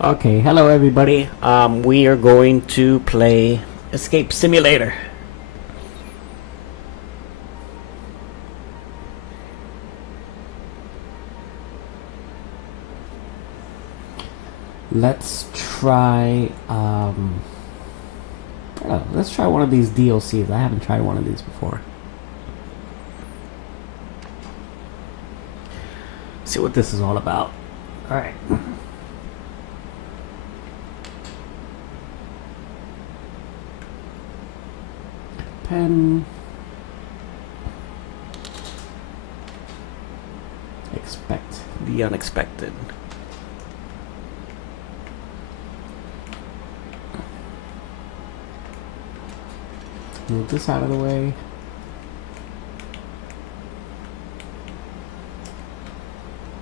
Okay, hello everybody. We are going to play Escape Simulator. Let's try, let's try one of these DLCs. I haven't tried one of these before. See what this is all about. Alright. Pen. Expect the unexpected. Move this out of the way.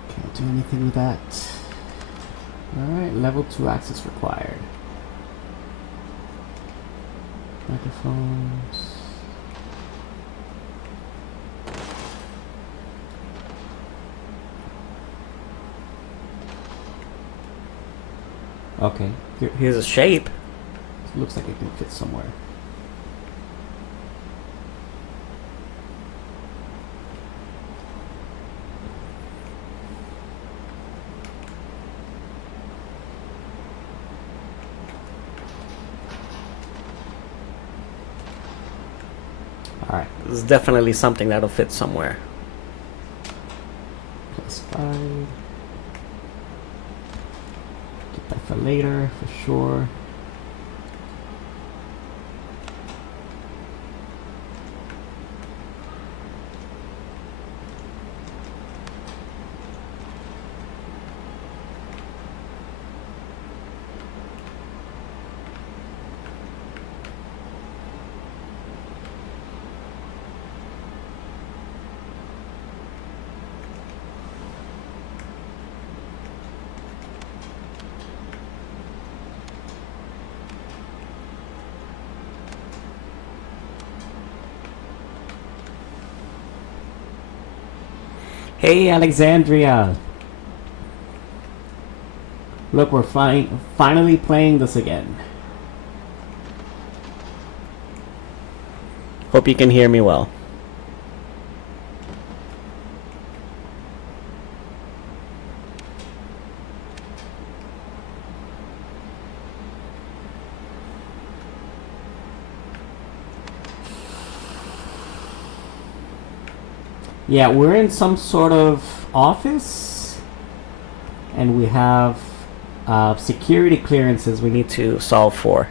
Can't do anything with that. Alright, level 2 access required. Microphones. Okay, here's a shape. It looks like it can fit somewhere. Alright, this is definitely something that'll fit somewhere. +5. Get that for later, for sure. Hey Alexandria! Look, we're finally playing this again. Hope you can hear me well. Yeah, we're in some sort of office, and we have security clearances we need to solve for.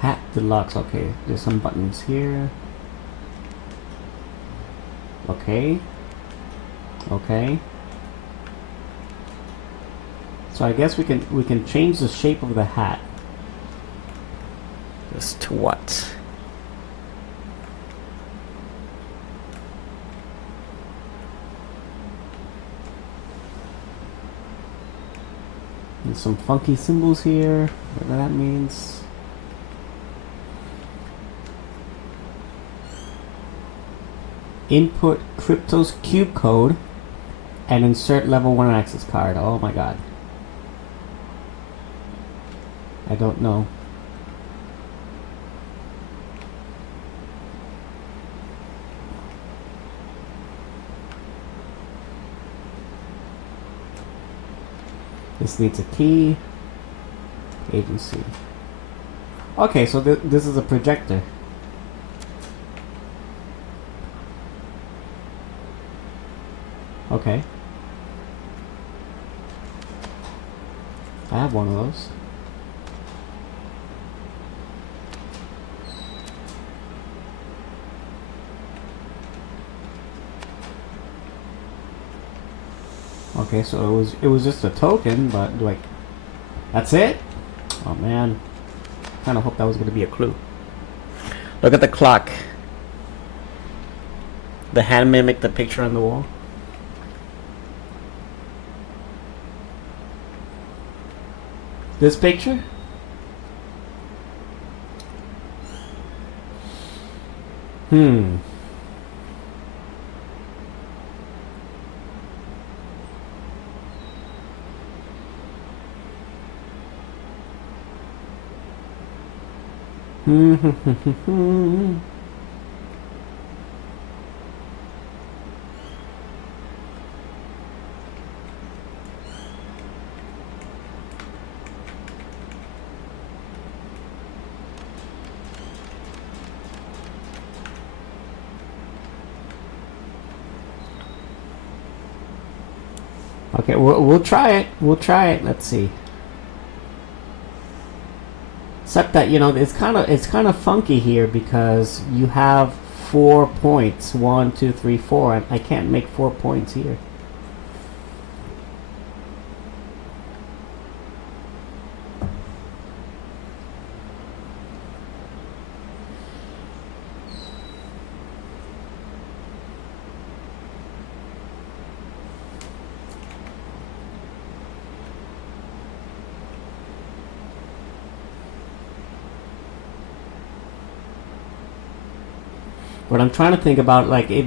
Hat deluxe, okay, there's some buttons here. Okay. Okay. So I guess we can change the shape of the hat. This to what? There's some funky symbols here, whatever that means. Input Crypto's cube code and insert level 1 access card. Oh my god. I don't know. This needs a key. Agency. Okay, so this is a projector. Okay. I have one of those. Okay, so it was just a token, but like, that's it? Oh man, kind of hope that was gonna be a clue. Look at the clock. The hand mimicked the picture on the wall. This picture? Okay, we'll try it. We'll try it. Let's see. Except that, you know, it's kind of funky here because you have 4 points. 1, 2, 3, 4, and I can't make 4 points here. But I'm trying to think about, like, if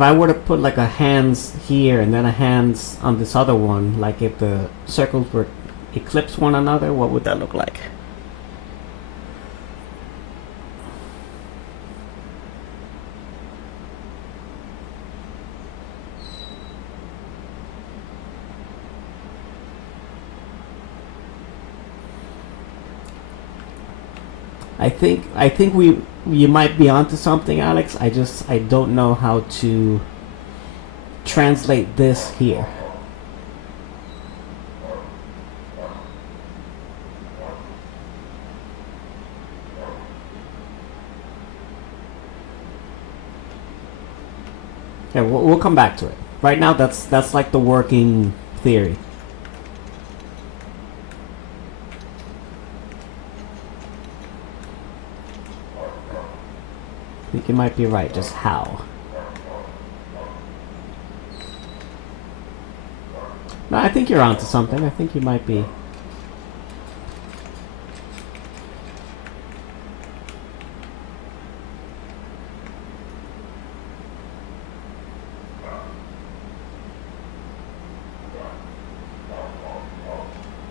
I were to put like a hands here and then a hands on this other one, like if the circles were eclipse one another, what would that look like? I think you might be onto something, Alex. I don't know how to translate this here. Yeah, we'll come back to it. Right now, that's like the working theory. I think you might be right, just how. No, I think you're onto something. I think you might be.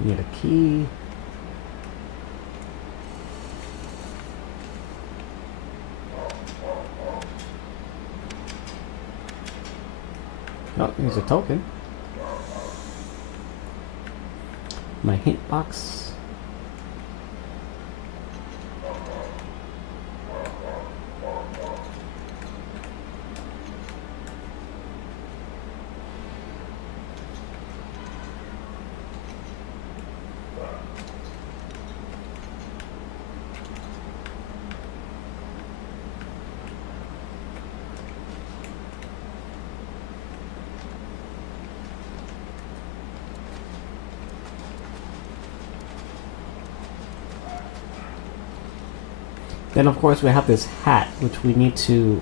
Need a key. Oh, here's a token. My hint box. Then of course we have this hat, which we need to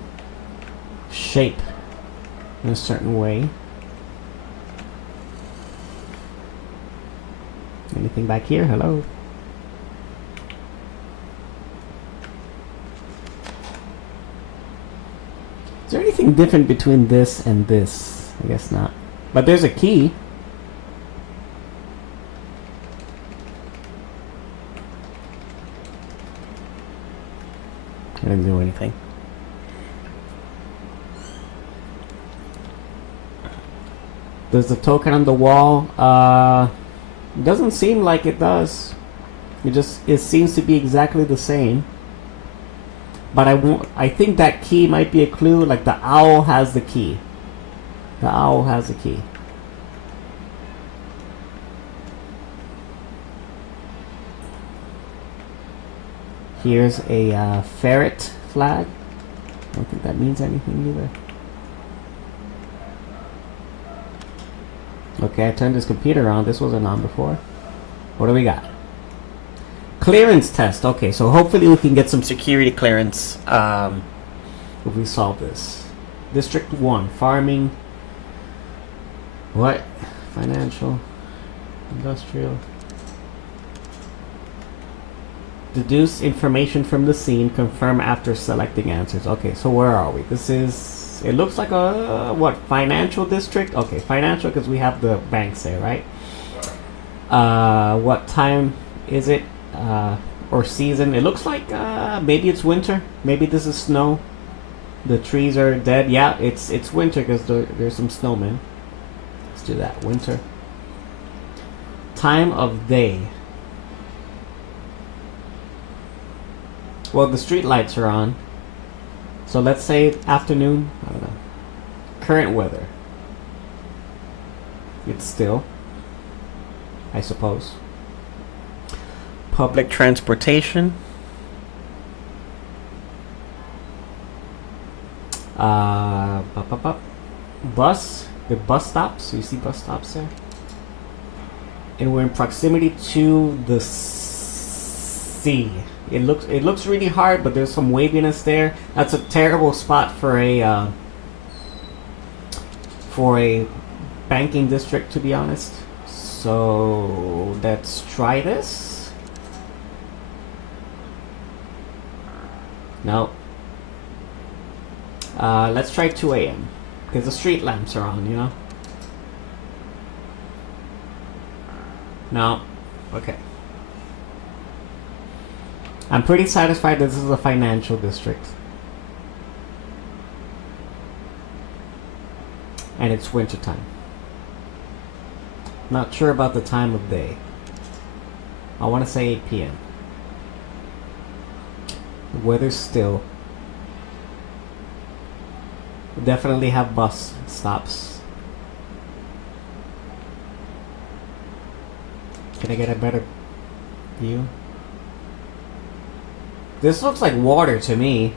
shape in a certain way. Anything back here? Hello? Is there anything different between this and this? I guess not. But there's a key. I didn't do anything. Does the token on the wall? Doesn't seem like it does. It seems to be exactly the same. But I think that key might be a clue. Like the owl has the key. The owl has the key. Here's a ferret flag. I don't think that means anything either. Okay, I turned this computer on. This wasn't on before. What do we got? Clearance test. Okay, so hopefully we can get some security clearance if we solve this. District 1, farming. What? Financial. Industrial. Deduce information from the scene. Confirm after selecting answers. Okay, so where are we? This is... It looks like a... What? Financial district? Okay, financial because we have the banks there, right? What time is it? or season. It looks like maybe it's winter. Maybe this is snow. The trees are dead. Yeah, it's winter because there's some snowmen. Let's do that. Winter. Time of day. Well, the street lights are on. So let's say afternoon. I don't know. Current weather. It's still, I suppose. Public transportation. Bus. The bus stops. You see bus stops there? And we're in proximity to the sea. It looks really hard, but there's some waviness there. That's a terrible spot for a banking district, to be honest. So let's try this. No. Let's try 2 a.m. because the street lamps are on, you know? No. Okay. I'm pretty satisfied that this is a financial district. And it's wintertime. Not sure about the time of day. I want to say 8 p.m. The weather's still. We definitely have bus stops. Can I get a better view? This looks like water to me.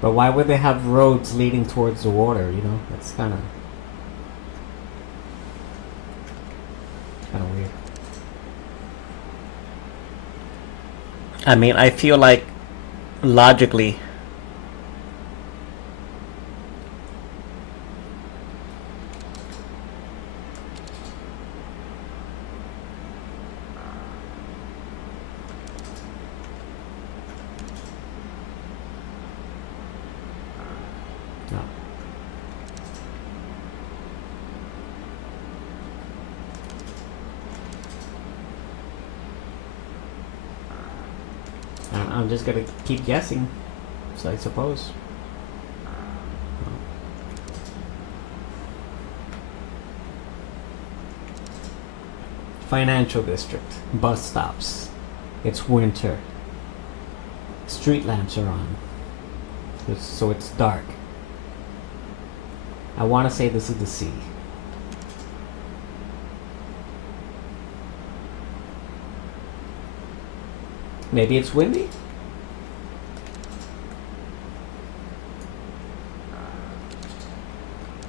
But why would they have roads leading towards the water, you know? That's kind of weird. I mean, I feel like logically no. I'm just gonna keep guessing, so I suppose. Financial district, bus stops. It's winter. Street lamps are on, so it's dark. I want to say this is the sea. Maybe it's windy?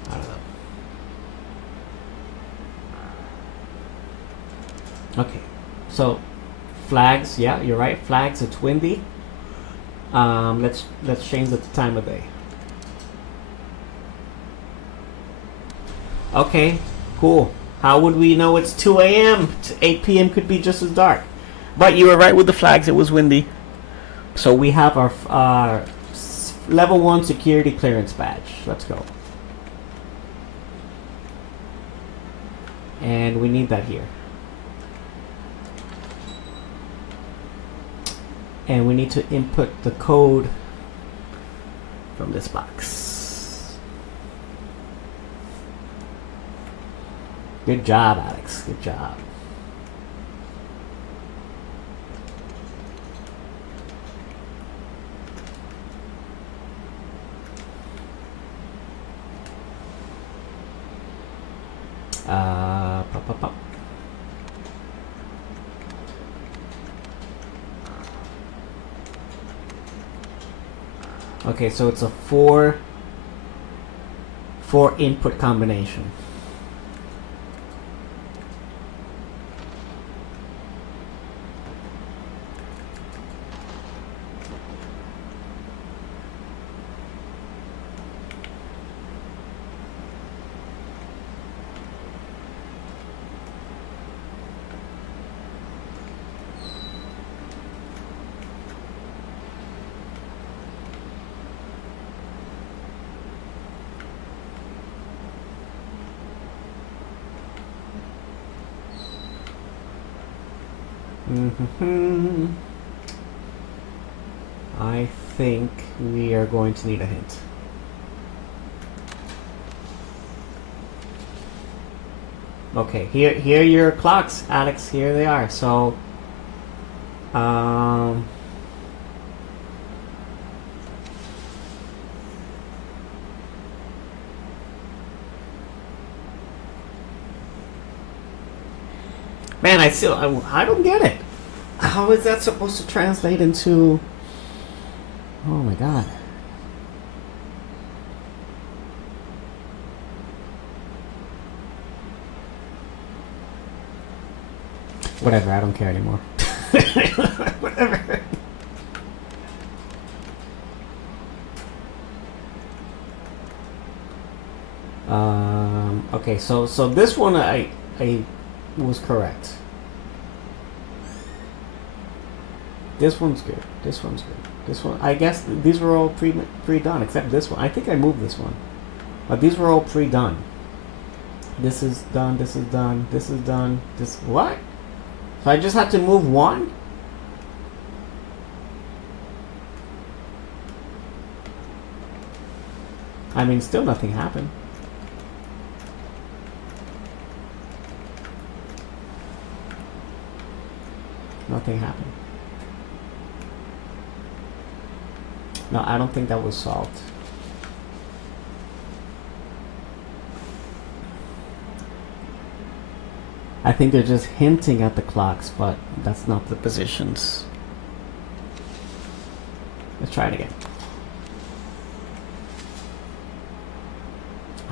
I don't know. Okay, so flags. Yeah, you're right. Flags. It's windy. Let's change the time of day. Okay, cool. How would we know it's 2 a.m.? 8 p.m. could be just as dark. But you were right with the flags. It was windy. So we have our level 1 security clearance badge. Let's go. And we need that here. And we need to input the code from this box. Good job, Alex. Good job. Pop, pop, pop. Okay, so it's a four input combination. Mm-hmm. I think we are going to need a hint. Okay, here are your clocks, Alex. Here they are. So, man, I don't get it. How is that supposed to translate into? Oh my god. Whatever, I don't care anymore. Whatever. Okay, so this one I was correct. This one's good. This one's good. This one, I guess these were all pre-done except this one. I think I moved this one, but these were all pre-done. This is done. This is done. This is done. This what? So I just had to move one? I mean, still nothing happened. Nothing happened. No, I don't think that was solved. I think they're just hinting at the clocks, but that's not the positions. Let's try it again.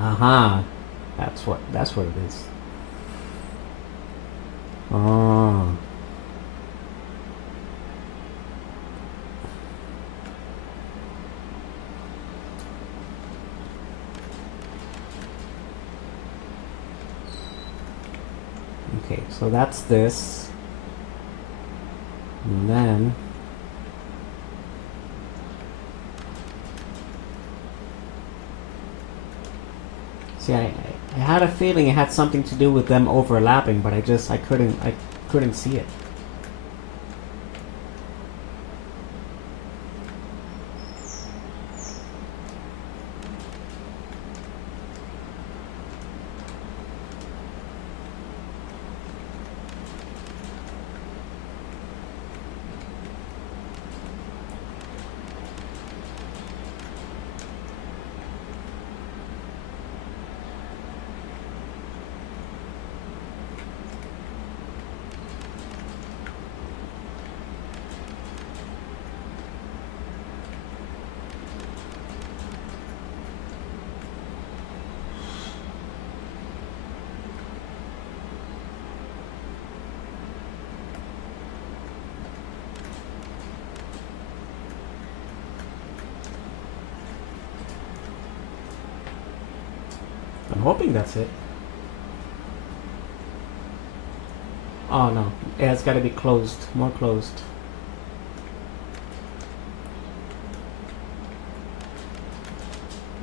Aha. That's what it is. Oh. Okay, so that's this. And then see, I had a feeling it had something to do with them overlapping, but I couldn't see it. I'm hoping that's it. Oh no, it's got to be closed, more closed.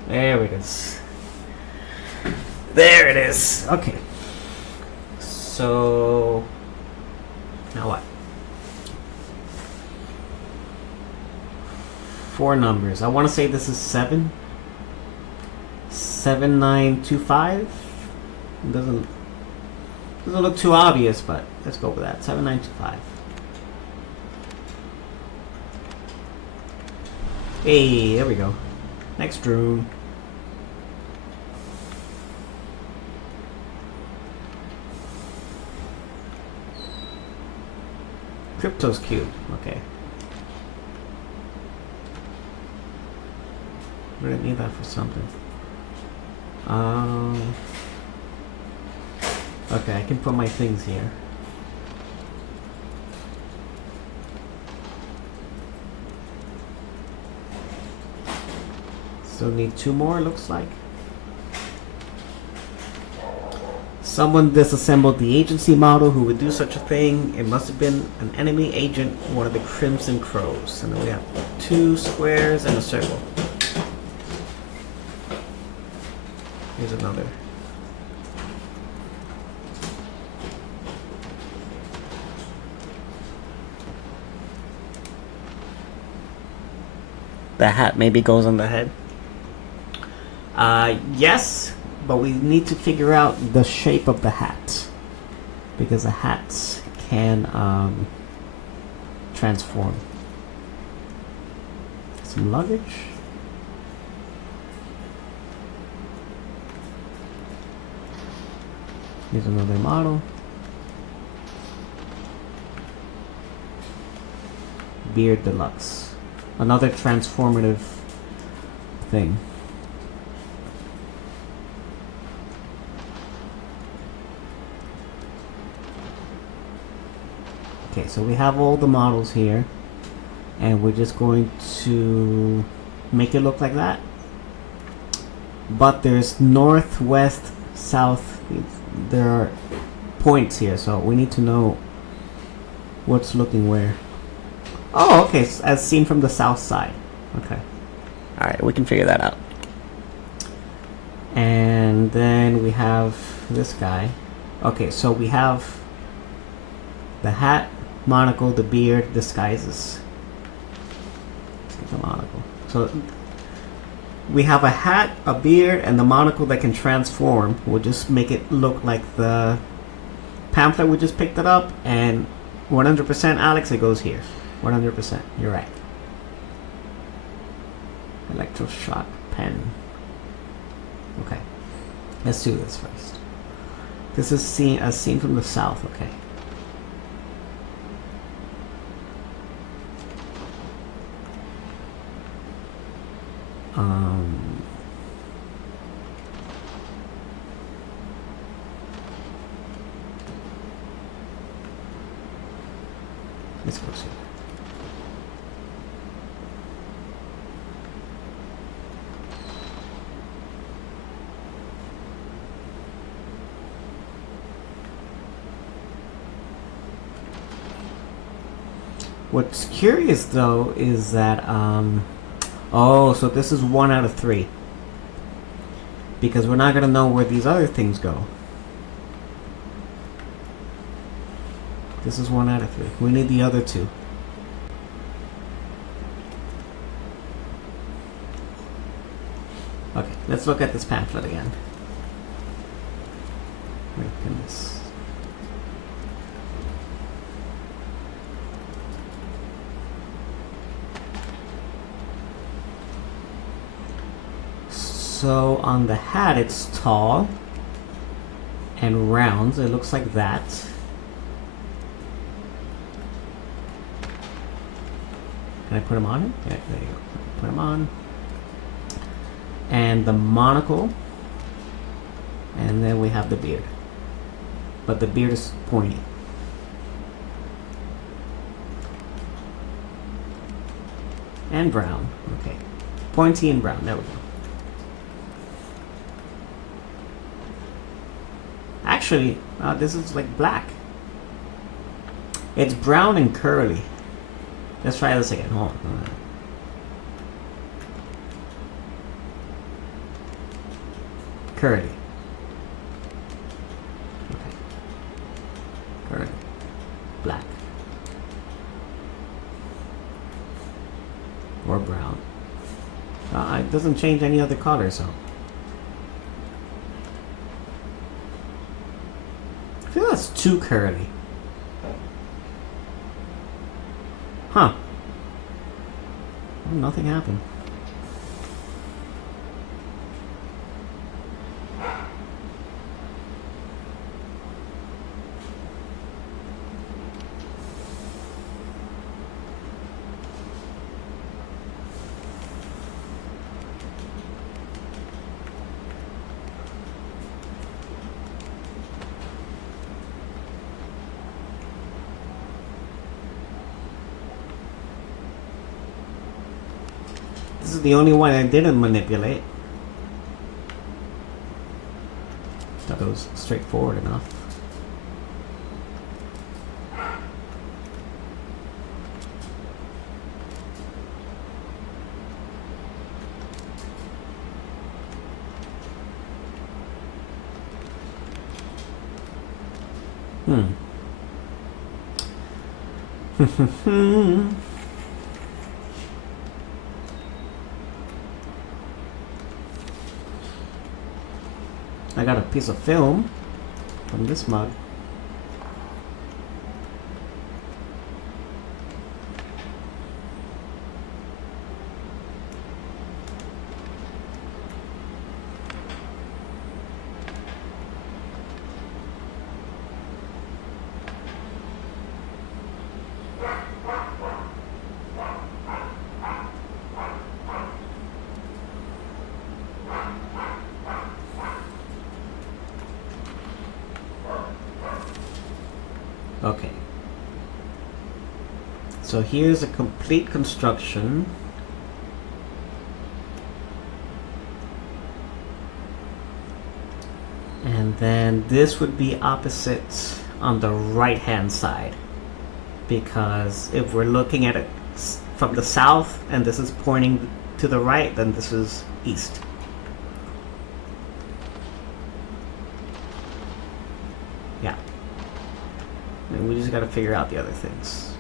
There it is. There it is. Okay. So now what? 4 numbers. I want to say this is 7. 7925. It doesn't look too obvious, but let's go with that. 7925. Hey, there we go. Next room. Crypto's cute. Okay. We're gonna need that for something. Okay, I can put my things here. Still need 2 more, looks like. Someone disassembled the agency model. Who would do such a thing? It must have been an enemy agent, one of the Crimson Crows. And then we have 2 squares and a circle. Here's another. the hat maybe goes on the head. Yes, but we need to figure out the shape of the hat, because the hats can transform. Some luggage. Here's another model. Beard Deluxe. Another transformative thing. Okay, so we have all the models here, and we're just going to make it look like that. But there's north, west, south. There are points here, so we need to know what's looking where. Oh, okay, as seen from the south side. Okay. Alright, we can figure that out. And then we have this guy. Okay, so we have the hat, monocle, the beard, disguises. Let's get the monocle. So we have a hat, a beard, and the monocle that can transform. We'll just make it look like the pamphlet we just picked it up, and 100% Alex, it goes here. 100%, you're right. Electroshock pen. Okay, let's do this first. This is seen as seen from the south. Okay. Let's go see. What's curious though is that oh, so this is 1 out of 3, because we're not gonna know where these other things go. This is 1 out of 3. We need the other 2. Okay, let's look at this pamphlet again. Where can this? So on the hat, it's tall and round. It looks like that. Can I put them on it? Yeah, there you go. Put them on. And the monocle. And then we have the beard. But the beard is pointy. And brown. Okay. Pointy and brown. There we go. Actually, this is like black. It's brown and curly. Let's try this again. Hold on. Curly. Okay. Curly. Black. Or brown. It doesn't change any other color, so. I feel that's too curly. Huh. Well, nothing happened. This is the only one I didn't manipulate. Thought it was straightforward enough. piece of film from this mug. Okay. So here's a complete construction. And then this would be opposite on the right hand side. Because if we're looking at it from the south and this is pointing to the right, then this is east. Yeah. And we just got to figure out the other things.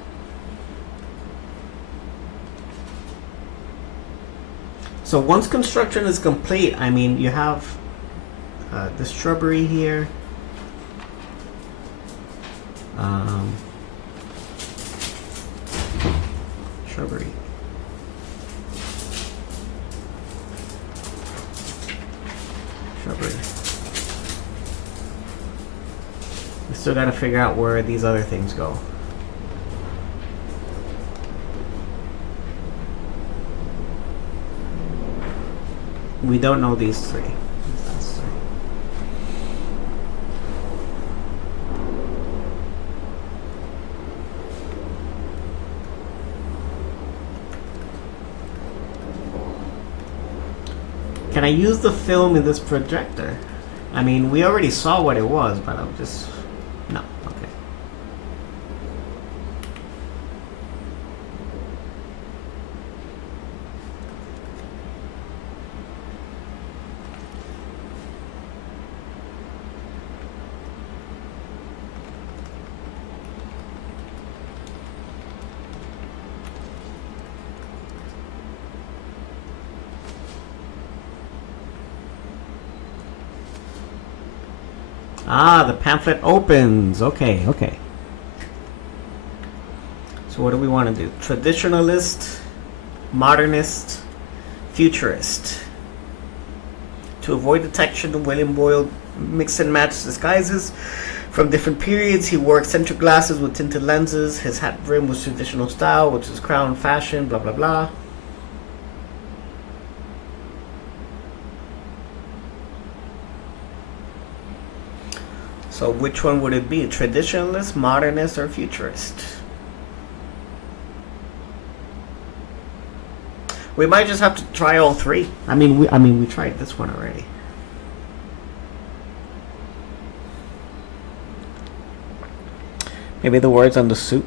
So once construction is complete, I mean, you have the shrubbery here. Shrubbery. Shrubbery. We still got to figure out where these other things go. We don't know these three. That's three. Can I use the film in this projector? I mean, we already saw what it was, but I'm just... No, okay. Ah, the pamphlet opens. Okay, okay. So what do we want to do? Traditionalist, modernist, futurist. To avoid detection, William Boyle mixed and matched disguises from different periods. He wore eccentric glasses with tinted lenses. His hat brim was traditional style, which is crown fashion, blah, blah, blah. So which one would it be? Traditionalist, modernist, or futurist? We might just have to try all three. I mean, we tried this one already. Maybe the words on the suit.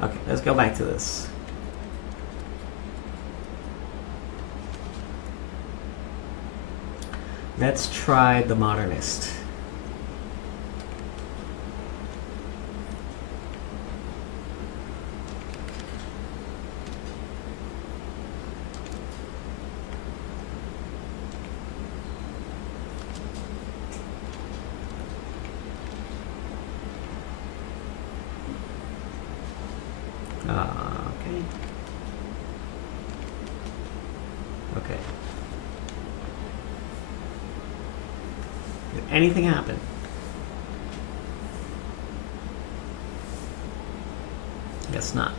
Okay, let's go back to this. Let's try the modernist. Okay. Okay. Did anything happen? Guess not.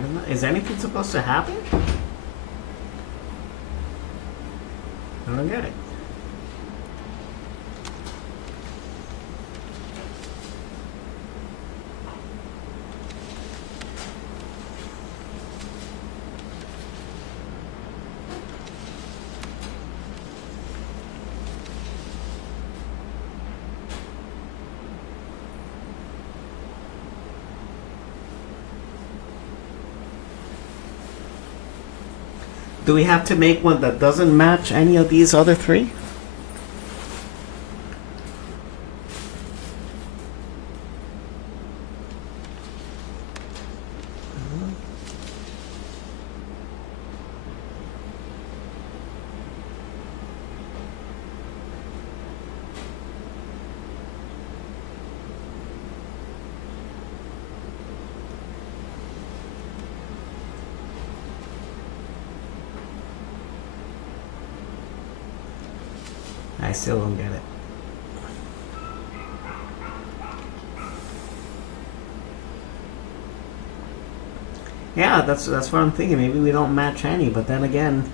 I don't know. Is anything supposed to happen? I don't get it. Do we have to make one that doesn't match any of these other three? I still don't get it. Yeah, that's what I'm thinking. Maybe we don't match any, but then again,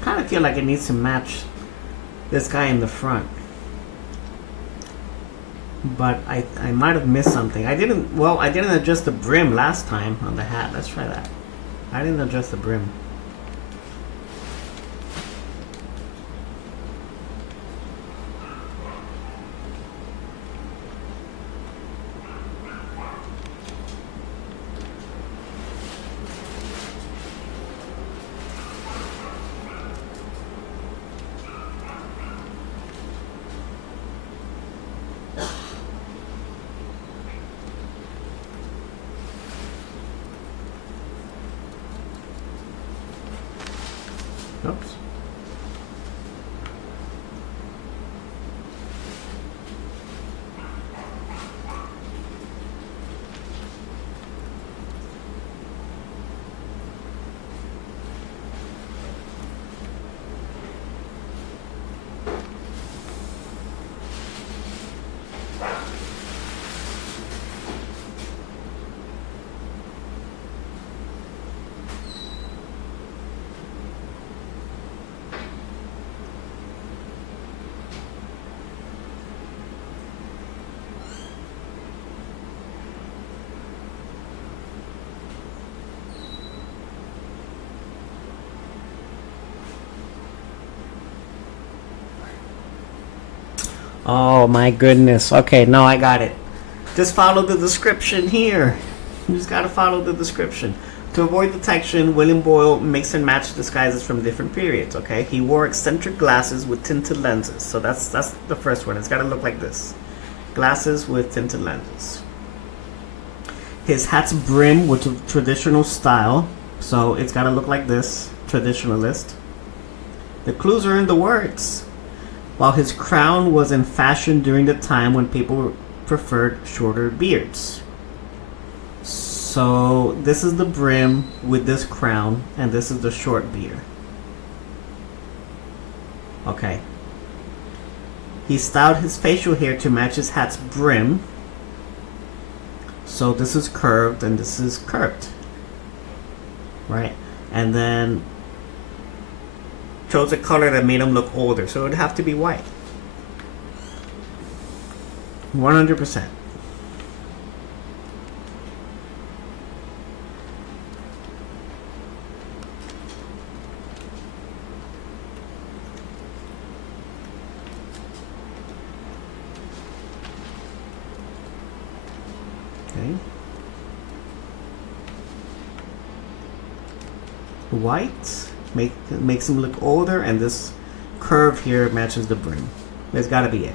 kind of feel like it needs to match this guy in the front. But I might have missed something. I didn't adjust the brim last time on the hat. Let's try that. I didn't adjust the brim. Oops. Oh my goodness. Okay, no, I got it. Just follow the description here. You just gotta follow the description. To avoid detection, William Boyle mixed and matched disguises from different periods, okay? He wore eccentric glasses with tinted lenses. So that's the first one. It's gotta look like this. Glasses with tinted lenses. His hat's brim was of traditional style. So it's gotta look like this. Traditionalist. The clues are in the words. While his crown was in fashion during the time when people preferred shorter beards. So this is the brim with this crown, and this is the short beard. Okay. He styled his facial hair to match his hat's brim. So this is curved and this is curved. Right? And then chose a color that made him look older, so it would have to be white. 100%. Okay. White makes him look older, and this curve here matches the brim. It's got to be it.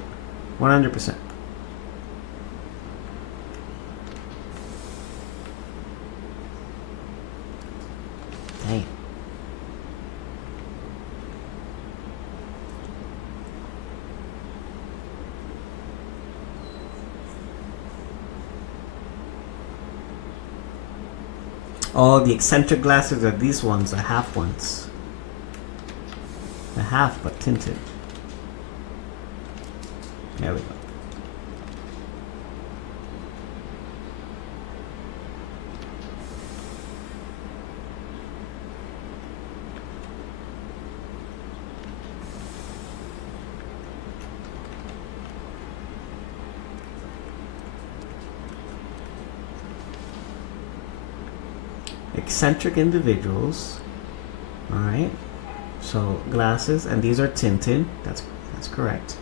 100%. Oh, the eccentric glasses are these ones, the half ones. The half, but tinted. There we go. Eccentric individuals. All right. So glasses, and these are tinted. That's correct.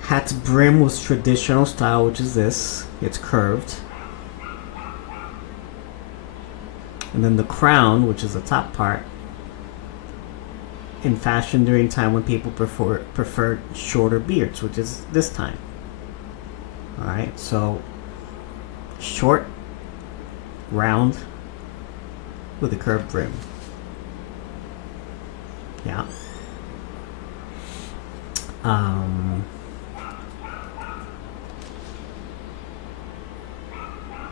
Hat's brim was traditional style, which is this. It's curved. And then the crown, which is the top part, in fashion during time when people preferred shorter beards, which is this time. All right. So short, round, with a curved brim. Yeah.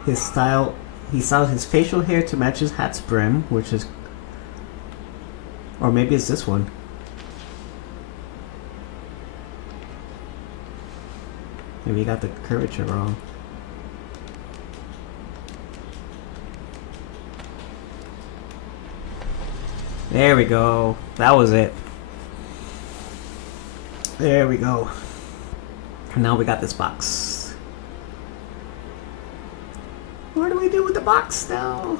His style, he styled his facial hair to match his hat's brim, which is, or maybe it's this one. Maybe he got the curvature wrong. There we go. That was it. There we go. And now we got this box. What do we do with the box now?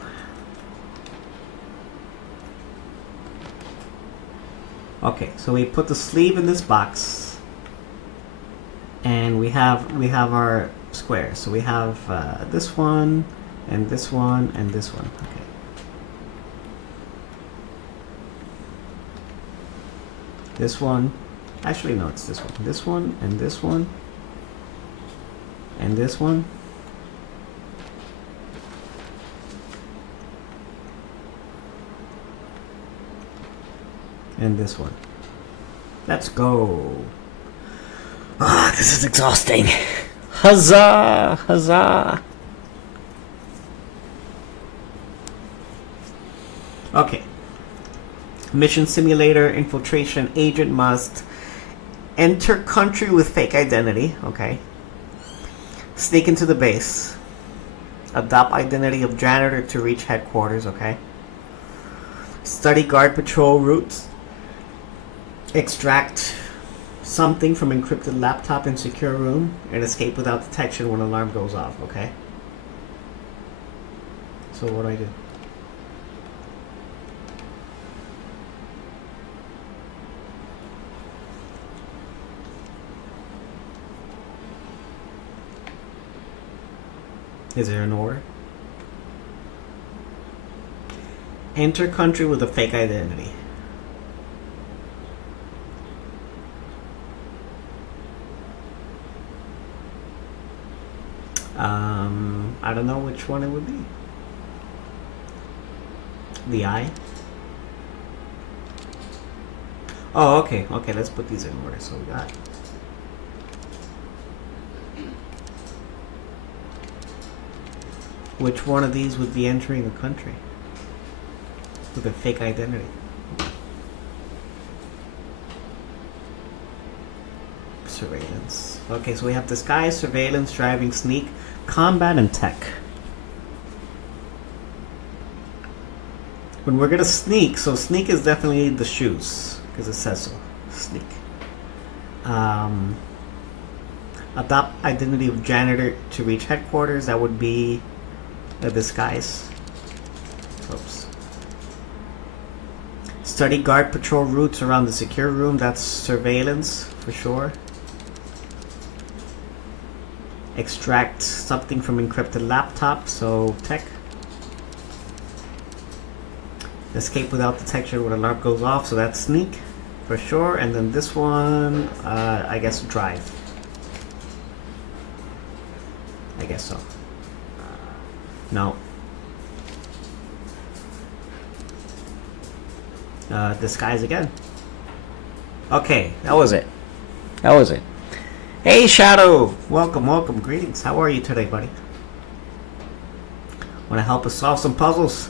Okay, so we put the sleeve in this box, and we have our squares. So we have this one, and this one, and this one. Okay. This one, actually no, it's this one. This one, and this one, and this one. And this one. Let's go. Ah, this is exhausting. Huzzah! Huzzah! Okay. Mission simulator, infiltration agent must enter country with fake identity. Okay. Sneak into the base. Adopt identity of janitor to reach headquarters. Okay. Study guard patrol routes. Extract something from encrypted laptop in secure room and escape without detection when alarm goes off. Okay. So what do I do? Is there an order? Enter country with a fake identity. I don't know which one it would be. The eye? Oh, okay. Okay, let's put these in order. So we got... Which one of these would be entering the country with a fake identity? Surveillance. Okay, so we have disguise, surveillance, driving, sneak, combat, and tech. When we're gonna sneak, so sneak is definitely the shoes, because it says so. Sneak. Adopt identity of janitor to reach headquarters. That would be a disguise. Oops. Study guard patrol routes around the secure room. That's surveillance for sure. Extract something from encrypted laptop, so tech. Escape without detection when alarm goes off, so that's sneak for sure. And then this one, I guess drive. I guess so. No. Disguise again. Okay, that was it. That was it. Hey, Shadow! Welcome, welcome. Greetings. How are you today, buddy? Want to help us solve some puzzles?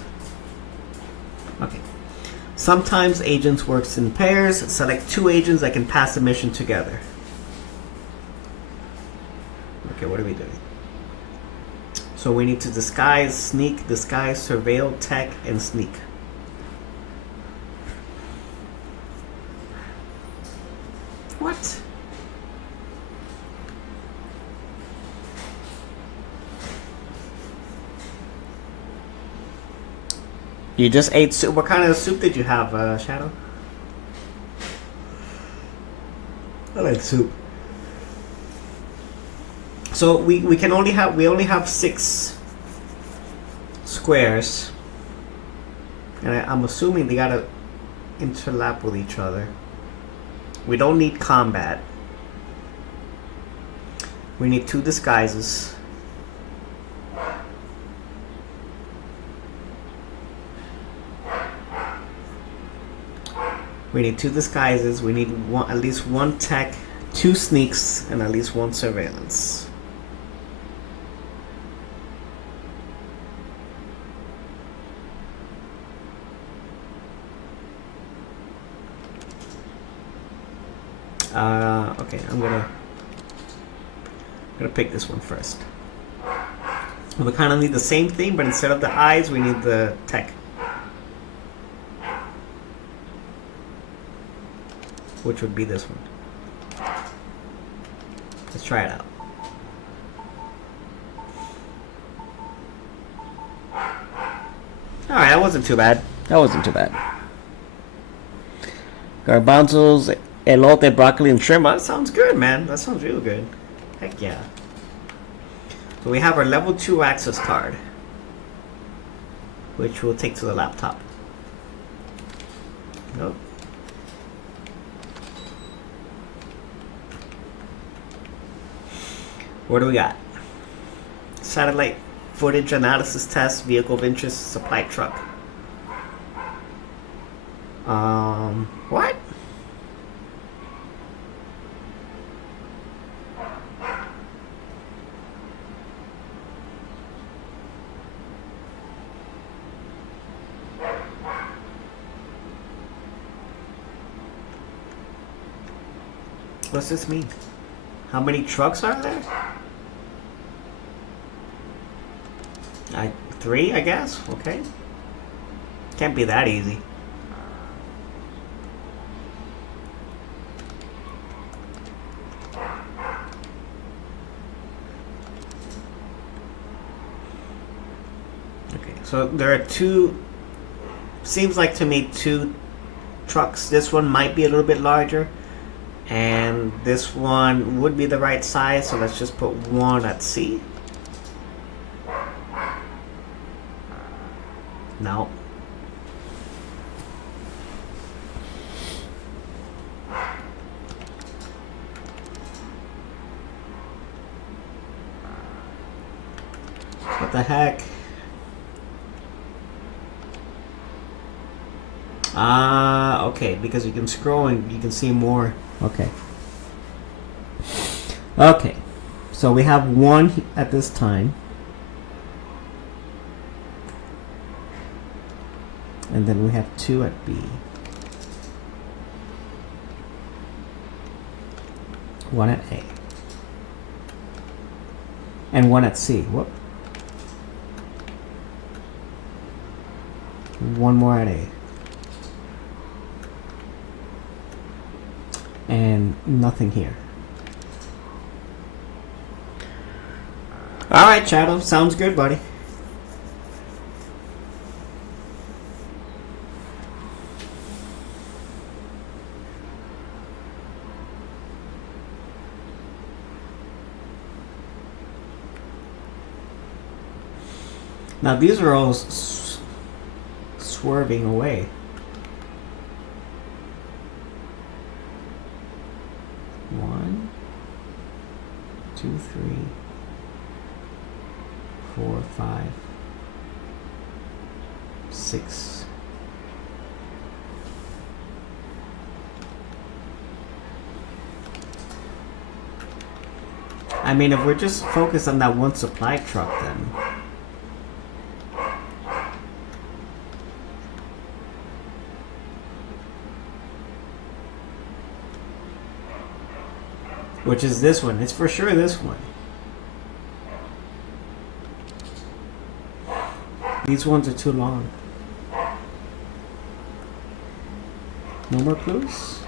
Okay. Sometimes agents works in pairs. Select 2 agents that can pass the mission together. Okay, what are we doing? So we need to disguise, sneak, disguise, surveil, tech, and sneak. What? You just ate soup. What kind of soup did you have, Shadow? I like soup. So we only have 6 squares, and I'm assuming they gotta interlap with each other. We don't need combat. We need 2 disguises. We need 2 disguises. We need at least 1 tech, 2 sneaks, and at least 1 surveillance. Okay, I'm gonna pick this one first. We kind of need the same thing, but instead of the eyes, we need the tech. Which would be this one. Let's try it out. Alright, that wasn't too bad. Garbanzos, elote, broccoli, and shrimp. That sounds good, man. That sounds real good. Heck yeah. So we have our level 2 access card, which we'll take to the laptop. Nope. What do we got? Satellite footage analysis test, vehicle of interest, supply truck. What? What's this mean? How many trucks are there? 3, I guess. Okay. Can't be that easy. Okay, so there are 2. Seems like to me 2 trucks. This one might be a little bit larger, and this one would be the right size. So let's just put 1 at C. No. What the heck? Okay, because you can scroll and you can see more. Okay. Okay. So we have 1 at this time. And then we have 2 at B. 1 at A. And 1 at C. Whoop. 1 more at A. And nothing here. Alright, Shadow. Sounds good, buddy. Now these are all swerving away. One, 2, 3, 4, 5, 6. I mean, if we're just focused on that 1 supply truck, then Which is this one. It's for sure this one. These ones are too long. No more clues?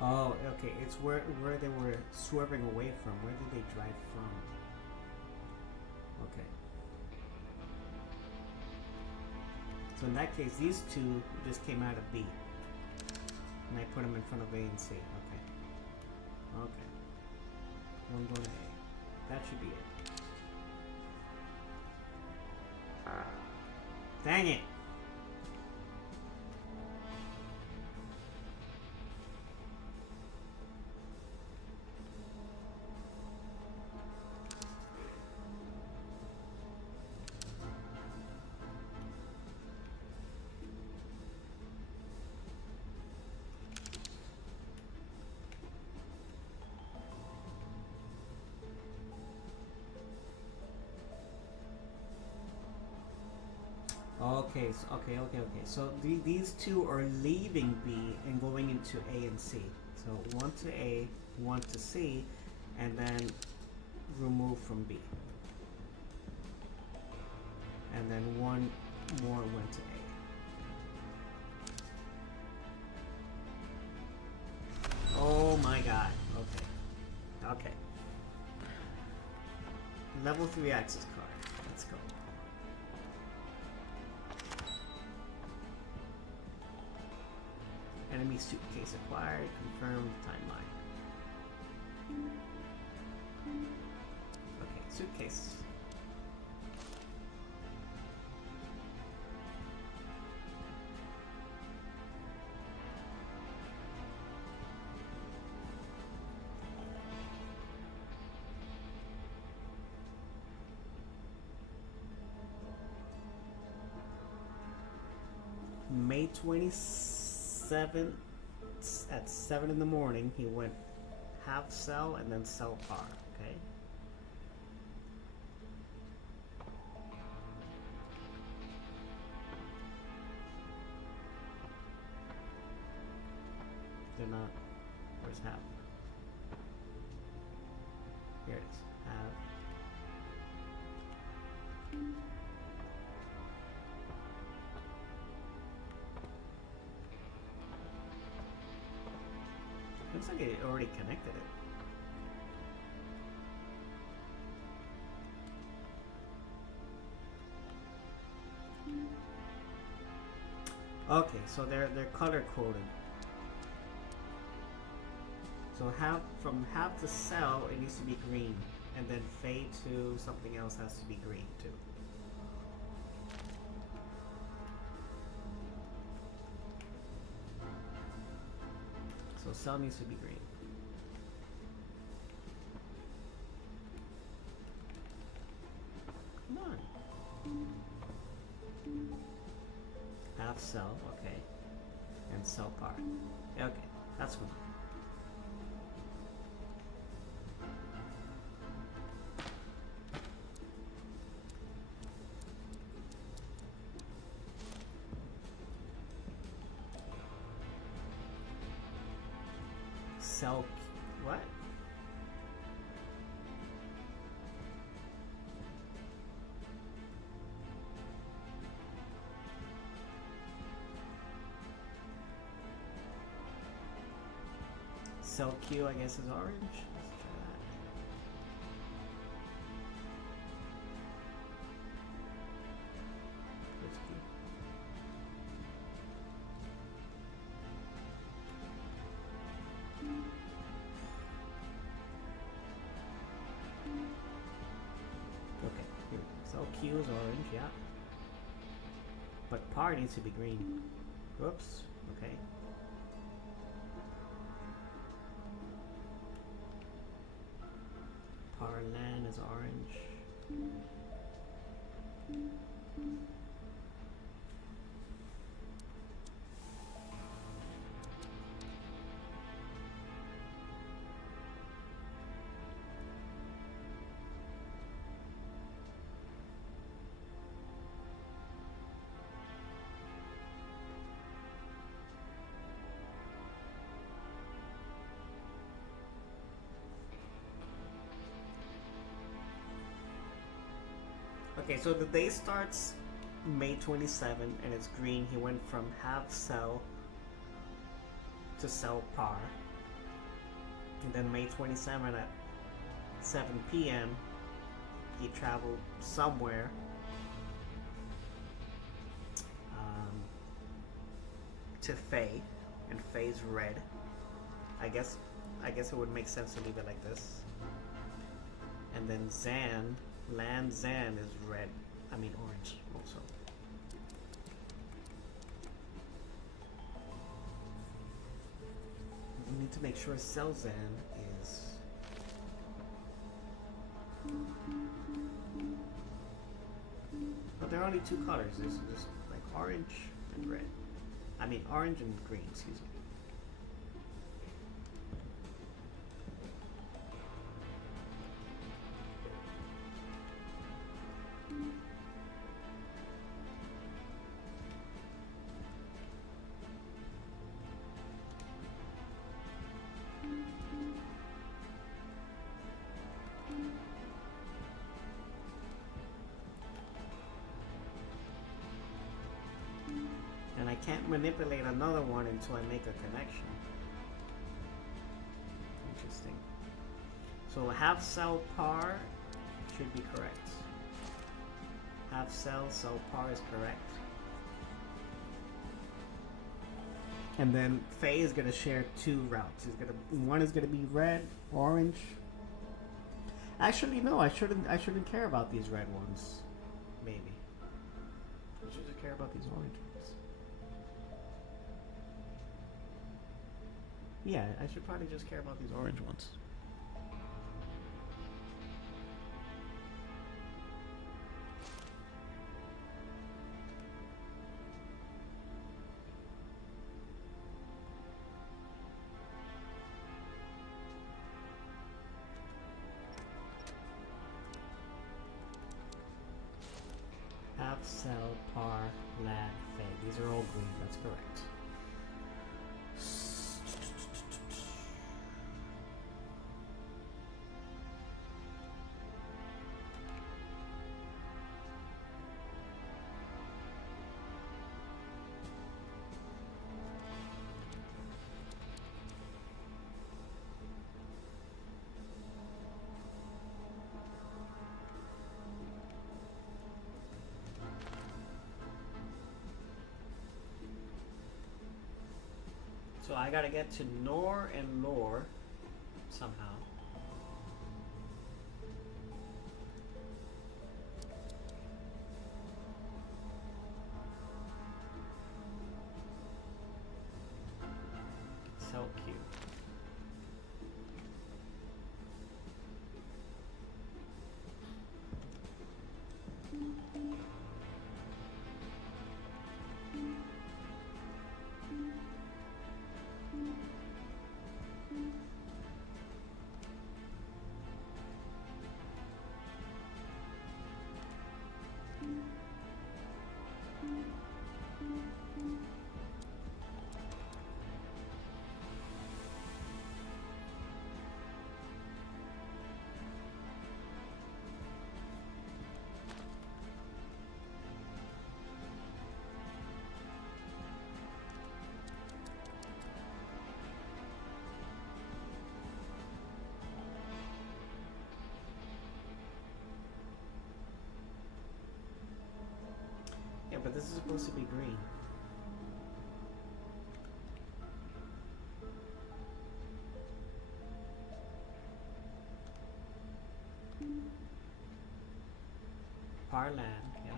Oh, okay. It's where they were swerving away from. Where did they drive from? Okay. So in that case, these two just came out of B. And I put them in front of A and C. Okay. Okay. One going to A. That should be it. Dang it! Okay, so, okay. So these two are leaving B and going into A and C. So one to A, one to C, and then remove from B. And then one more went to A. Oh my god. Okay. Okay. Level 3 access card. Let's go. Enemy suitcase acquired. Confirmed timeline. Okay, suitcase. May 27th at 7 in the morning, he went half cell and then cell par. Okay. They're not. Where's half? Here it is. Half. Looks like it already connected it. Okay, so they're color coded. So from half to cell, it needs to be green, and then fade to something else has to be green too. So cell needs to be green. Come on. Half cell, okay. And cell part. Okay, that's one. Cell, what? Cell Q, I guess, is orange. Let's try that. Where's Q? Okay, here. Cell Q is orange, yeah. But par needs to be green. Whoops, okay. Par LAN is orange. Okay, so the day starts May 27 and it's green. He went from half cell to cell par. And then May 27 at 7 p.m. he traveled somewhere to Faye, and Faye's red. I guess it would make sense to leave it like this. And then land Zan is red. I mean orange also. We need to make sure cell Zan is but there are only two colors. There's just like orange and red. I mean orange and green, excuse me. And I can't manipulate another one until I make a connection. Interesting. So half cell par should be correct. Half cell par is correct. And then Faye is gonna share two routes. One is gonna be red, orange. Actually, no, I shouldn't care about these red ones. Maybe. I should just care about these orange ones. Yeah, I should probably just care about these orange ones. Half cell, par, lad, Faye. These are all green, that's correct. So I gotta get to Nor and Lore somehow. Cell Q. Yeah, but this is supposed to be green. Parland, yeah.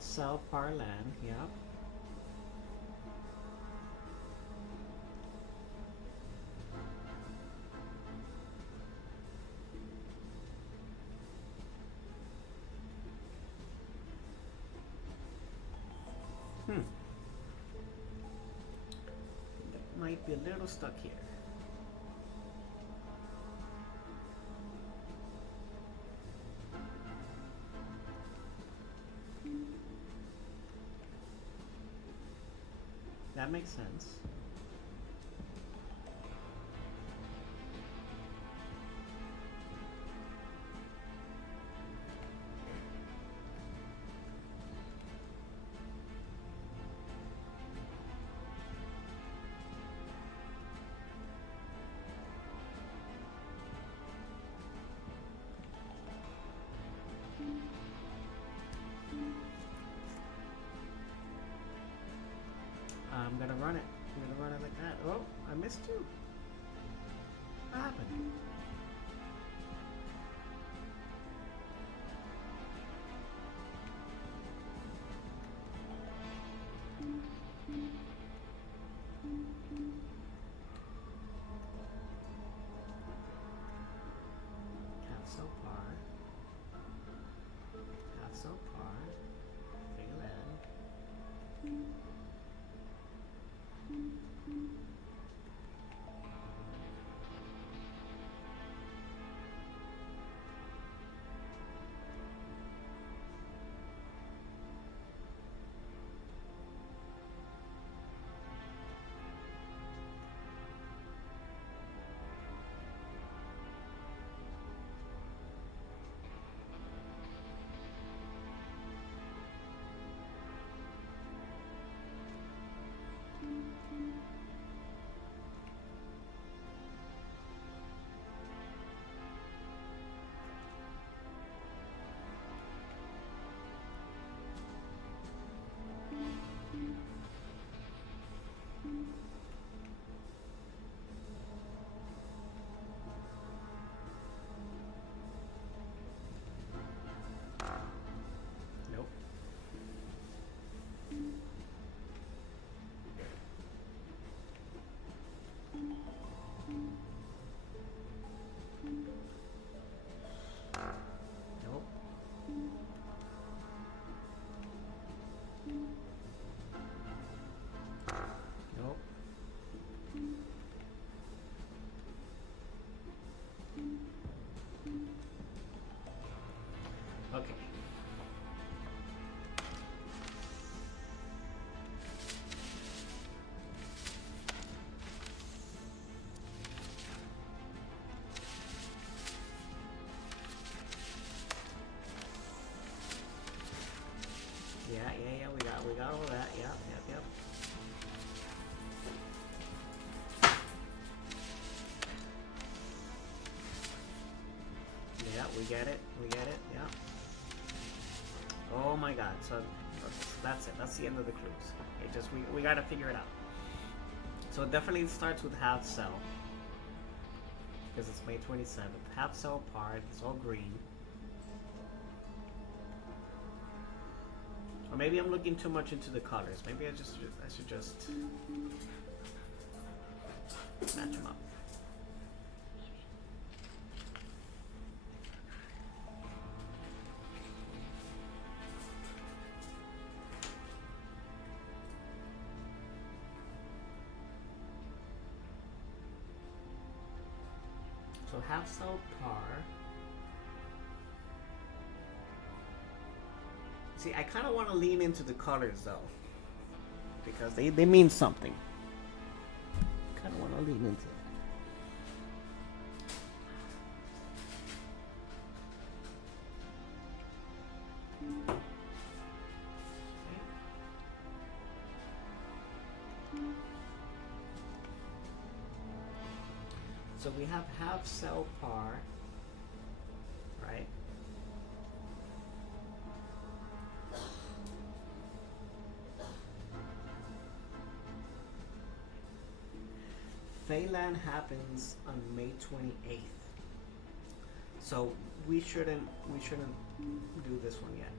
Half cell par land, yep. That might be a little stuck here. That makes sense. I'm gonna run it. I'm gonna run it like that. Oh, I missed you. What happened? Half so par. Half so par. Fail end. Nope. Nope. Nope. Okay. Yeah. We got all that. Yep. Yeah, we get it. Yeah. Oh my God. So that's it. That's the end of the clues. It just we gotta figure it out. So it definitely starts with half cell because it's May 27th. Half cell part. It's all green. Or maybe I'm looking too much into the colors. Maybe I should just match them up. So half cell par. See, I kind of want to lean into the colors though, because they mean something. Kind of want to lean into it. So we have half cell par, right? Phelan happens on May 28th. So we shouldn't do this one yet.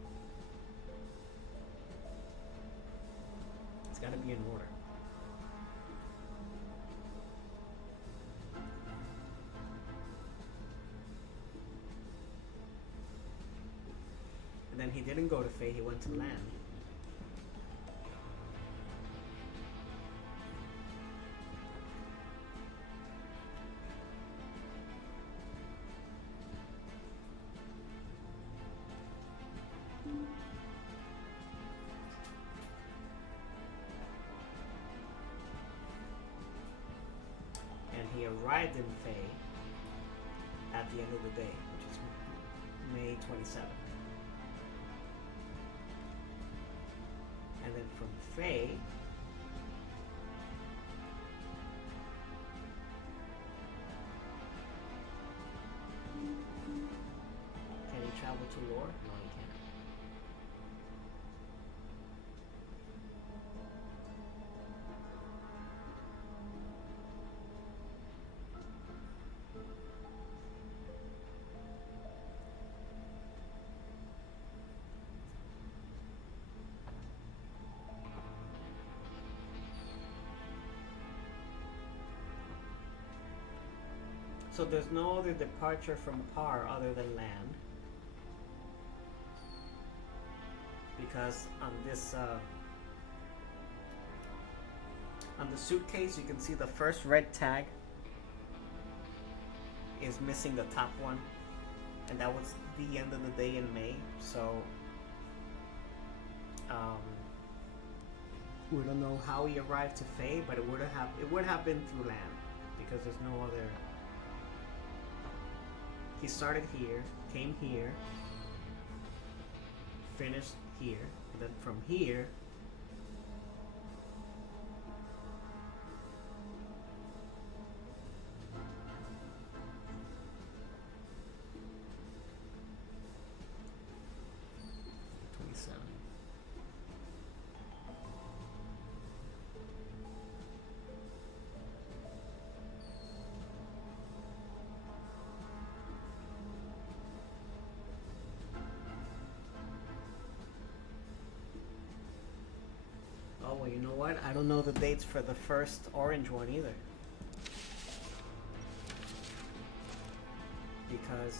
gotta be in order. And then he didn't go to Fae, he went to land. And he arrived in Fae at the end of the day, which is May 27th. And then from Fae, can he travel to Lore? No, he can't. So there's no other departure from Par other than land, because on this on the suitcase you can see the first red tag is missing the top one, and that was the end of the day in May. So we don't know how he arrived to Fae, but it would have been through land, because there's no other. He started here, came here, finished here, and then from here oh, well, you know what? I don't know the dates for the first orange one either. Because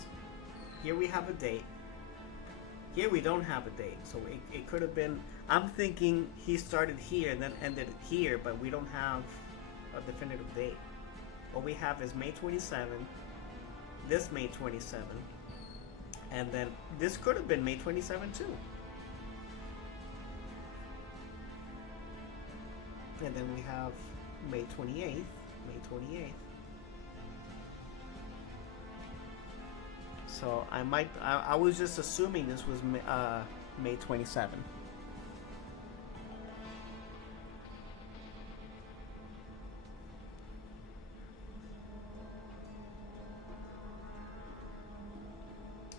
here we have a date. Here we don't have a date. So it could have been... I'm thinking he started here and then ended here, but we don't have a definitive date. What we have is May 27, this May 27, and then this could have been May 27 too. And then we have May 28th, May 28th. So I was just assuming this was May 27.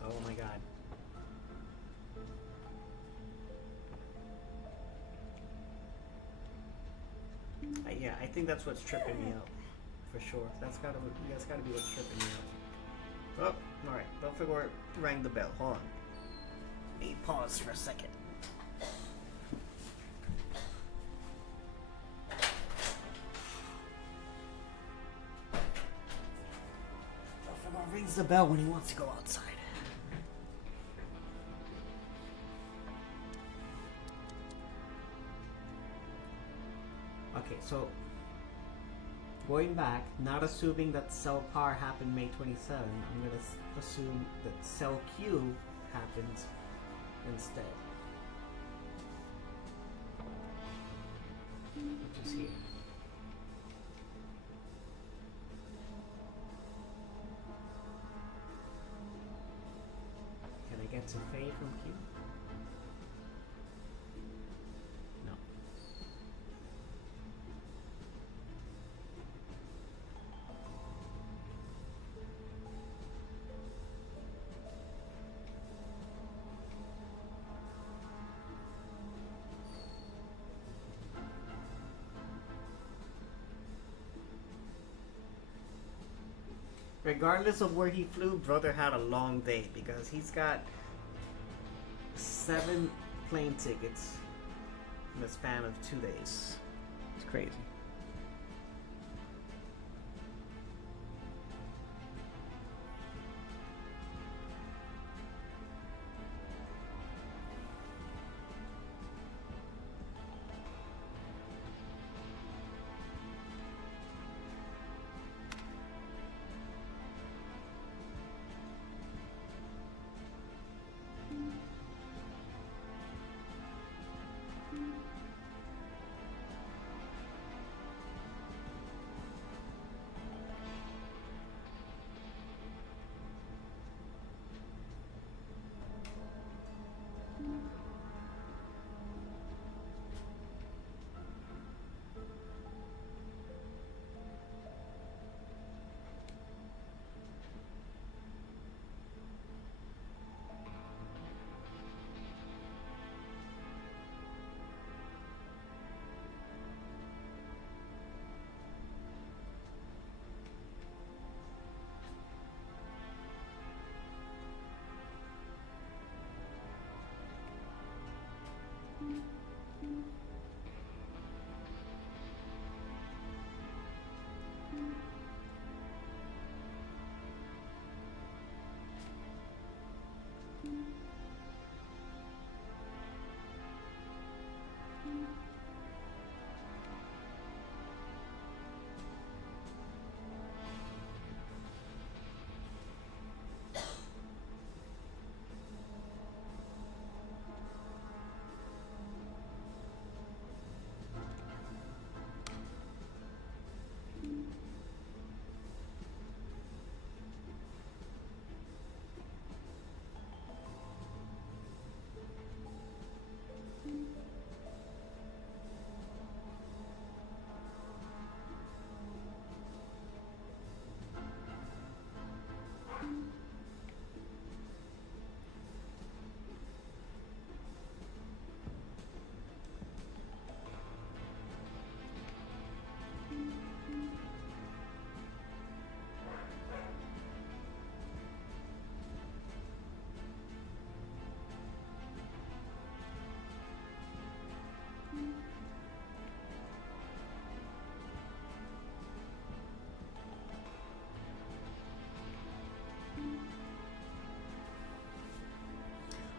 Oh my God. Yeah, I think that's what's tripping me out, for sure. That's gotta be what's tripping me out. Oh, all right. Belphegor rang the bell. Hold on. Let me pause for a second. Belphegor rings the bell when he wants to go outside. Okay, so going back, not assuming that cell par happened May 27, I'm going to assume that cell Q happens instead, which is here. Can I get to Fae from Q? No. Regardless of where he flew, brother had a long day, because he's got 7 plane tickets in the span of 2 days. It's crazy.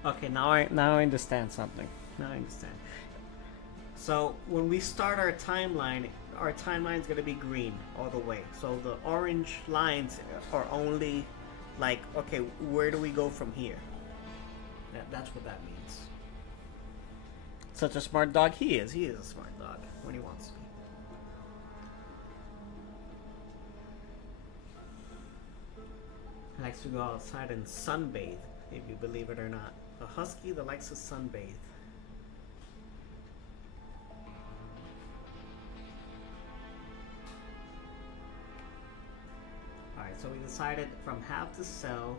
Okay, now I understand something. Now I understand. So when we start our timeline is going to be green all the way. So the orange lines are only like, okay, where do we go from here? That's what that means. Such a smart dog he is. He is a smart dog when he wants to be. He likes to go outside and sunbathe, if you believe it or not. A husky that likes to sunbathe. Alright, so we decided from have to sell,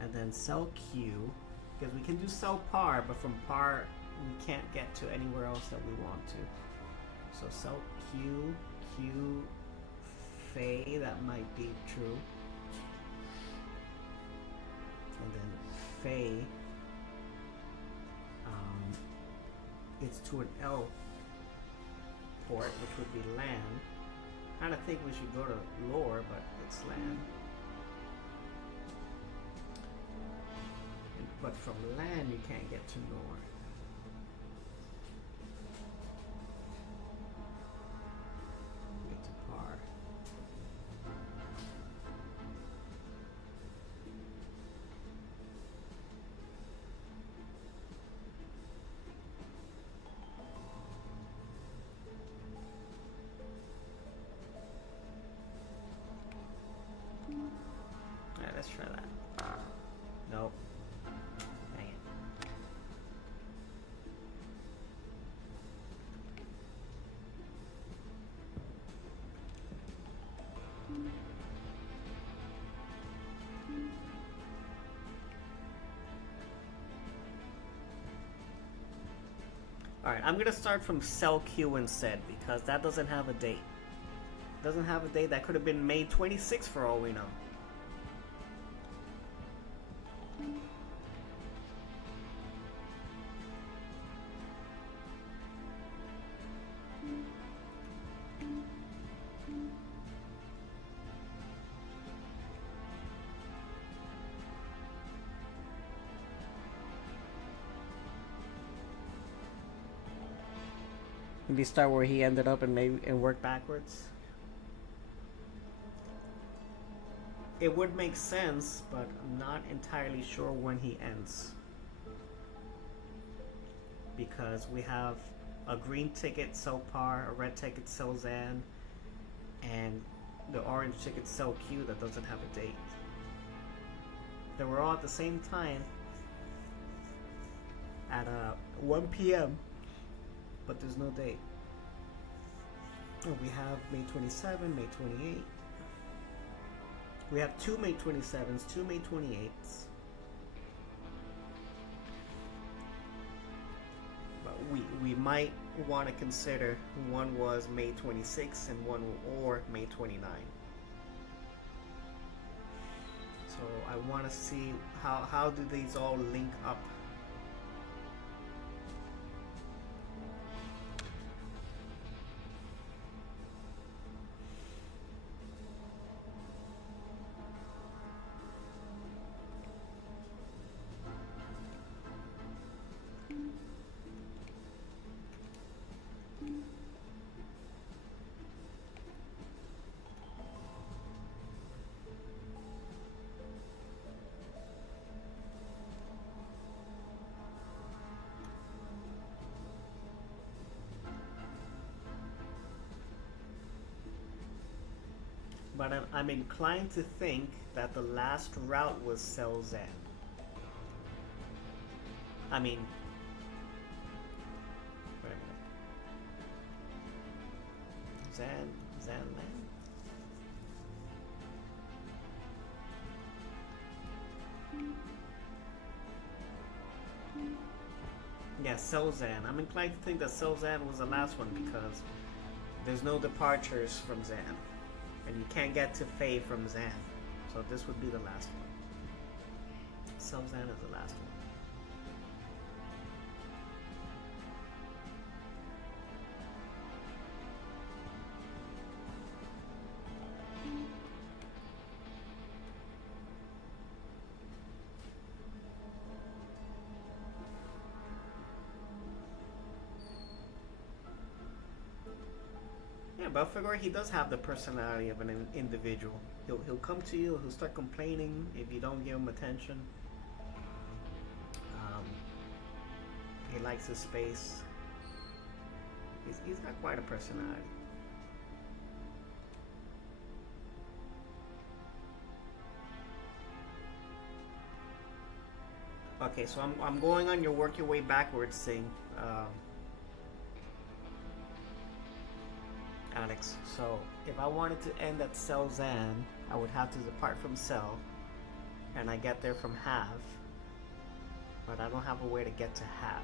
and then sell Q, because we can do sell par, but from par we can't get to anywhere else that we want to. So sell Q, Q, Fey, that might be true. And then Fey, it's to an L port, which would be land. Kind of think we should go to lore, but it's land. But from land you can't get to lore. Get to par. Alright, let's try that. Nope. Dang it. Alright, I'm gonna start from sell Q instead, because that doesn't have a date. Doesn't have a date. That could have been May 26th for all we know. Maybe start where he ended up and work backwards. It would make sense, but I'm not entirely sure when he ends. Because we have a green ticket sell Par, a red ticket sell Zan, and the orange ticket sell Q that doesn't have a date. They were all at the same time at 1 p.m. but there's no date. We have May 27, May 28. We have 2 May 27s, 2 May 28s. But we might want to consider one was May 26 and one or May 29. So I want to see how do these all link up. But I'm inclined to think that the last route was sell Zan. I mean, wait a minute. Zan land? Yeah, sell Zan. I'm inclined to think that sell Zan was the last one because there's no departures from Zan. And you can't get to Faye from Zan. So this would be the last one. Sell Zan is the last one. Yeah, Belphegor, he does have the personality of an individual. He'll come to you, he'll start complaining if you don't give him attention. He likes his space. He's got quite a personality. Okay, so I'm going on your work your way backwards thing. Alex. So if I wanted to end at sell Zan, I would have to depart from sell, and I get there from have, but I don't have a way to get to have.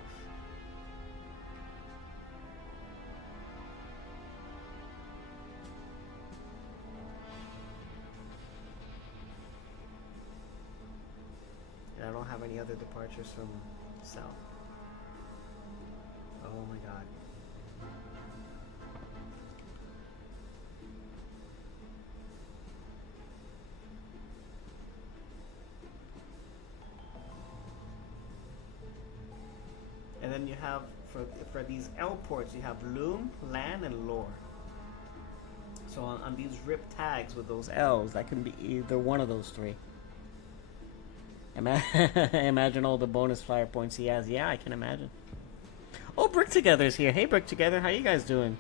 And I don't have any other departures from sell. Oh my god. And then you have, for these L ports, you have loom, land, and lore. So on these rip tags with those L's, that can be either one of those three. Imagine all the bonus flyer points he has. Yeah, I can imagine. Oh, Brick Together's here. Hey, Brick Together, how you guys doing?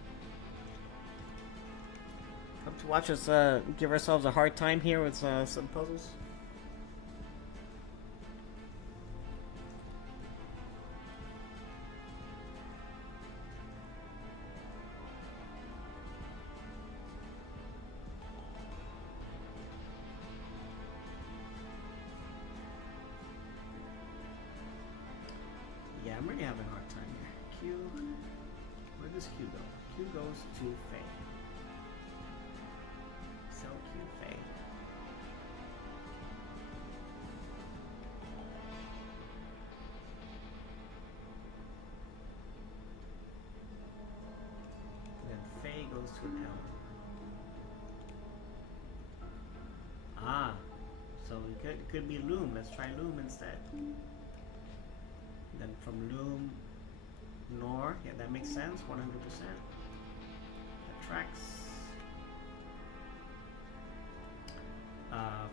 Come to watch us give ourselves a hard time here with some puzzles. Yeah, I'm really having a hard time here. Q, where does Q go? Q goes to Faye. Sell Q, Faye. Then Faye goes to an L. Ah, so it could be Loom. Let's try Loom instead. Then from Loom, Nor, yeah, that makes sense, 100%. That tracks.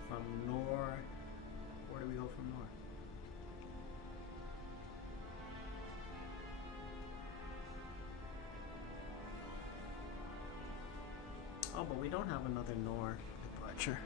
From Nor, where do we go from Nor? Oh, but we don't have another Nor departure.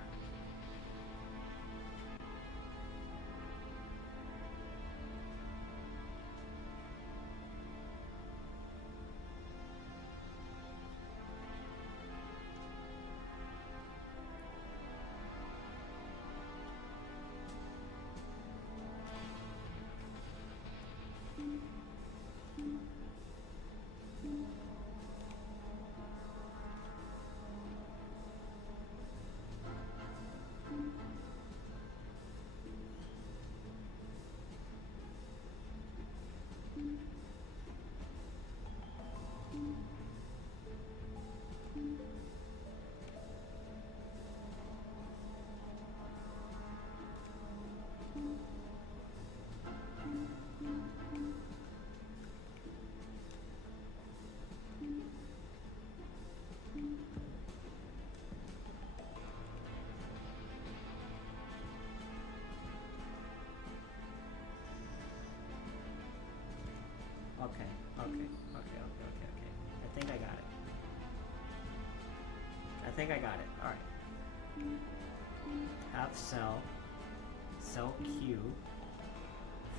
Okay. I think I got it. Alright. Have cell Q.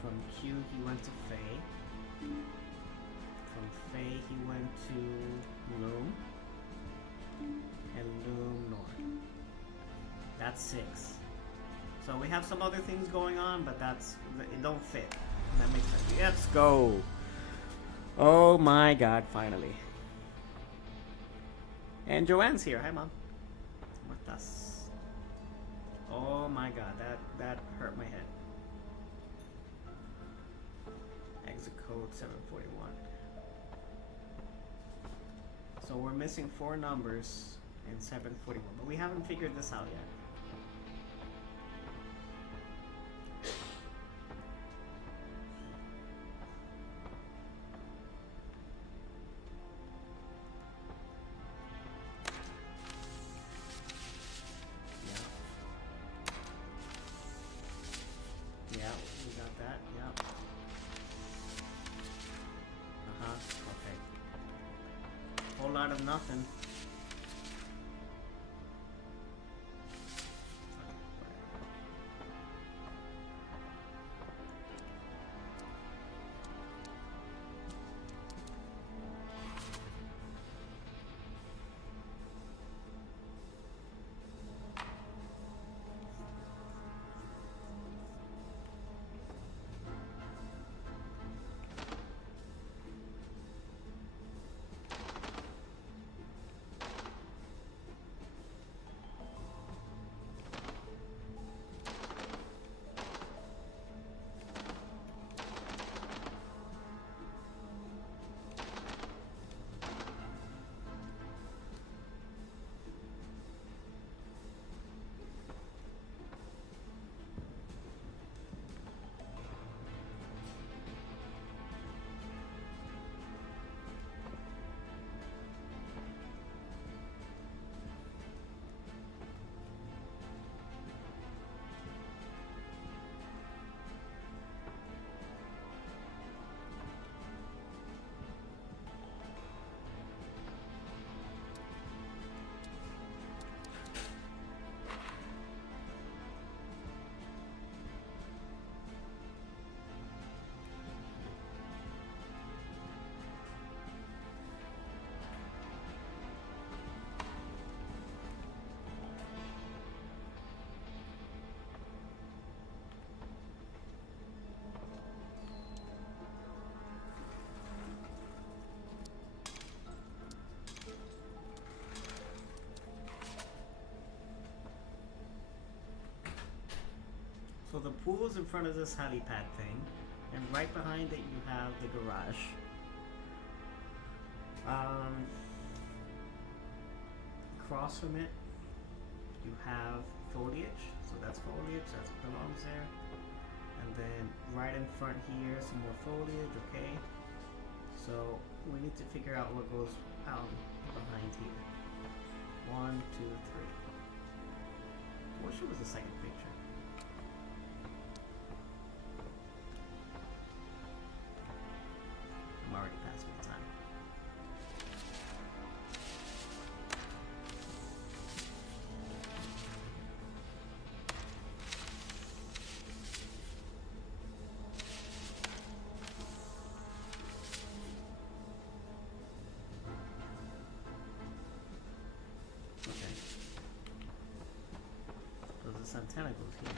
From Q he went to Faye. From Faye he went to Loom. And Loom North. That's 6. So we have some other things going on, but it don't fit. That makes sense. Let's go. Oh my god, finally. And Joanne's here. Hi, Mom. With us. Oh my god, that hurt my head. Exit code 741. So we're missing 4 numbers in 741, but we haven't figured this out yet. Out of nothing. So the pool is in front of this helipad thing, and right behind it you have the garage. Across from it you have foliage, so that's foliage, that belongs there. And then right in front here, some more foliage, okay? So we need to figure out what goes out behind here. 1, 2, 3. What was the second picture? I'm already past my time. Okay. So this antenna goes here.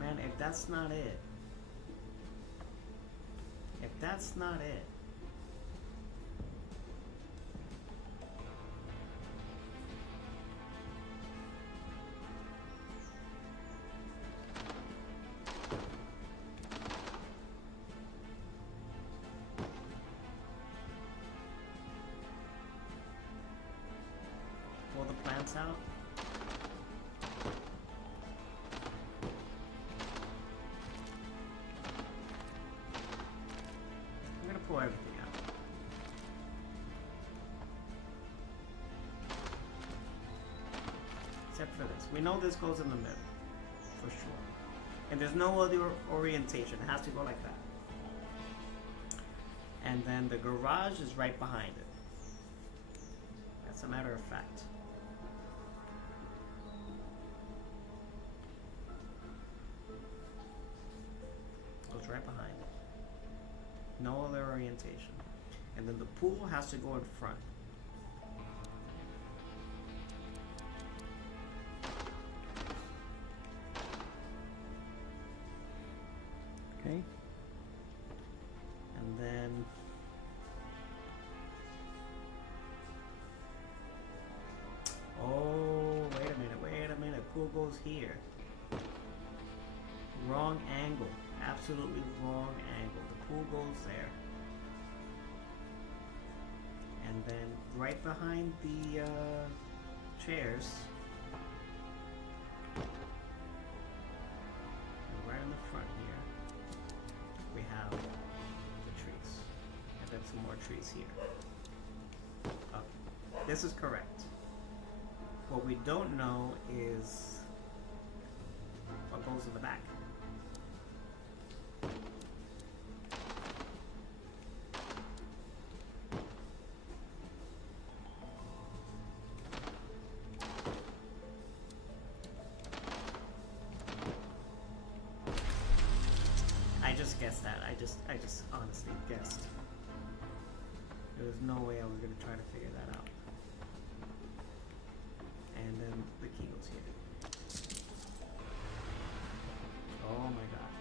Man, if that's not it. If that's not it. Pull the plants out. I'm gonna pull everything out. Except for this. We know this goes in the middle. For sure. And there's no other orientation. It has to go like that. And then the garage is right behind it. That's a matter of fact. Goes right behind it. No other orientation. And then the pool has to go in front. Okay. And then oh, wait a minute. Pool goes here. Wrong angle. Absolutely wrong angle. The pool goes there. And then right behind the chairs, and right in the front here, we have the trees. And then some more trees here. Okay. This is correct. What we don't know is what goes in the back. I just guessed that. I just honestly guessed. There was no way I was going to try to figure that out. And then the key goes here. Oh my god.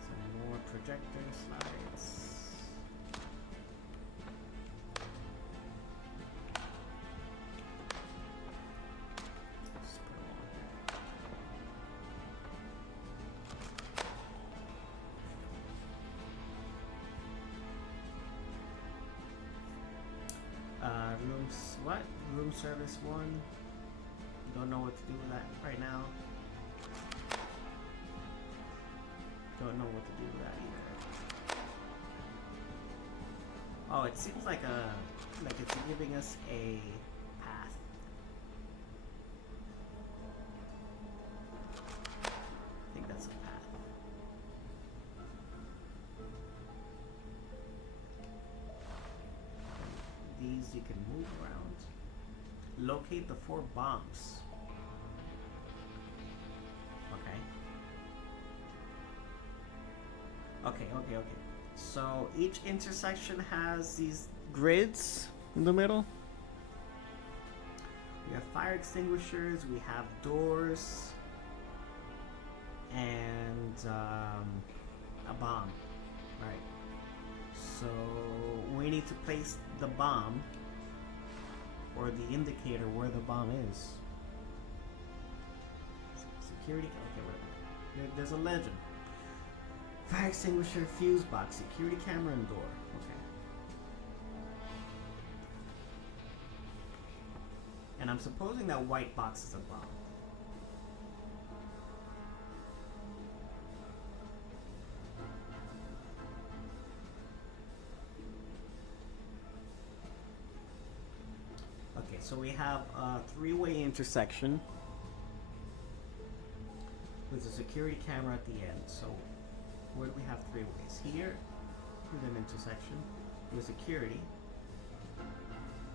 Some more projector slides. Just put them on here. Room service 1. Don't know what to do with that right now. Don't know what to do with that either. Oh, it seems like it's giving us a path. I think that's a path. These you can move around. Locate the 4 bombs. Okay. Okay. So each intersection has these grids in the middle. We have fire extinguishers, we have doors, and a bomb. Right. So we need to place the bomb, or the indicator where the bomb is. Security. Okay, wait. There's a legend. Fire extinguisher, fuse box, security camera, and door. Okay. And I'm supposing that white box is a bomb. Okay, so we have a three-way intersection with a security camera at the end. So where do we have three ways? Here, with an intersection with security.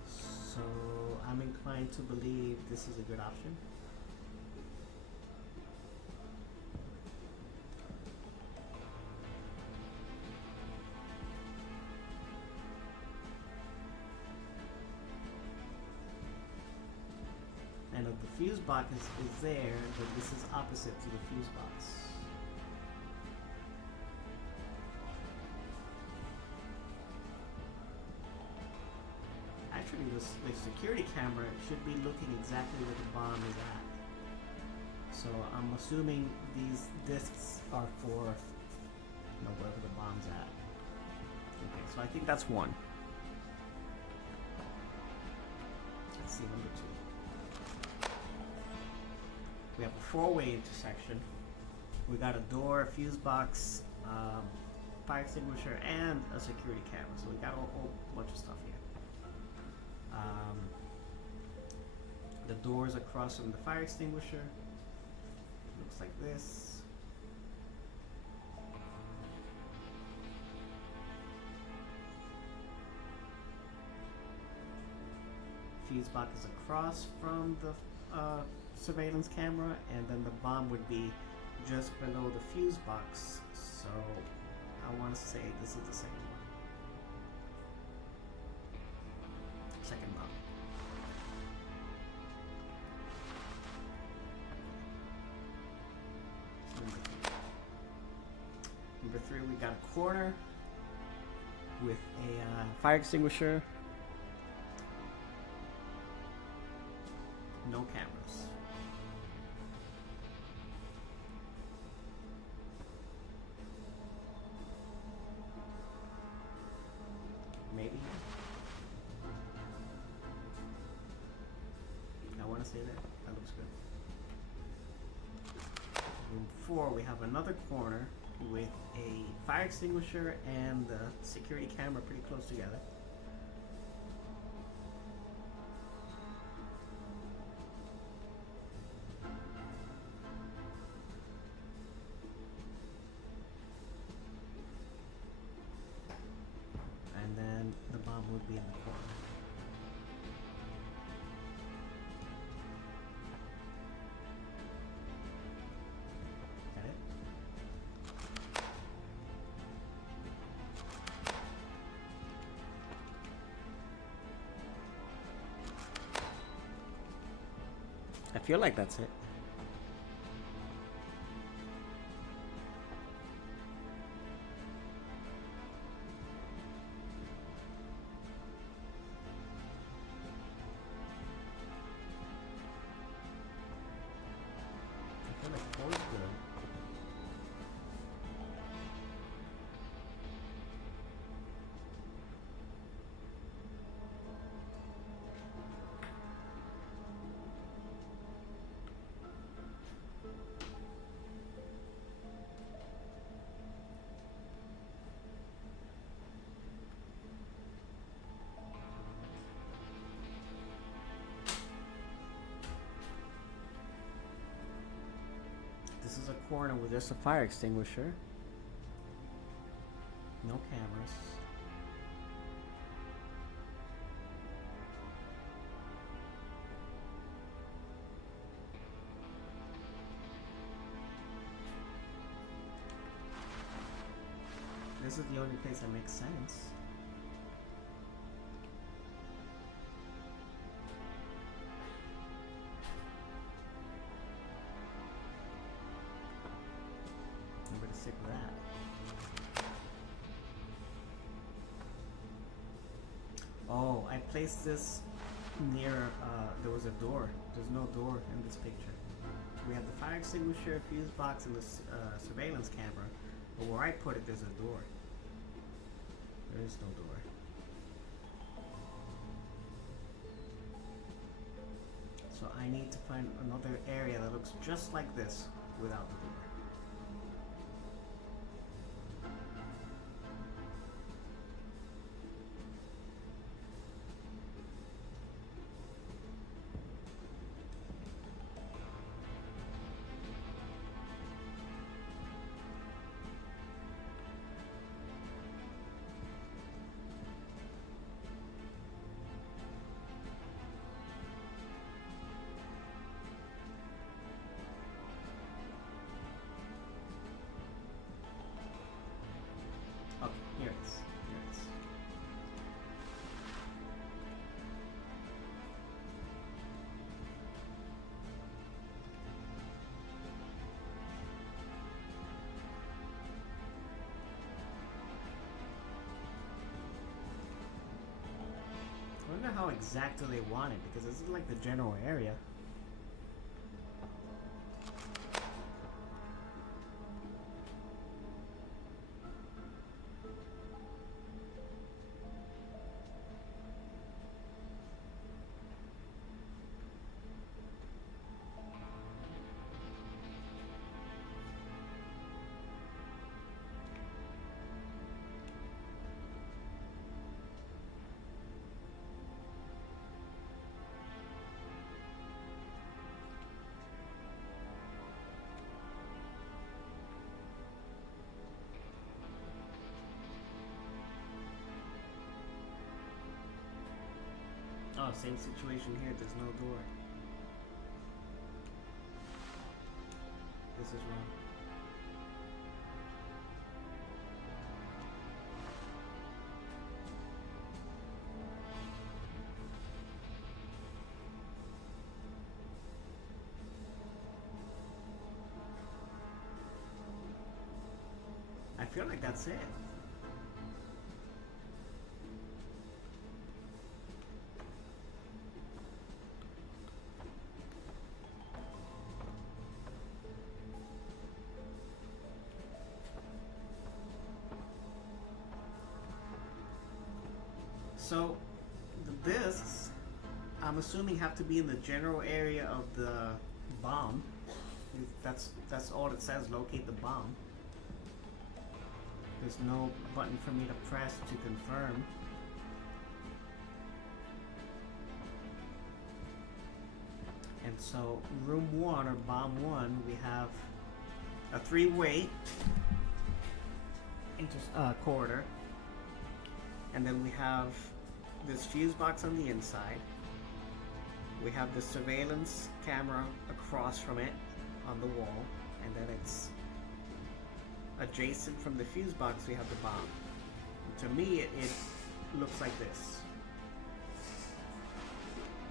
So I'm inclined to believe this is a good option. And if the fuse box is there, then this is opposite to the fuse box. Actually, the security camera should be looking exactly where the bomb is at. So I'm assuming these discs are for, wherever the bomb's at. Okay, so I think that's one. Let's see number two. We have a four-way intersection. We got a door, a fuse box, fire extinguisher, and a security camera. So we got a whole bunch of stuff here. The doors across from the fire extinguisher. Looks like this. Fuse box is across from the surveillance camera, and then the bomb would be just below the fuse box. So I want to say this is the second one. Second bomb. Number three, we got a corner with a fire extinguisher. No cameras. Maybe. I want to say that. That looks good. Room 4, we have another corner with a fire extinguisher and the security camera pretty close together. And then the bomb would be in the corner. Got it? I feel like that's it. I feel like 4 is good. This is a corner with just a fire extinguisher. No cameras. This is the only place that makes sense. I'm gonna stick with that. Oh, I placed this near, there was a door. There's no door in this picture. We have the fire extinguisher, fuse box, and the surveillance camera. But where I put it, there's a door. There is no door. So I need to find another area that looks just like this without the door. Okay, here it is. Here it is. I wonder how exactly they want it, because this is like the general area. Oh, same situation here, there's no door. This is wrong. I feel like that's it. So, the discs, I'm assuming, have to be in the general area of the bomb. That's all it says, locate the bomb. There's no button for me to press to confirm. And so, room 1, or bomb 1, we have a 3-way corridor. And then we have this fuse box on the inside. We have the surveillance camera across from it on the wall. And then it's adjacent from the fuse box, we have the bomb. To me, it looks like this.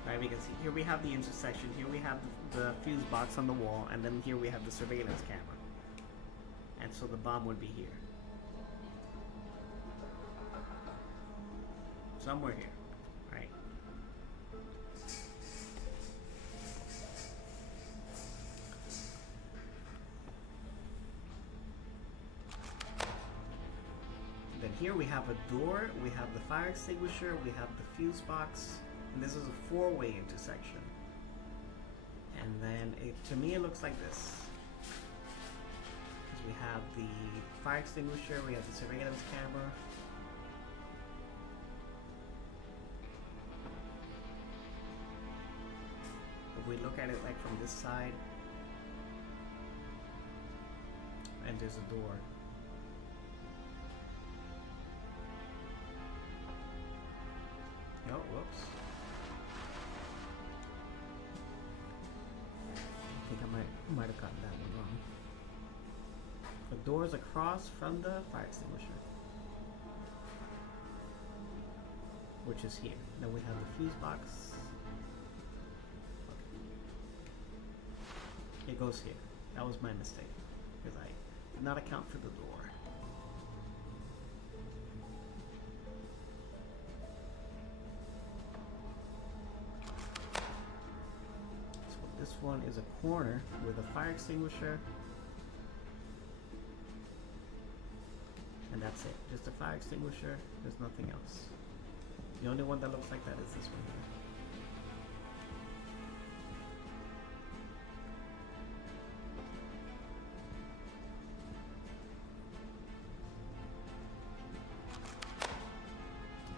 Right, we can see here we have the intersection, here we have the fuse box on the wall, and then here we have the surveillance camera. And so the bomb would be here. Somewhere here, right? Then here we have a door, we have the fire extinguisher, we have the fuse box, and this is a 4-way intersection. And then to me it looks like this. Because we have the fire extinguisher, we have the surveillance camera. If we look at it like from this side, and there's a door. Oh, whoops. I think I might have gotten that one wrong. The door's across from the fire extinguisher, which is here. Then we have the fuse box. Okay. It goes here. That was my mistake, because I did not account for the door. This one is a corner with a fire extinguisher, And that's it. Just a fire extinguisher. There's nothing else. The only one that looks like that is this one here.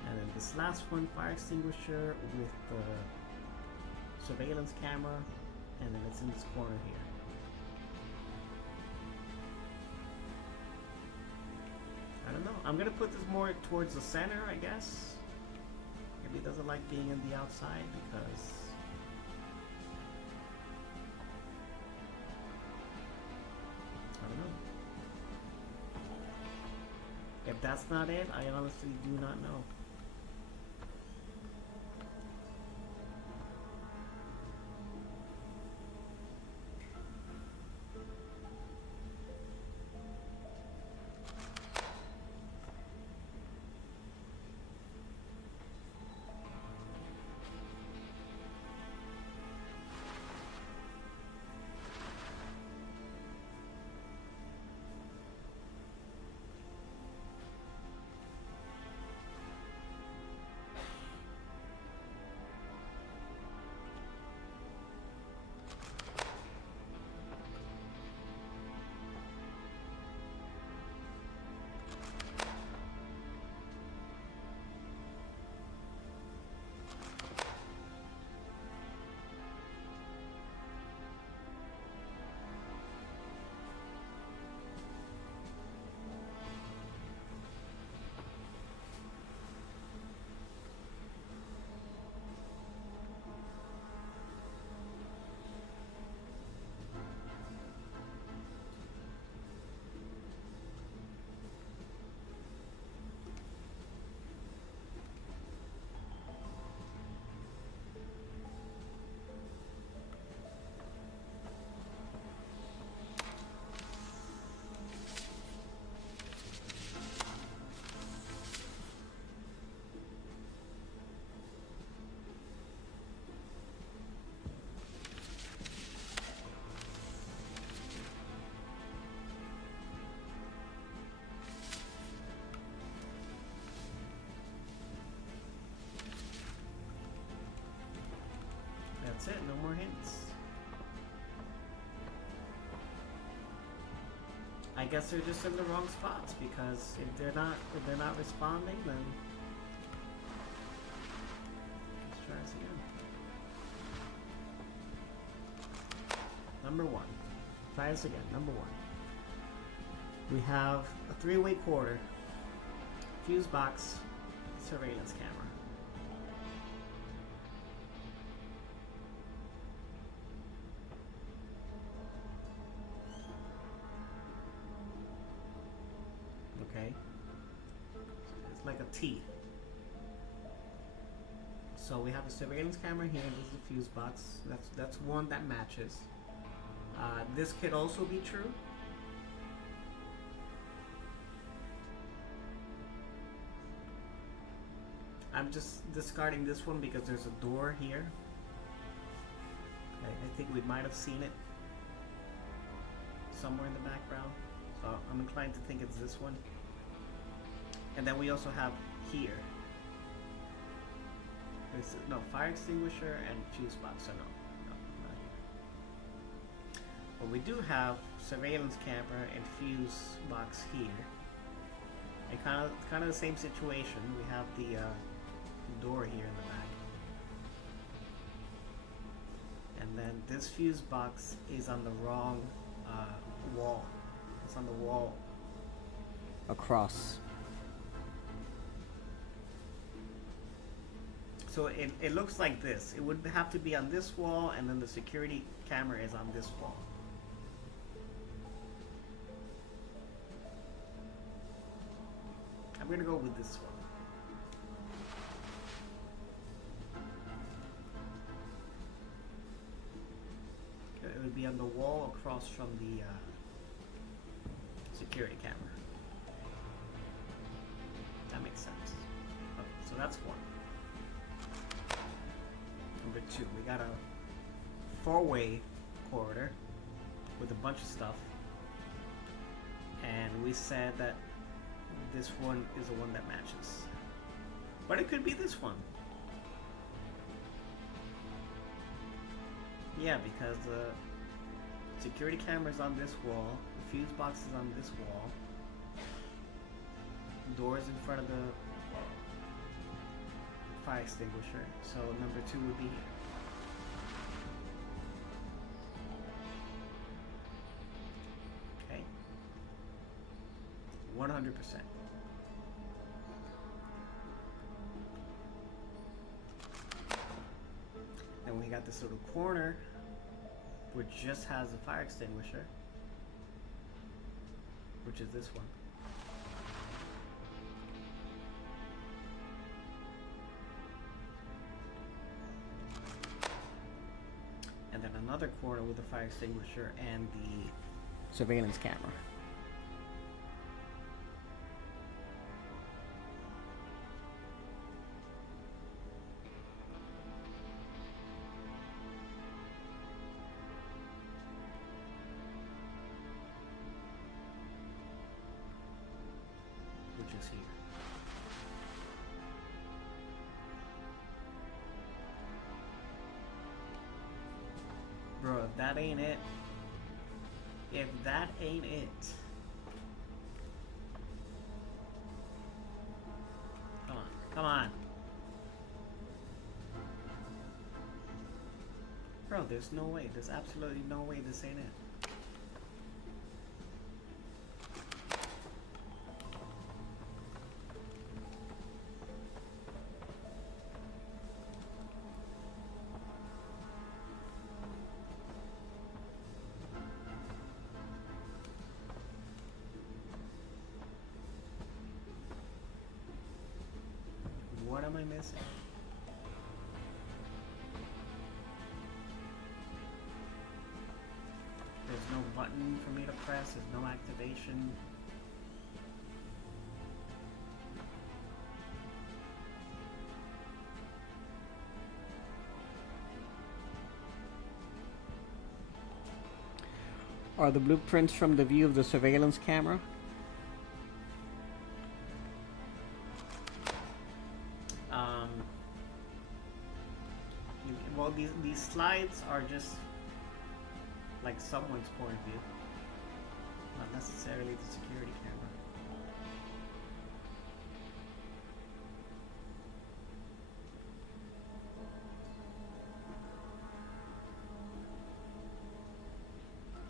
And then this last one, fire extinguisher with the surveillance camera, and then it's in this corner here. I don't know. I'm gonna put this more towards the center, I guess. Maybe it doesn't like being in the outside because I don't know. If that's not it, I honestly do not know. That's it, no more hints. I guess they're just in the wrong spots because if they're not responding, then let's try this again. Number one. Try this again. Number one. We have a 3-way quarter, fuse box, surveillance camera. Okay, it's like a T. So we have a surveillance camera here. This is the fuse box. That's one that matches. This could also be true. I'm just discarding this one because there's a door here. I think we might have seen it somewhere in the background. So I'm inclined to think it's this one. And then we also have here. This is, no, fire extinguisher and fuse box. So no, not here. But we do have surveillance camera and fuse box here. And kind of the same situation. We have the door here in the back. And then this fuse box is on the wrong wall. It's on the wall across. So it looks like this. It would have to be on this wall, and then the security camera is on this wall. I'm gonna go with this one. It would be on the wall across from the security camera. That makes sense. Okay, so that's one. Number two, we got a 4-way corridor with a bunch of stuff. And we said that this one is the one that matches. But it could be this one. Yeah, because the security camera is on this wall, the fuse box is on this wall, doors in front of the fire extinguisher, so number 2 would be here. Okay. 100%. Then we got this little corner which just has a fire extinguisher, which is this one. And then another corner with the fire extinguisher and the surveillance camera. Which is here. Bro, if that ain't it, come on. Bro, there's no way, there's absolutely no way this ain't it. What am I missing? There's no button for me to press, there's no activation. Are the blueprints from the view of the surveillance camera? Well, these slides are just like someone's point of view, not necessarily the security camera.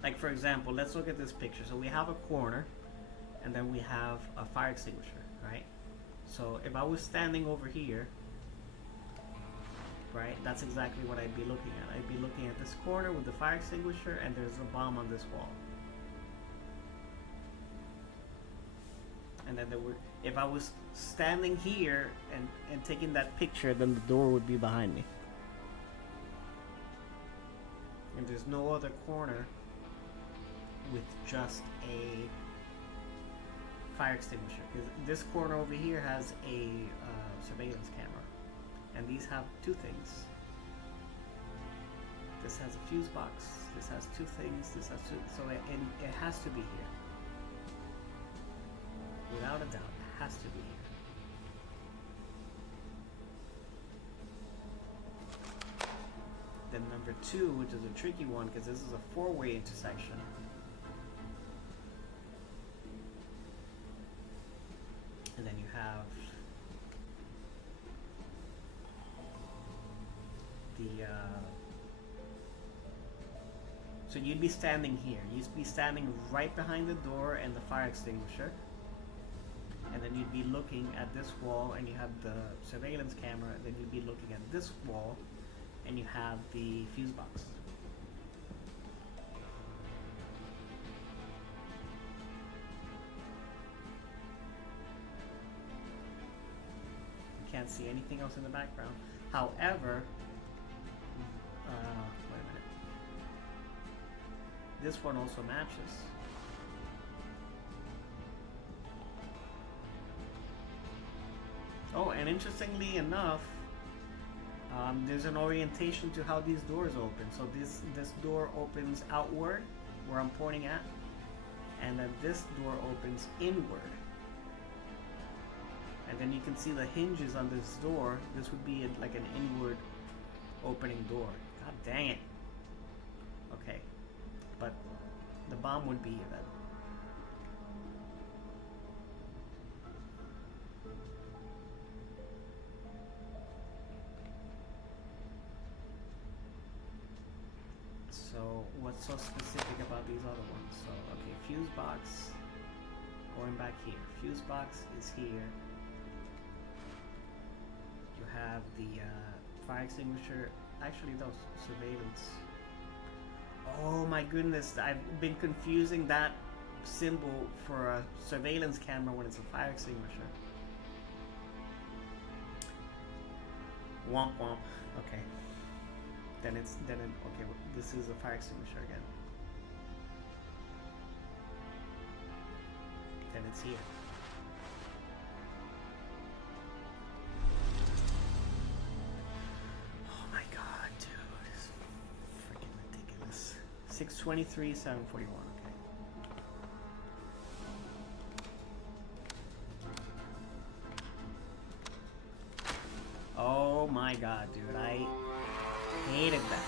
Like, for example, let's look at this picture. So we have a corner, and then we have a fire extinguisher, right? So if I was standing over here, right, that's exactly what I'd be looking at. I'd be looking at this corner with the fire extinguisher, and there's a bomb on this wall. And then if I was standing here and taking that picture, then the door would be behind me. And there's no other corner with just a fire extinguisher, because this corner over here has a surveillance camera, and these have two things. This has a fuse box, this has two things, this has two, so it has to be here. Without a doubt, it has to be here. Then number 2, which is a tricky one, because this is a 4-way intersection. And then you have the so you'd be standing here. You'd be standing right behind the door and the fire extinguisher, and then you'd be looking at this wall, and you have the surveillance camera, and then you'd be looking at this wall, and you have the fuse box. Can't see anything else in the background. However, wait a minute. This one also matches. Oh, and interestingly enough, there's an orientation to how these doors open. So this door opens outward, where I'm pointing at, and then this door opens inward. And then you can see the hinges on this door. This would be like an inward opening door. God dang it. Okay. But the bomb would be here then. So what's so specific about these other ones? So, okay, fuse box. Going back here. Fuse box is here. You have the fire extinguisher. Actually, those surveillance. Oh my goodness, I've been confusing that symbol for a surveillance camera when it's a fire extinguisher. Womp womp. Okay. Okay, this is a fire extinguisher again. Then it's here. Oh my god, dude. It's freaking ridiculous. 623, 741, okay. Oh my god, dude. I hated that.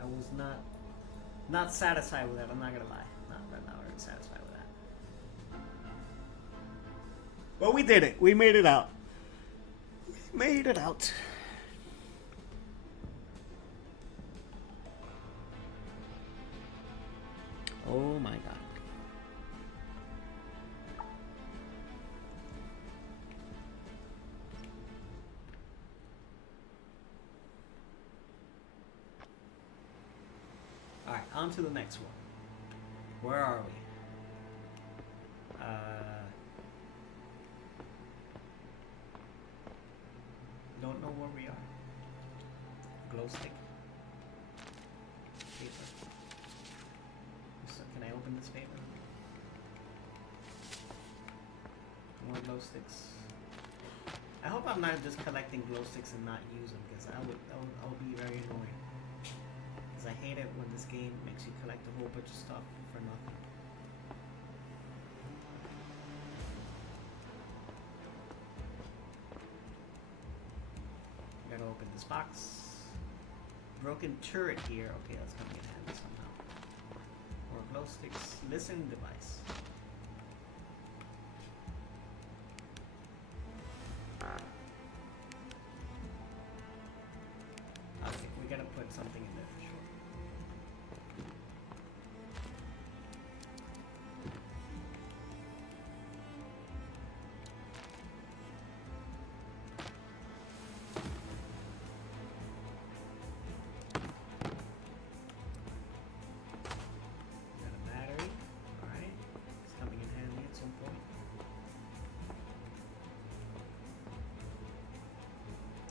I was not satisfied with that, I'm not gonna lie. Not really satisfied with that. But we did it. We made it out. We made it out. Oh my god. Alright, on to the next one. Where are we? Don't know where we are. Glow stick. Paper. So can I open this paper? More glow sticks. I hope I'm not just collecting glow sticks and not use them, because I would be very annoying. Because I hate it when this game makes you collect a whole bunch of stuff for nothing. Gotta open this box. Broken turret here. Okay, that's gonna be in handy somehow. More glow sticks. Listening device. Okay, we gotta put something in there for sure.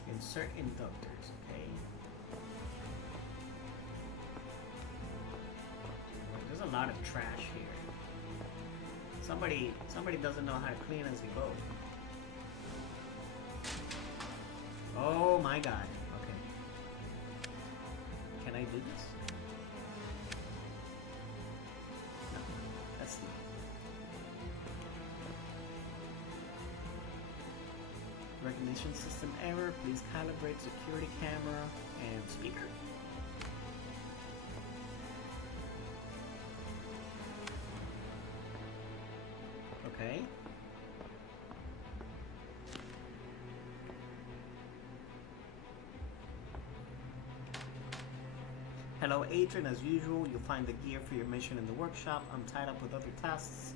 Insert inductors, okay. There's a lot of trash here. Somebody doesn't know how to clean as we go. Oh my god. Okay. Can I do this? No, that's not. Recognition system error. Please calibrate security camera and speaker. Okay. Hello, Adrian. As usual, you'll find the gear for your mission in the workshop. I'm tied up with other tasks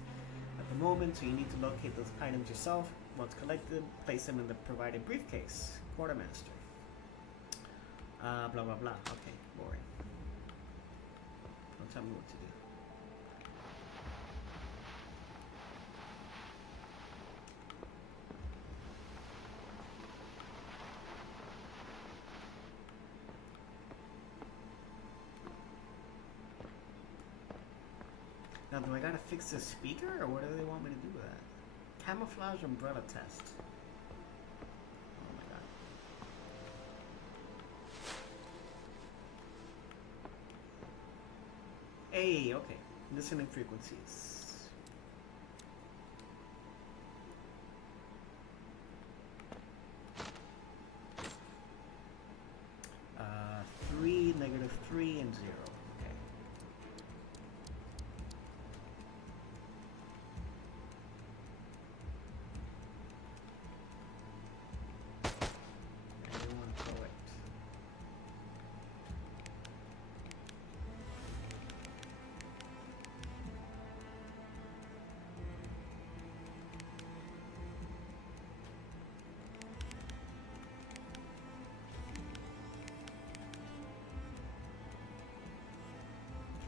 at the moment, so you need to locate those items yourself. Once collected, place them in the provided briefcase. Quartermaster. Blah blah blah. Okay, boring. Don't tell me what to do. Now, do I gotta fix the speaker, or what do they want me to do with that? Camouflage umbrella test. Oh my god. Hey, okay. Listening frequencies. 3, -3, and 0. Okay. Everyone correct.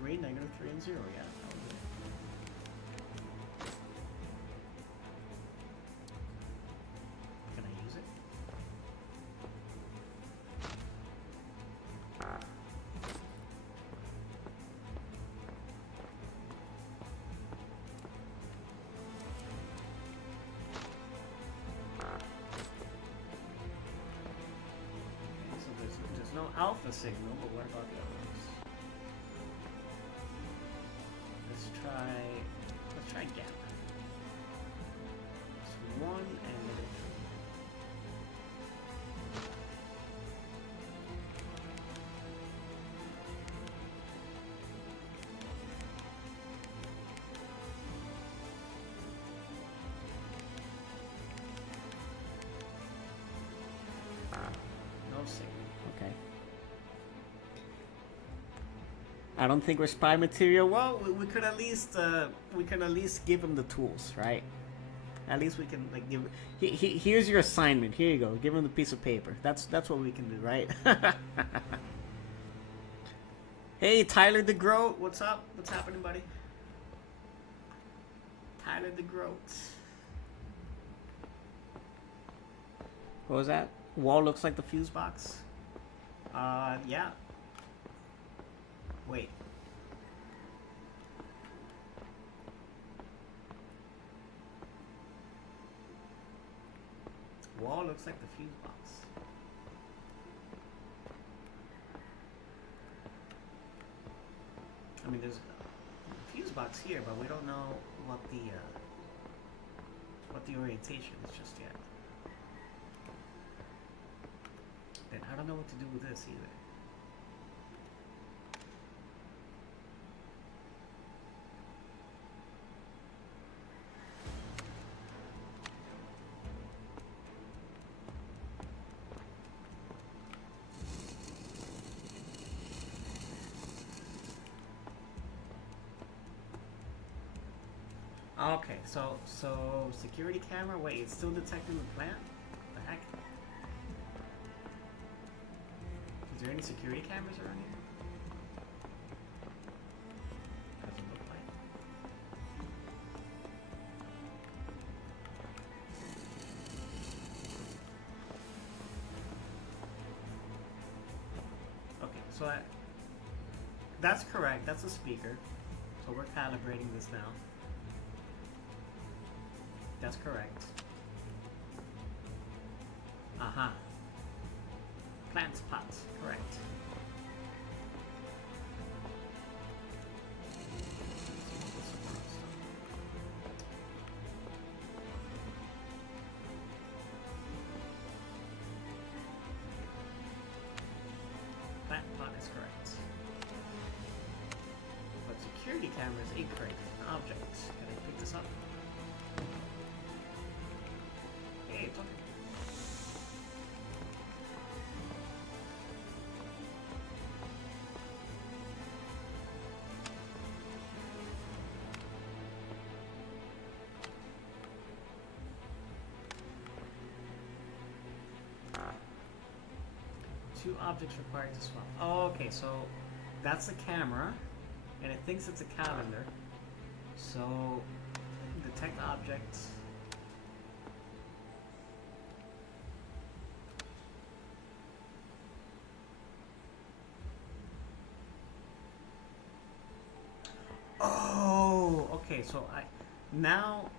-3, -3, and 0, yeah. That was it. Can I use it? Okay, so there's no alpha signal, but what about the other ones? Let's try gamma. It's 1 and -3. No signal. Okay. I don't think we're spy material. Well, we could at least give him the tools, right? At least we can like give. Here's your assignment. Here you go. Give him the piece of paper. That's what we can do, right? Hey, Tyler the Groat, what's up? What's happening, buddy? Tyler the Groat. What was that? Wall looks like the fuse box. Yeah. Wait. Wall looks like the fuse box. I mean, there's a fuse box here, but we don't know what the orientation is just yet. Then I don't know what to do with this either. Okay, so security camera. Wait, it's still detecting the plant? What the heck? Is there any security cameras around here? Doesn't look like. Okay, so that's correct. That's a speaker. So we're calibrating this now. That's correct. Uh-huh. Plant spots, correct. Plant pot is correct. But security camera is incorrect. Object. Can I pick this up? Hey, it's okay. Two objects required to swap. Oh, okay, so that's the camera, and it thinks it's a calendar. So detect object. Oh, okay. So now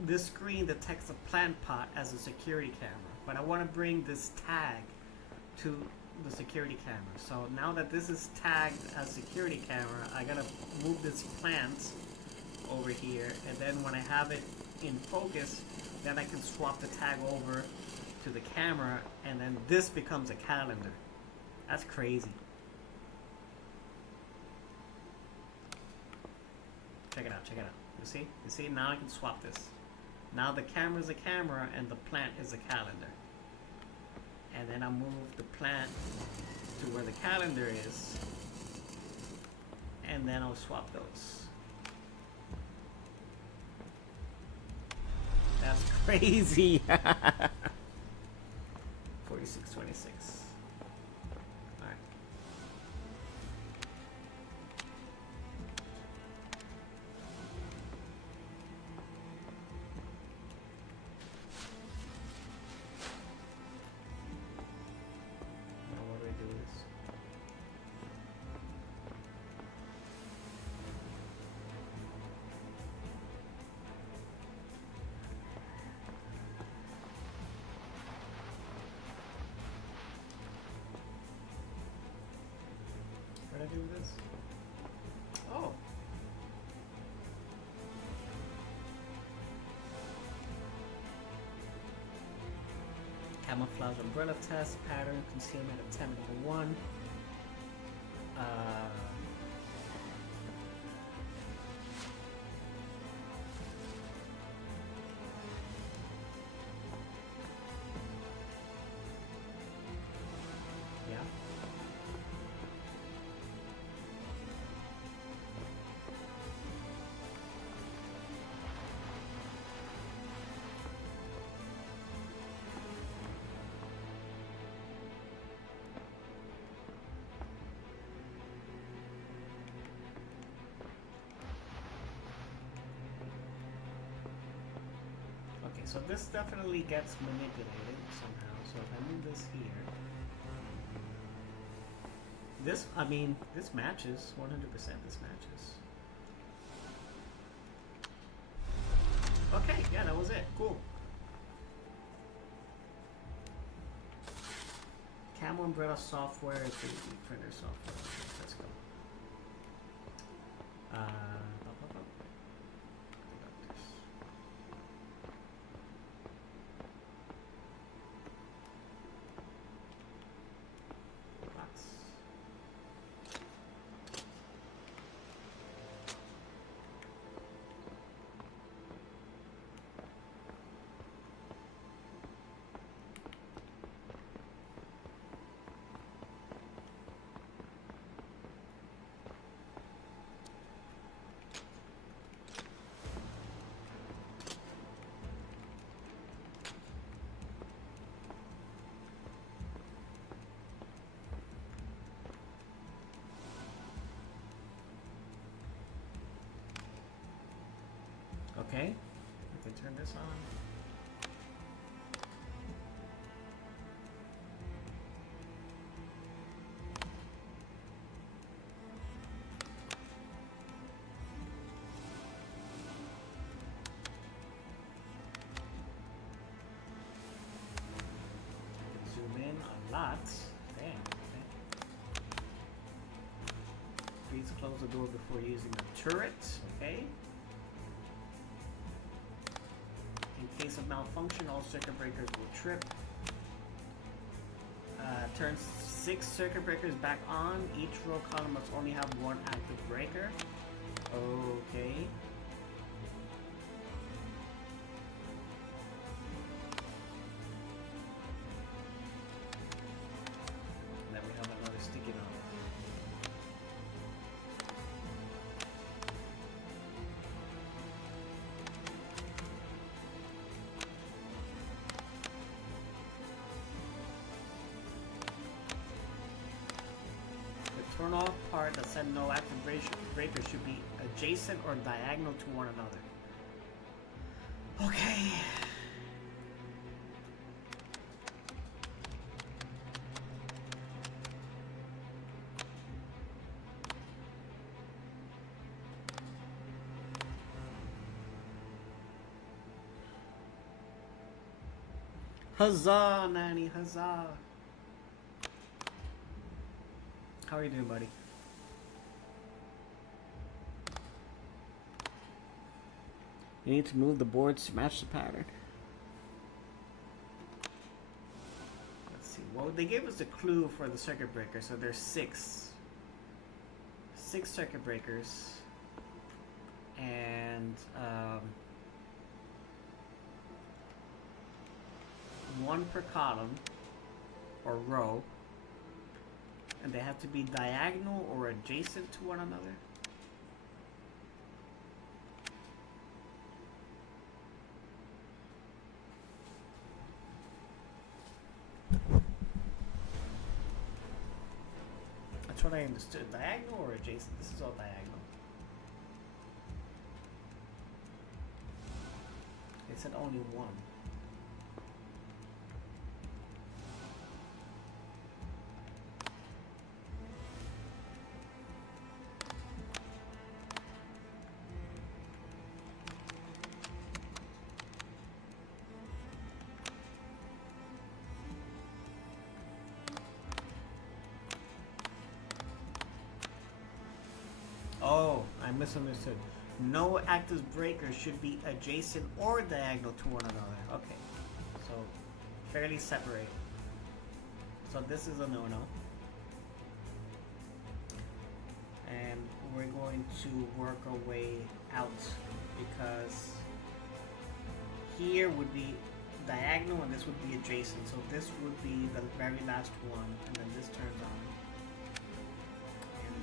this screen detects a plant pot as a security camera, but I want to bring this tag to the security camera. So now that this is tagged as security camera, I gotta move this plant over here, and then when I have it in focus, then I can swap the tag over to the camera, and then this becomes a calendar. That's crazy. Check it out, check it out. You see? You see? Now I can swap this. Now the camera is a camera and the plant is a calendar. And then I'll move the plant to where the calendar is, and then I'll swap those. That's crazy. 4626. Alright. Now what do I do with this? What do I do with this? Oh! Camouflage umbrella test, pattern, concealment attempt number 1. Yeah. Okay, so this definitely gets manipulated somehow. So if I move this here, this, I mean, this matches, 100% this matches. Okay, yeah, that was it. Cool. Camo Umbrella software, 3D printer software. Let's go. Okay, I can turn this on. I can zoom in a lot. Damn, okay. Please close the door before using the turret. Okay. In case of malfunction, all circuit breakers will trip. Turn 6 circuit breakers back on. Each row column must only have one active breaker. Okay. And then we have another sticky note. Turn off part that said no active breaker should be adjacent or diagonal to one another. Okay. Huzzah, Nanny, huzzah. How are you doing, buddy? You need to move the boards to match the pattern. Let's see. Well, they gave us a clue for the circuit breaker, so there's 6 circuit breakers, and one per column or row, and they have to be diagonal or adjacent to one another. That's what I understood. Diagonal or adjacent? This is all diagonal. They said only one. Oh, I misunderstood. No active breakers should be adjacent or diagonal to one another. Okay, so fairly separate. So this is a no-no. And we're going to work our way out, because here would be diagonal and this would be adjacent. So this would be the very last one, and then this turns on.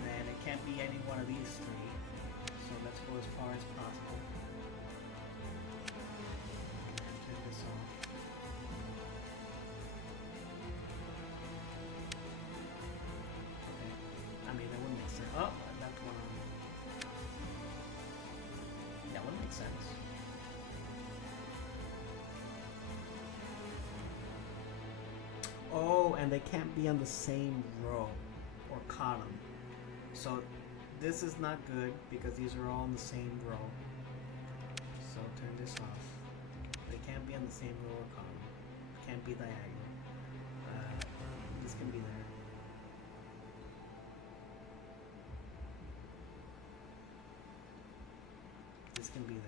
And it can't be any one of these 3. So let's go as far as possible. And turn this off. Okay. I mean, that wouldn't make sense. Oh, I left one on. That wouldn't make sense. Oh, and they can't be on the same row or column. So this is not good because these are all in the same row. So turn this off. They can't be on the same row or column. Can't be diagonal. This can be there. This can be there.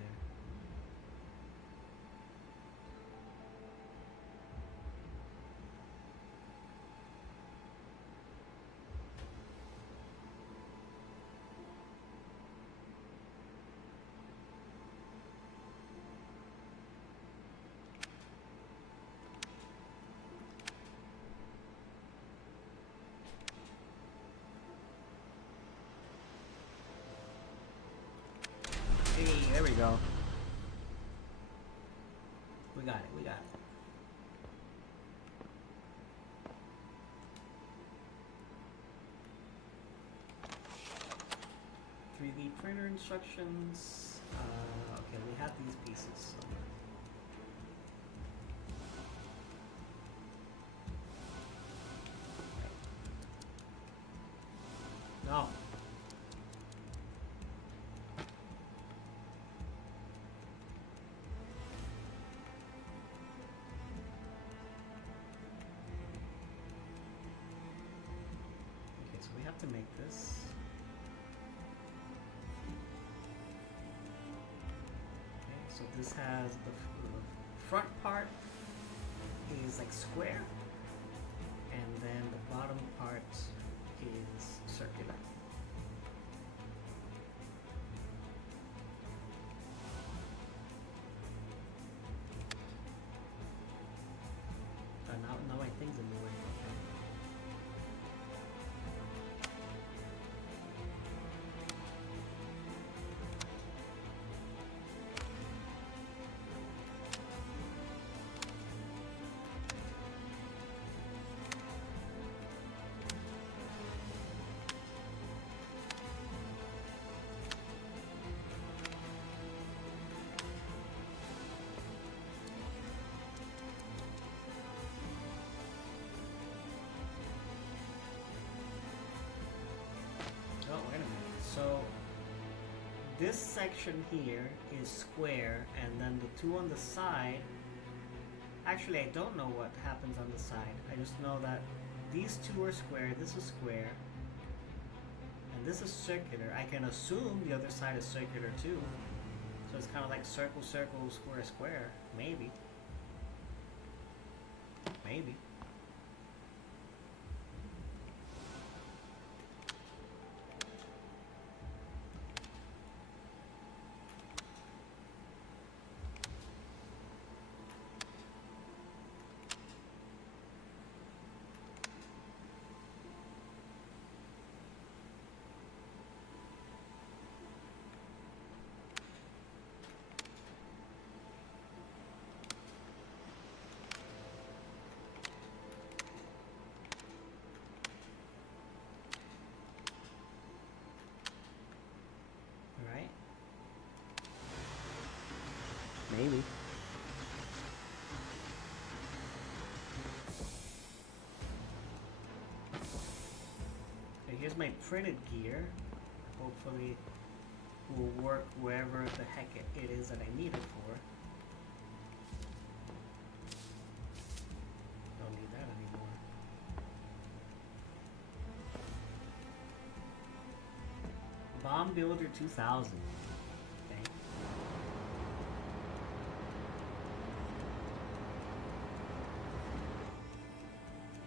There we go. We got it, we got it. .3D printer instructions. Okay, we have these pieces. So. No. So we have to make this. Okay, so this has the front part is like square, and then the bottom part is circular. Now my thing's in the way. Okay. Oh, wait a minute. So this section here is square, and then the two on the side, actually I don't know what happens on the side. I just know that these two are square, this is square, And this is circular. I can assume the other side is circular too. So it's kind of like circle, circle, square, square. Maybe. Maybe. Right? Maybe. Okay, here's my printed gear. Hopefully it will work wherever the heck it is that I need it for. Don't need that anymore. Bomb Builder 2000. Okay.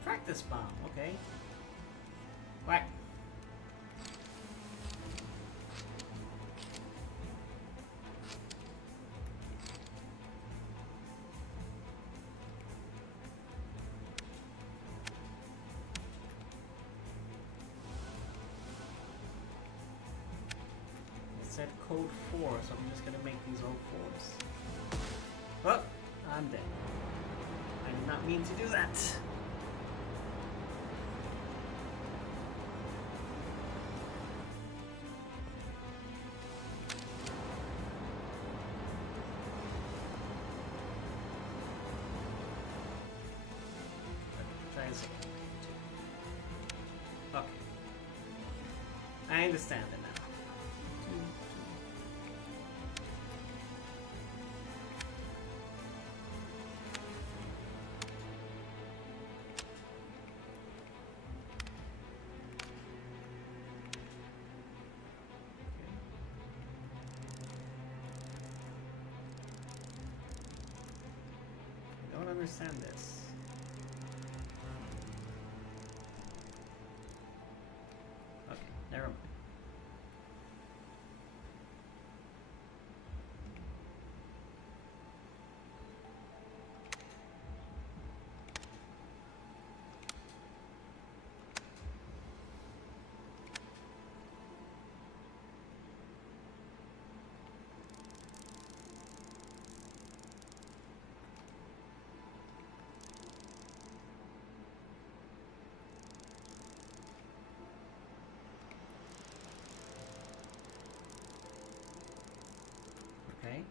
Practice bomb. Okay. What? Said code 4, so I'm just gonna make these all 4s. Oh, I'm dead. I did not mean to do that. Try this again. Okay. I understand it now. I don't understand this. Okay, never mind. Okay.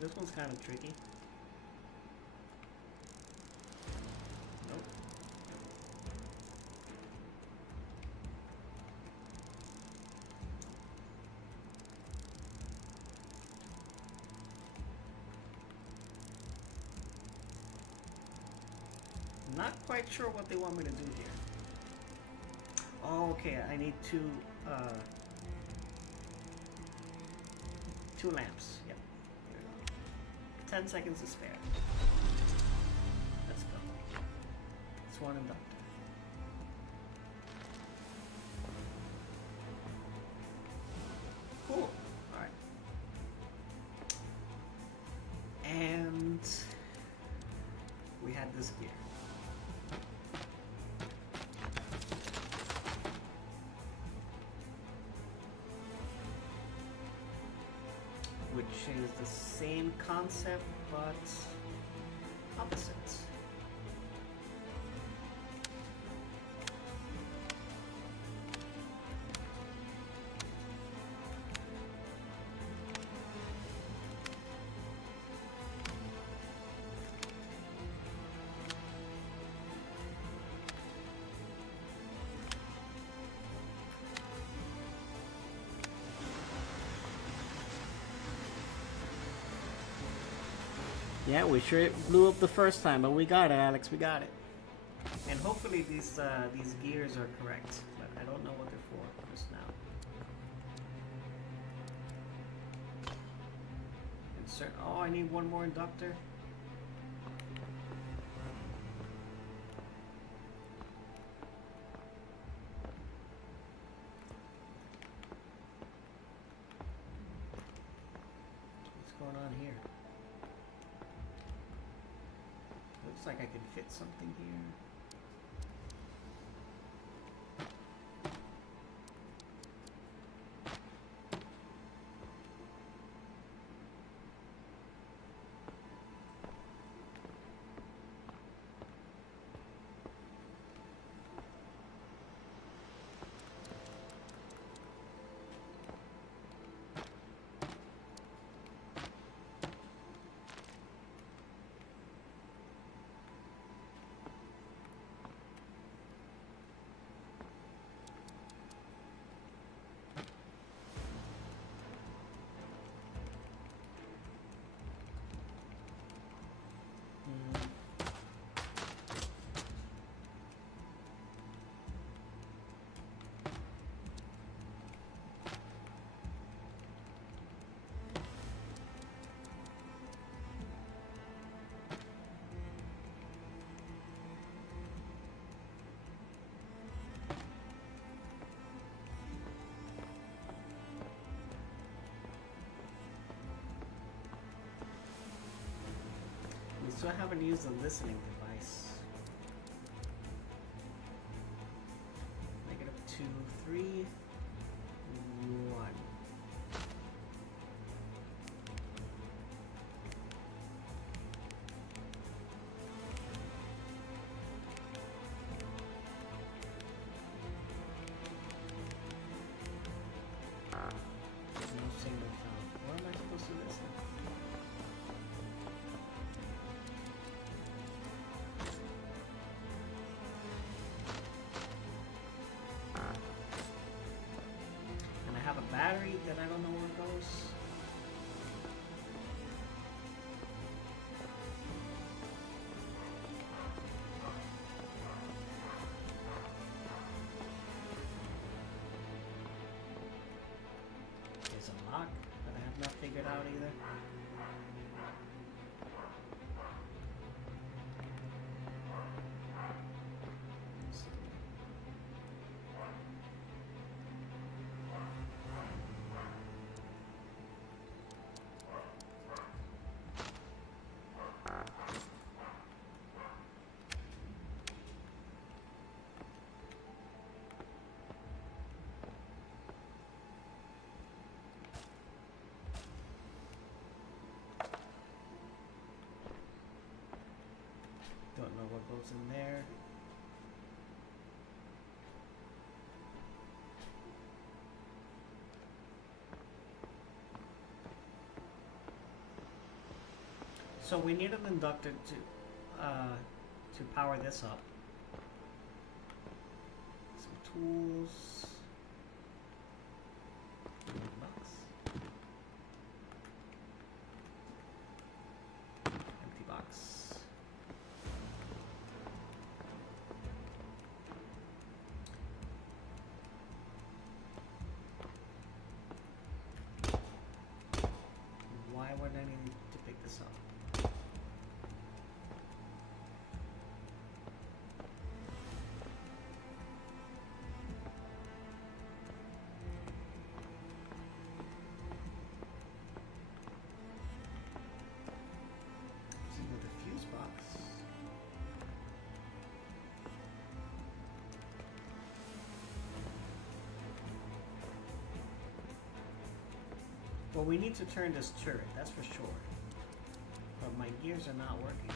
This one's kind of tricky. Nope. Not quite sure what they want me to do here. Oh, okay, I need two lamps. Yep. 10 seconds to spare. Let's go. Swan and Doctor. Cool. Alright. And we had this gear. Which is the same concept, but opposite. Yeah, we sure blew up the first time, but we got it, Alex. We got it. And hopefully these gears are correct, but I don't know what they're for just now. Insert. Oh, I need one more inductor. What's going on here? Looks like I can fit something here. So I haven't used the listening device. -2, 3, 1. There's no signal found. Where am I supposed to listen? Have a battery that I don't know where it goes. There's a lock that I have not figured out either. Don't know what goes in there. So we need an inductor to power this up. Some tools. Box. Empty box. Why would I need to pick this up? With the fuse box. Well, we need to turn this turret, that's for sure. But my gears are not working.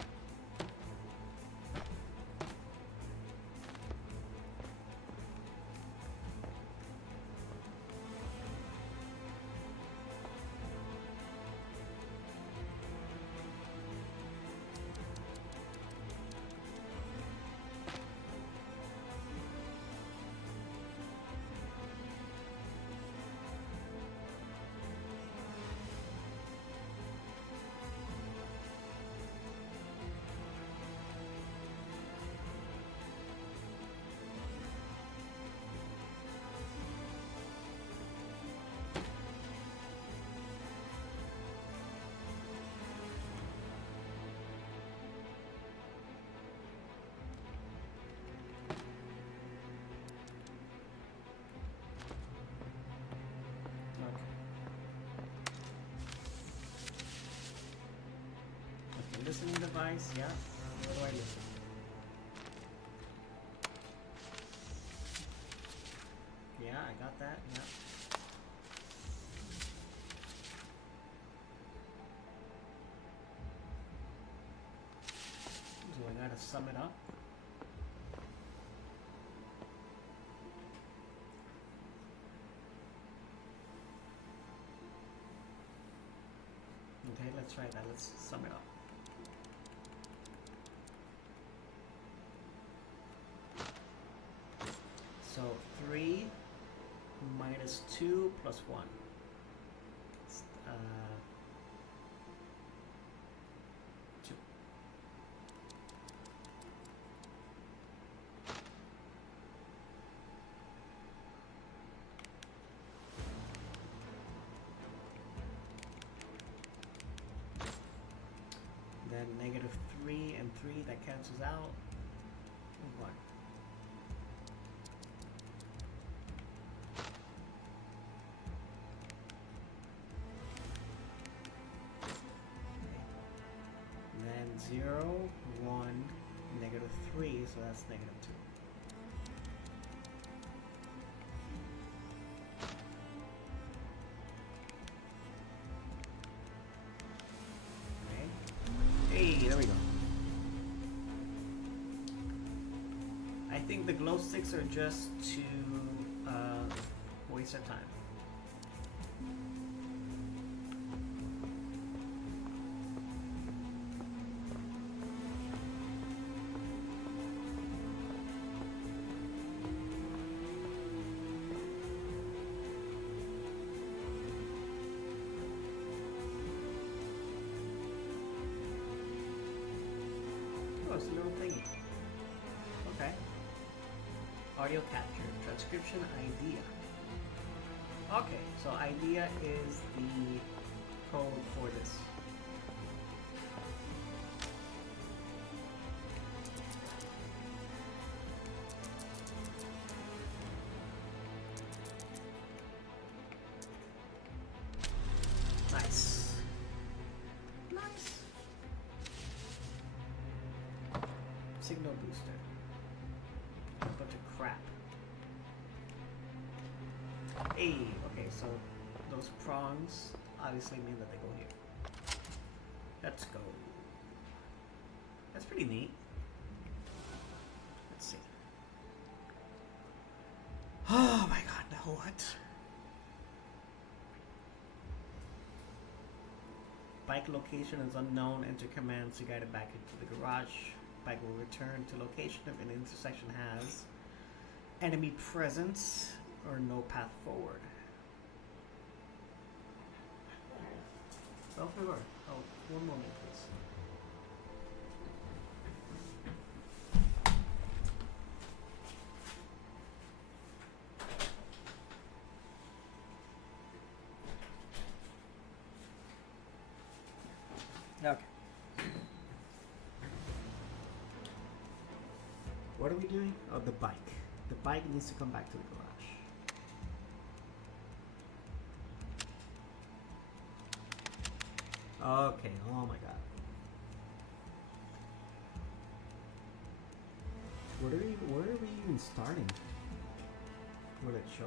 twice, yeah. What do I do? Yeah, I got that, yeah. So I gotta sum it up. Okay, let's try that. Let's sum it up. So 3 minus 2 plus 1. It's, 2. Then negative 3 and 3, that cancels out. 1. Then 0, 1, negative 3, so that's negative 2. Okay. Hey, there we go. I think the glow sticks are just to waste our time. Oh, it's a little thingy. Okay. Audio capture, transcription idea. Okay, so idea is the code for this. Nice. Nice. Signal booster. A bunch of crap. Hey, okay, so those prongs obviously mean that they go here. Let's go. That's pretty neat. Let's see. Oh my god, now what? Bike location is unknown. Enter commands to guide it back into the garage. Bike will return to location if an intersection has enemy presence or no path forward. Belphegor. Oh, one moment, please. Okay. What are we doing? Oh, the bike. The bike needs to come back to the garage. Okay, oh my god. Where are we even starting? Will it show?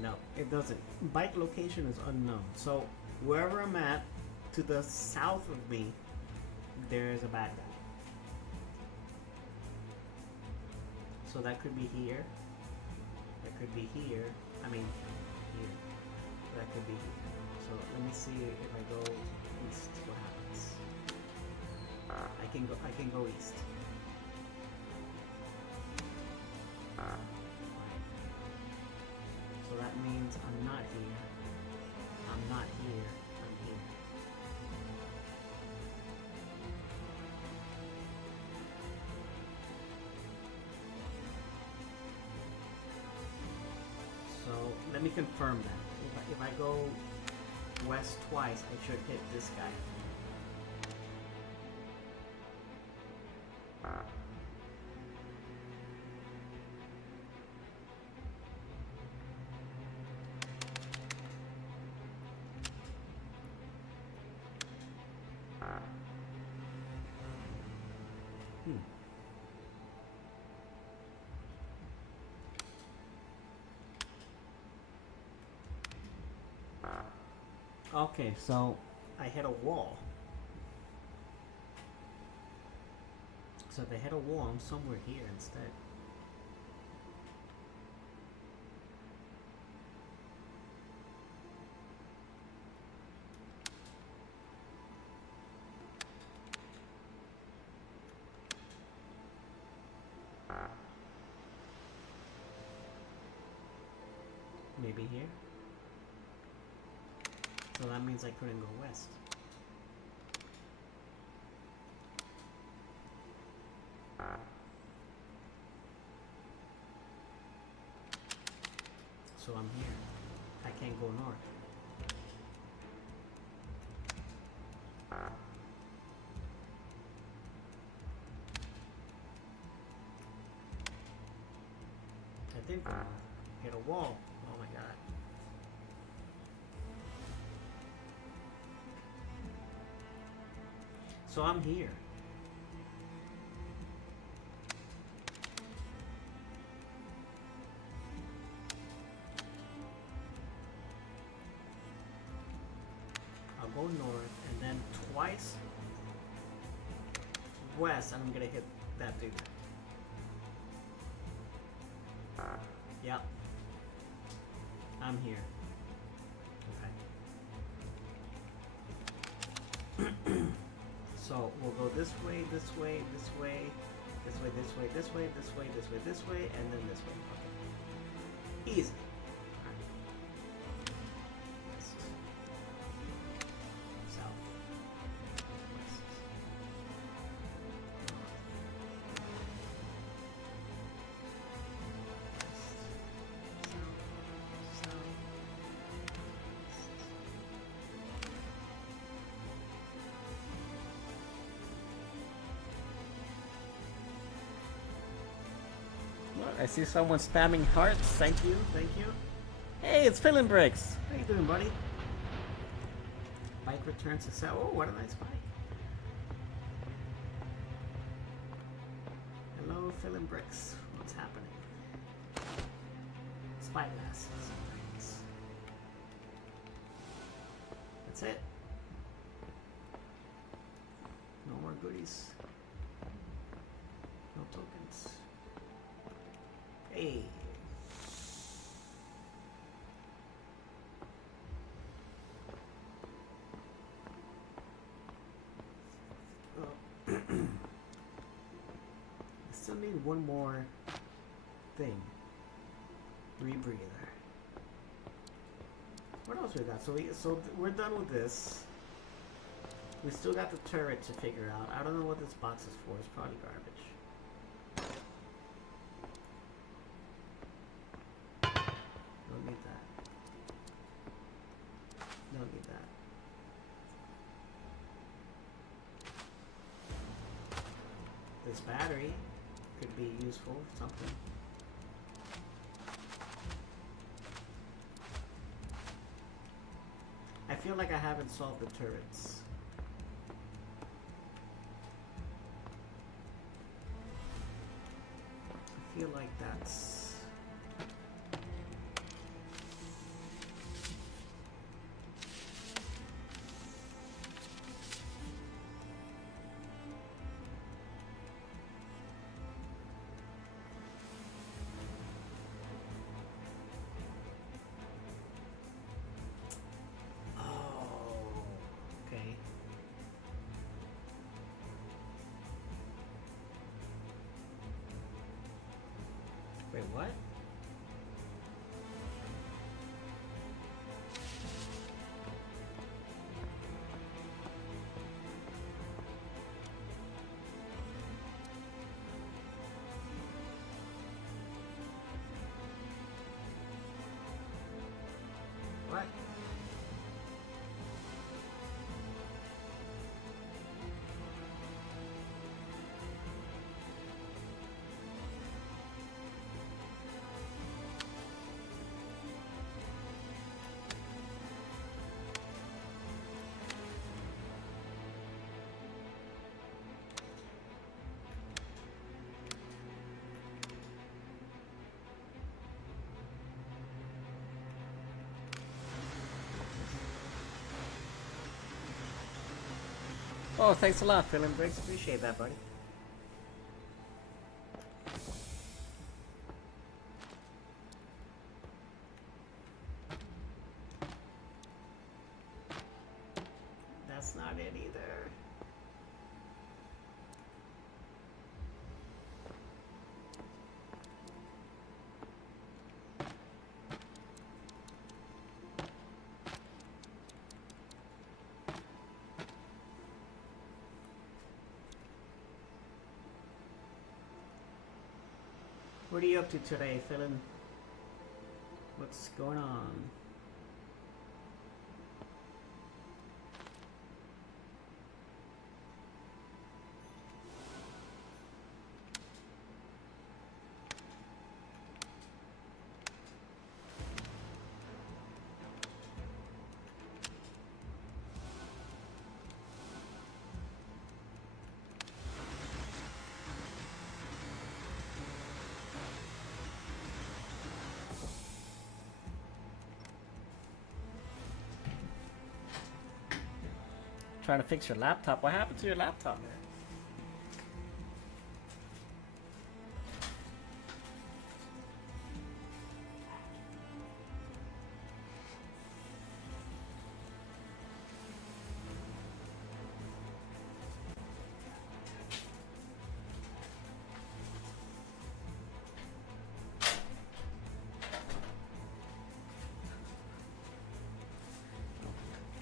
No, it doesn't. Bike location is unknown. So wherever I'm at, to the south of me, there is a bad guy. So that could be here. That could be here. I mean, here. That could be here. So let me see if I go east, what happens. I can go east. So that means I'm not here. I'm not here. I'm here. So let me confirm that. If I go west twice, I should hit this guy. Okay, so I hit a wall. So if I hit a wall, I'm somewhere here instead. Maybe here? So that means I couldn't go west. So I'm here. I can't go north. I did go north. Hit a wall. Oh my god. So I'm here. I'll go north and then twice west, and I'm gonna hit that dude. Yep. I'm here. Okay. So we'll go this way, this way, this way, this way, this way, this way, this way, this way, this way, and then this way. Okay. Easy. West. South. West. I see someone spamming hearts. Thank you, thank you. Hey, it's Filling Bricks. How you doing, buddy? Bike returns to sell. Oh, what a nice bike. Hello, Filling Bricks. What's happening? Spyglass. Nice. That's it. No more goodies. No tokens. Hey. I still need one more thing. Rebreather. What else we got? So we're done with this. We still got the turret to figure out. I don't know what this box is for. It's probably garbage. Don't need that. Don't need that. This battery could be useful for something. I feel like I haven't solved the turrets. I feel like that's... Wait, what? Oh, thanks a lot, Phil and Briggs. Appreciate that, buddy. That's not it either. What are you up to today, Phil? What's going on? Trying to fix your laptop. What happened to your laptop, man?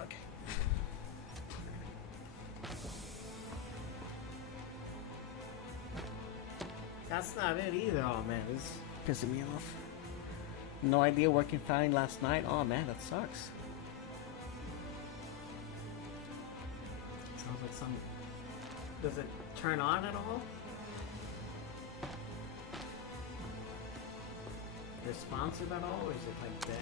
Okay. That's not it either. Oh man, this is pissing me off. No idea working fine last night. Oh man, that sucks. Sounds like some. Does it turn on at all? Responsive at all, or is it like dead?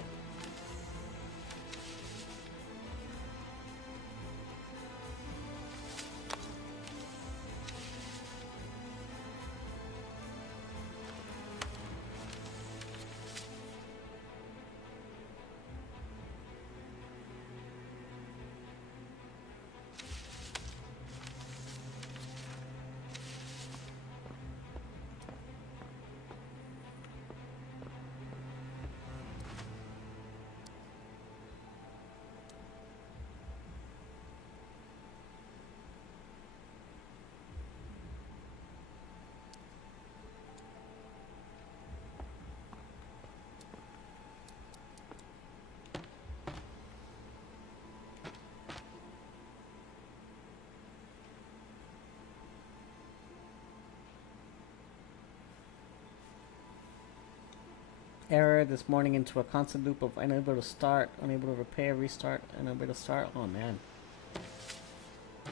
Error this morning into a constant loop of unable to start, unable to repair, restart, unable to start. Oh man.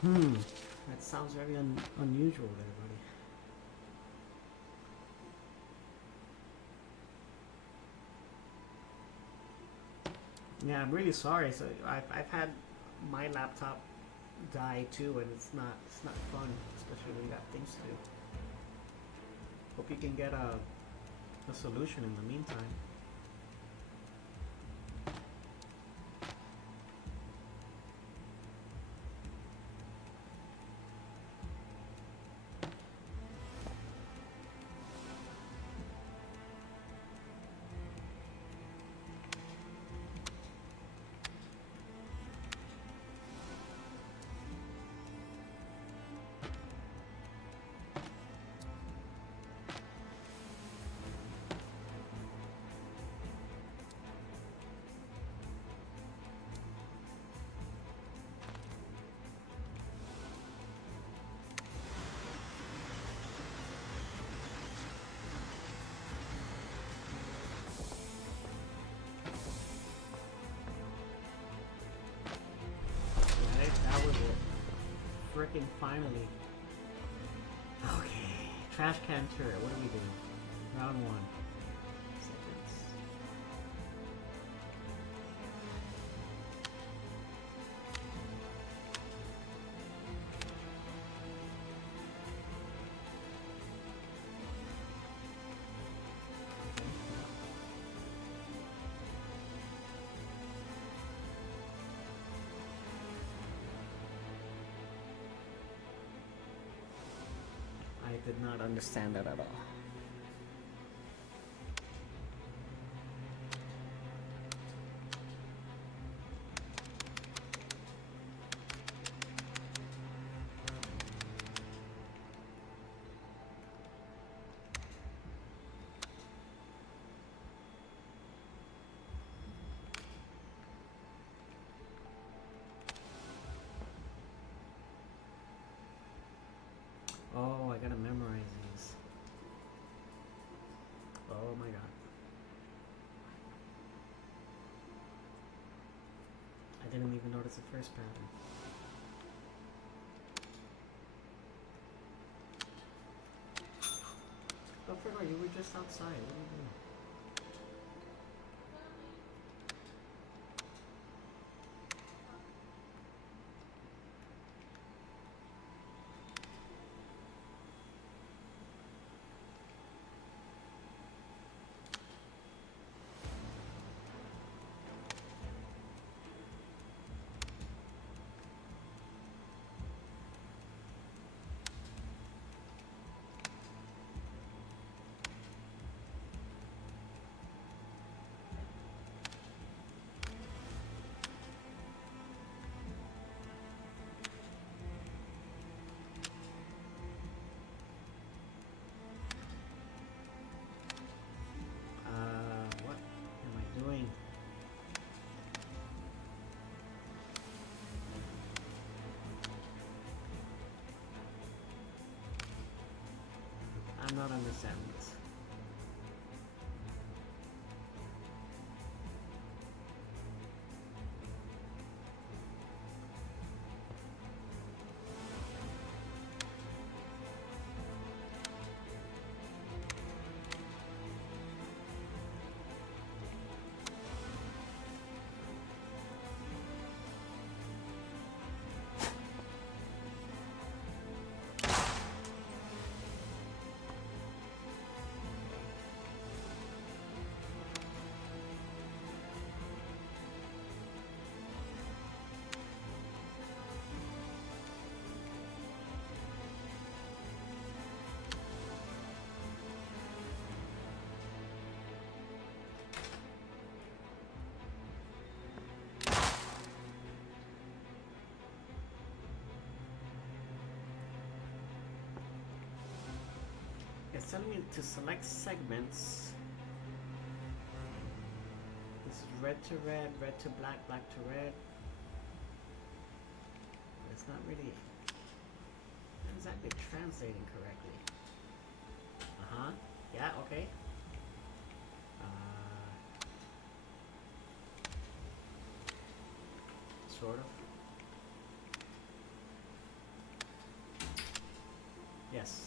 That sounds very unusual there, buddy. Yeah, I'm really sorry. So I've had my laptop die too, and it's not fun, especially when you got things to do. Hope you can get a solution in the meantime. Frickin' finally. Okay. Trash can turret. What do we do? Round 1. Seconds. did not understand that at all. Oh, I gotta memorize these. Oh my god. I didn't even notice the first pattern. Belphegor, you were just outside. What are you doing? What am I doing? I'm not understanding this. It's telling me to select segments. This is red to red, red to black, black to red. It's not really exactly translating correctly. Uh-huh. Yeah, okay. Sort of. Yes.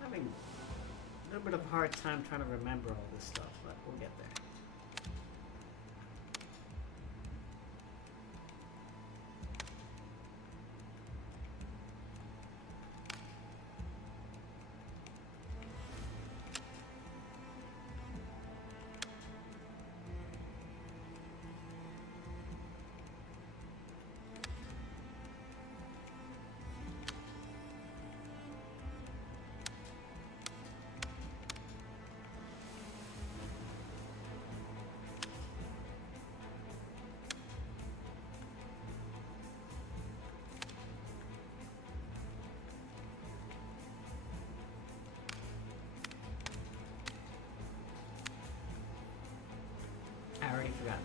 Having a little bit of a hard time trying to remember all this stuff, but we'll get there.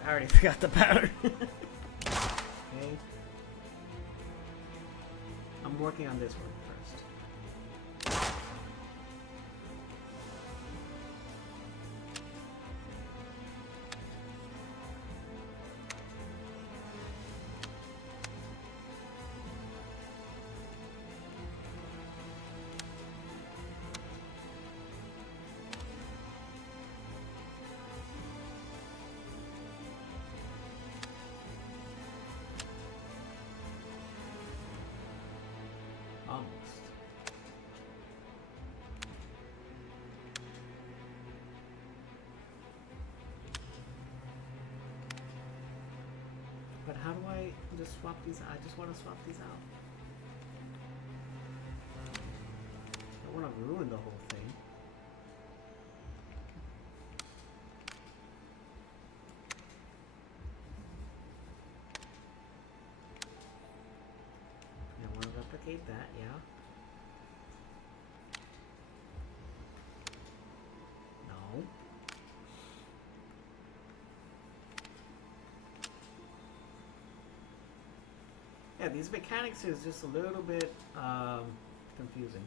I already forgot the pattern. Okay. I'm working on this one first. Almost. But how do I just swap these out? I just want to swap these out. I don't want to ruin the whole thing. I want to replicate that, yeah. No. Yeah, these mechanics is just a little bit confusing.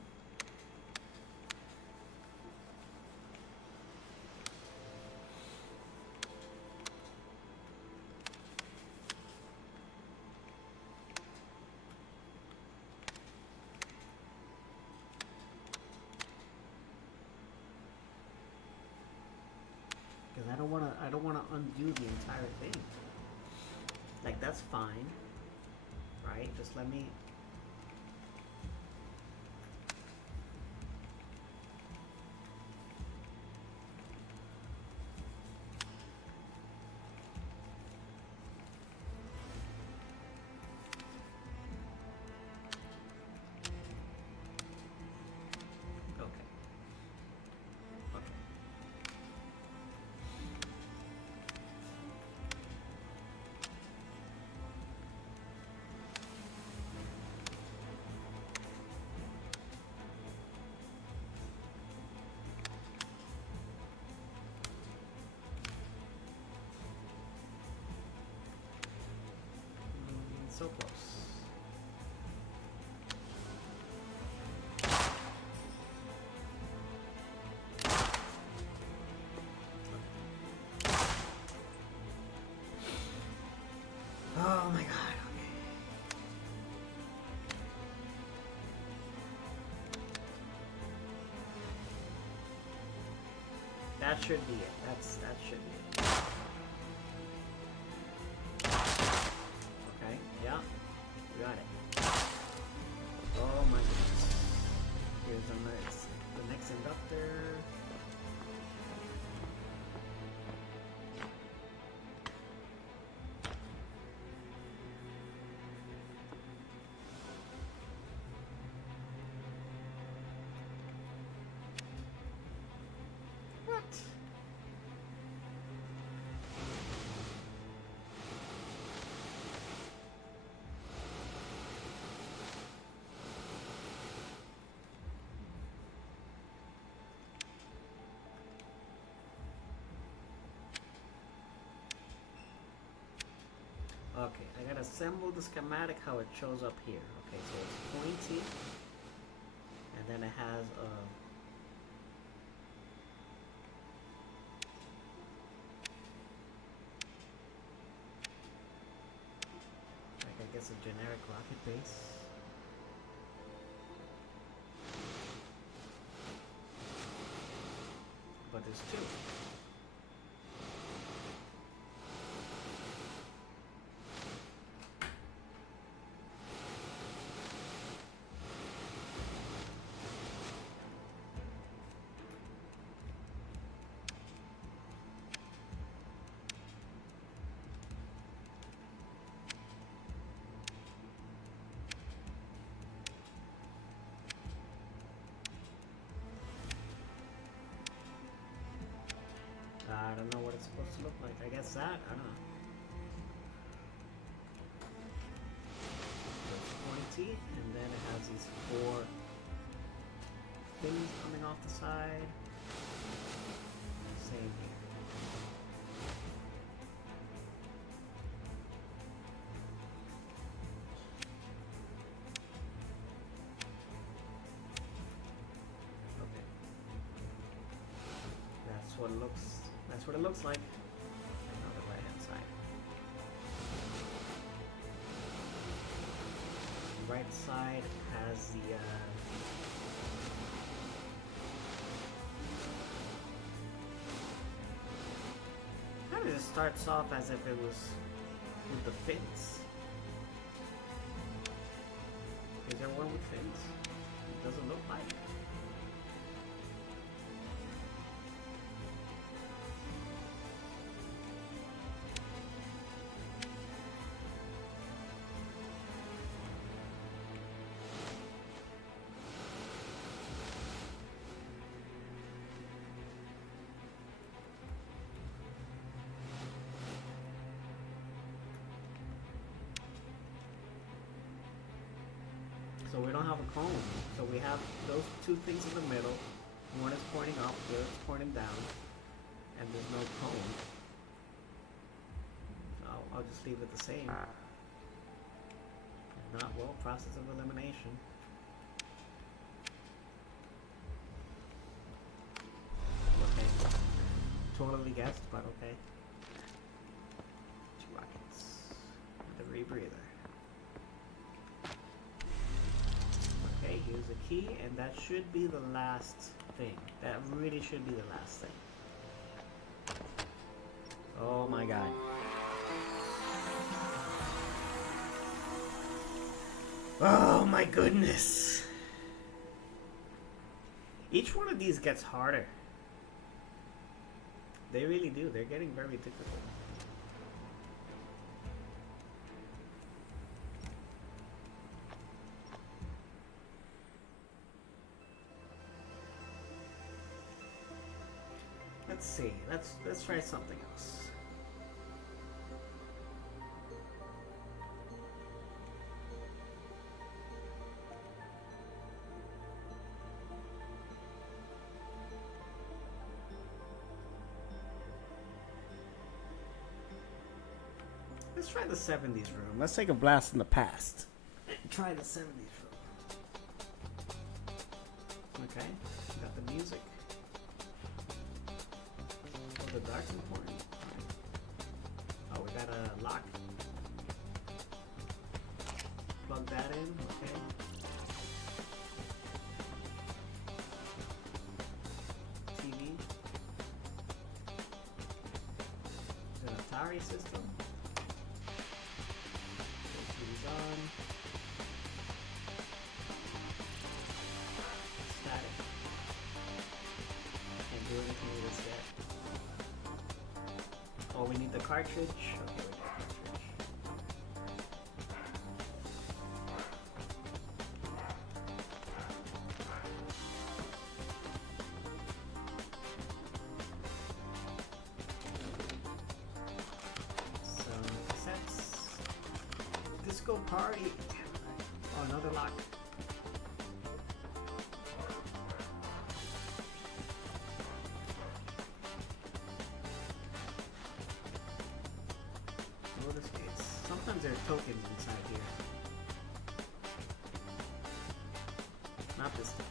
Because I don't wanna undo the entire thing. Like, that's fine. Right? Just let me... Okay. Okay. So close. Oh my god, okay. That should be it. That should be it. Okay, yeah. We got it. Oh my goodness. Here's the next inductor. What? Okay, I gotta assemble the schematic how it shows up here. Okay, so it's pointy, and then it has a... like, I guess a generic rocket base. But there's two. I don't know what it's supposed to look like. I guess that? I don't know. It's pointy, and then it has these four things coming off the side. Same here. Okay. That's what it looks like on the right hand side. The right side has the kind of just starts off as if it was with the fins. Because when no fins. It doesn't look like it. So we don't have a cone. So we have those two things in the middle. One is pointing up, the other is pointing down. And there's no cone. So I'll just leave it the same. If not, well, process of elimination. Okay. Totally guessed, but okay. 2 rockets. The rebreather. Okay, here's the key, and that should be the last thing. That really should be the last thing. Oh my god. Oh my goodness. Each one of these gets harder. They really do. They're getting very difficult. Let's see. Let's try something else. Let's try the 70s room. Let's take a blast in the past. Try the 70s room. Okay, got the music. Oh, the dark's important. Oh, we got a lock. Plug that in, okay. TV. It's an Atari system. TV's on. Static. Can't do anything with this yet. Oh, we need the cartridge. Okay, we got a cartridge. Some cassettes. Disco party. Oh, another lock. Notice gates. Sometimes there are tokens inside here. Not this time.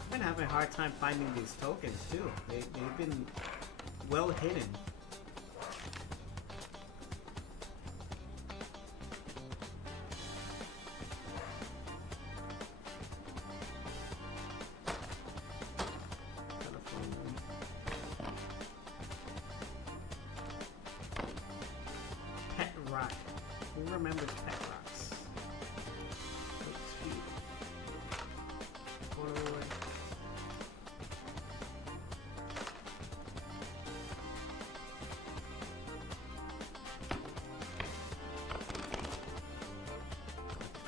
I've been having a hard time finding these tokens too. They've been well hidden. Telephone. Pet rock. Who remembers pet rocks? Quick speed. Polaroid.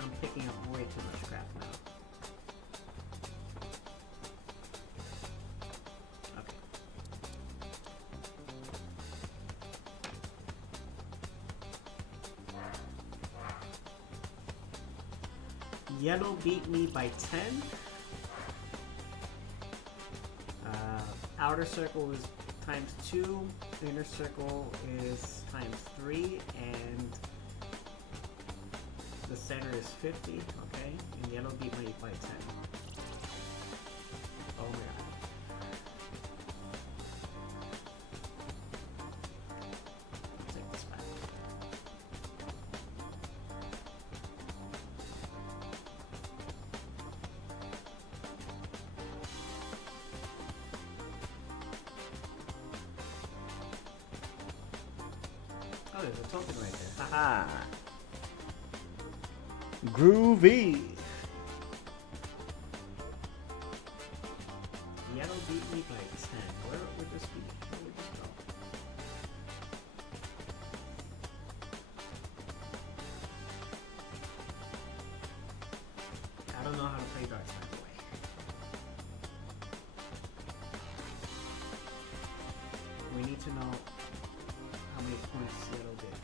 I'm picking up way too much crap now. Okay. Yellow beat me by 10. Outer circle is times 2. Inner circle is times 3. And the center is 50. Okay. And yellow beat me by 10. Oh my god. Oh, there's a token right there. Haha. Groovy. Yellow beat me by 10. Where would this be? Where would this go? I don't know how to play darts, by the way. We need to know how many points Seattle did.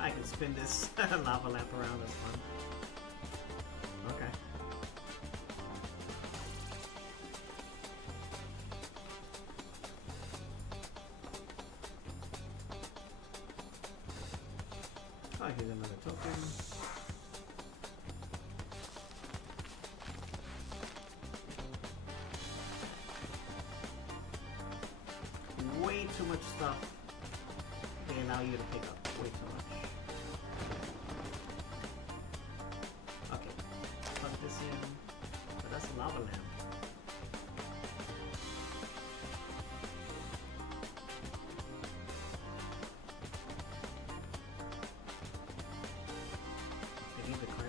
I can spin this lava lamp around, that's fun. Okay. Oh, here's another token. Way too much stuff they allow you to pick up. Way too much. Okay. Plug this in. But that's a lava lamp. I need the cartridge.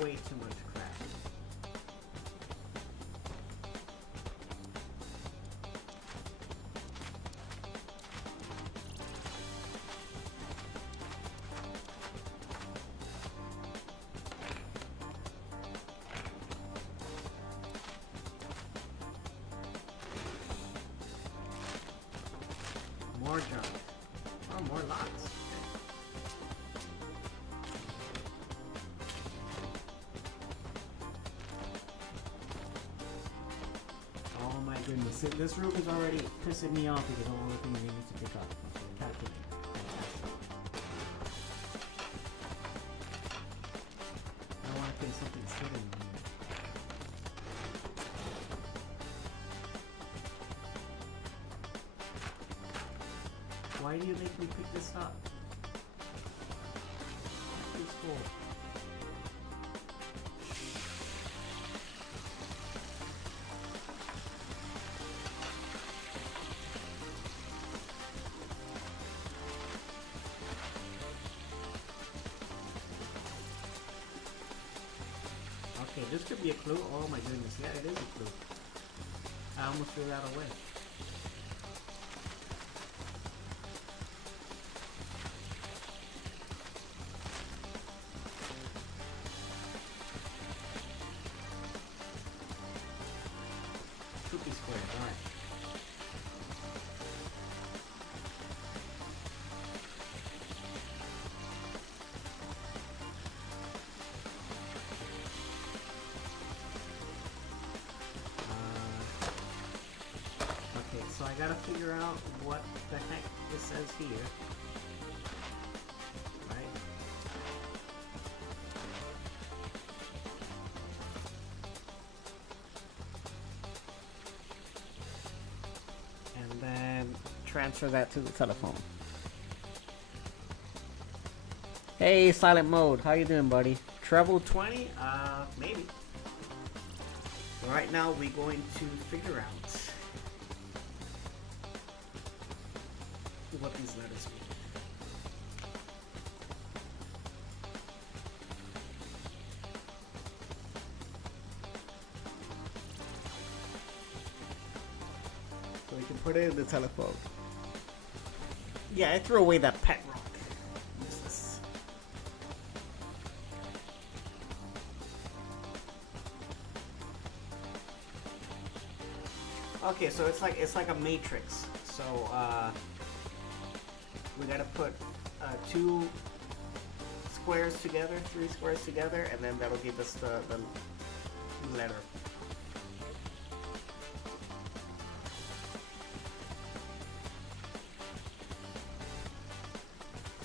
Way too much crap. More junk. Oh, more lots. Oh my goodness, this room is already pissing me off because of all the things we need to pick up. Calculate. I want to think something's hidden in here. Why do you make me pick this up? That's cool. Okay, this could be a clue. Oh my goodness, yeah, it is a clue. I almost threw that away. Cookie square, alright. Okay, so I gotta figure out what the heck it says here. Right? And then transfer that to the telephone. Hey, silent mode, how you doing, buddy? Treble 20? Maybe. Right now we're going to figure out what these letters mean. So we can put it in the telephone. Yeah, I threw away that pet rock. Useless. Okay, so it's like a matrix. So we gotta put 2 squares together, 3 squares together, and then that'll give us the letter.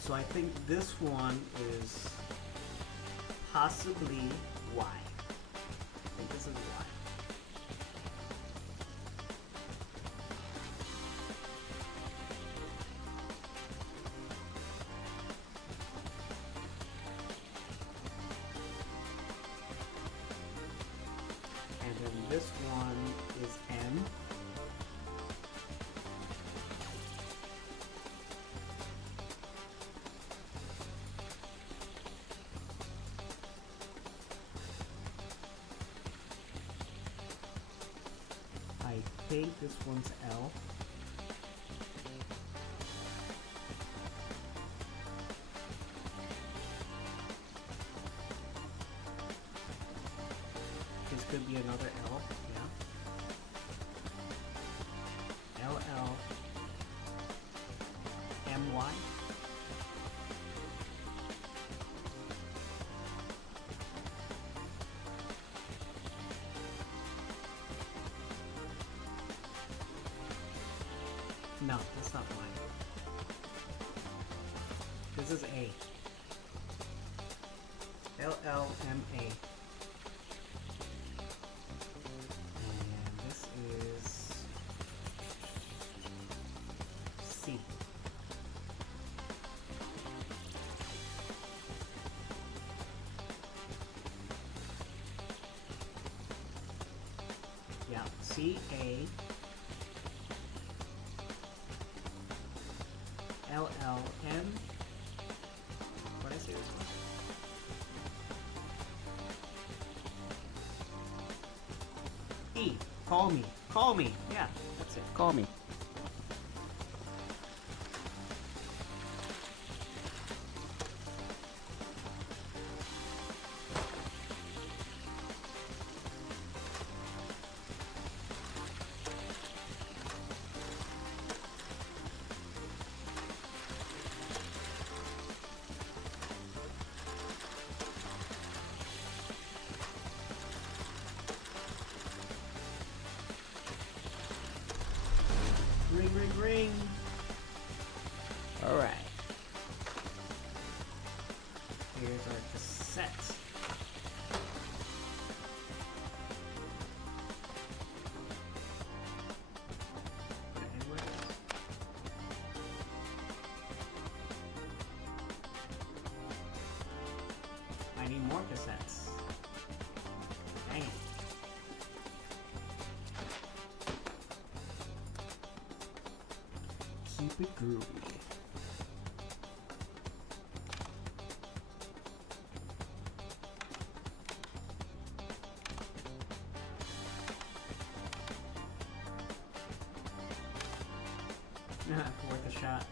So I think this one is possibly Y. I think this is Y. And then this one is M. I think this one's L. This could be another L, yeah. LL MY. No, that's not Y. This is A. LLMA. And this is C. Yeah, CA. LLM. What did I say this one? E. Call me. Call me. Yeah, that's it. Call me. Ring, ring, ring. All right. Here's our cassette. Put it anywhere. I need more cassettes. Dang it. Keep it groovy. Worth a shot.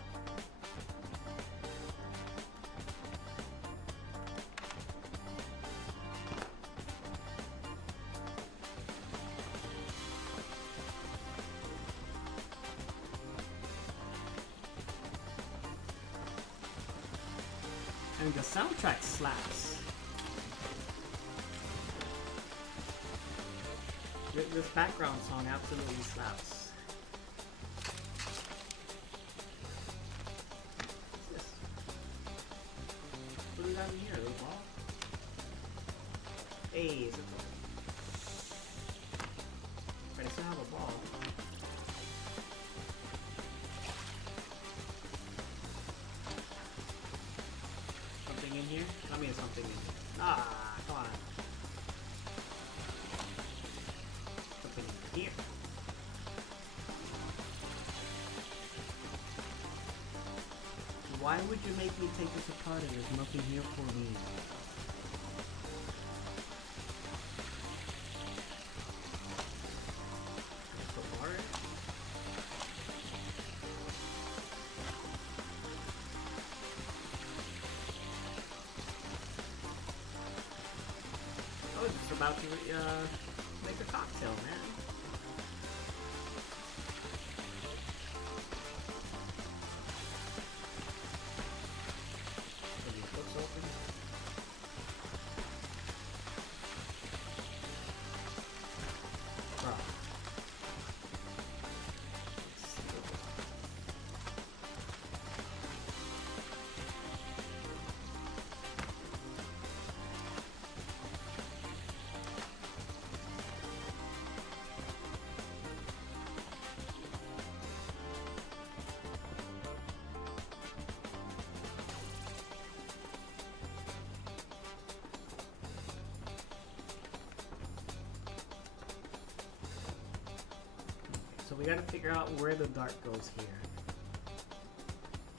And the soundtrack slaps. This background song absolutely slaps. What's this? What do we got in here? A little ball? Hey, is it ball? But I still have a ball. In here? Tell me there's something in here. Ah, come on. Something in here. Why would you make me take this apart if there's nothing here for me? Put water in it? I was just about to make a cocktail, man. Are these books open? Bro. So we gotta figure out where the dart goes here.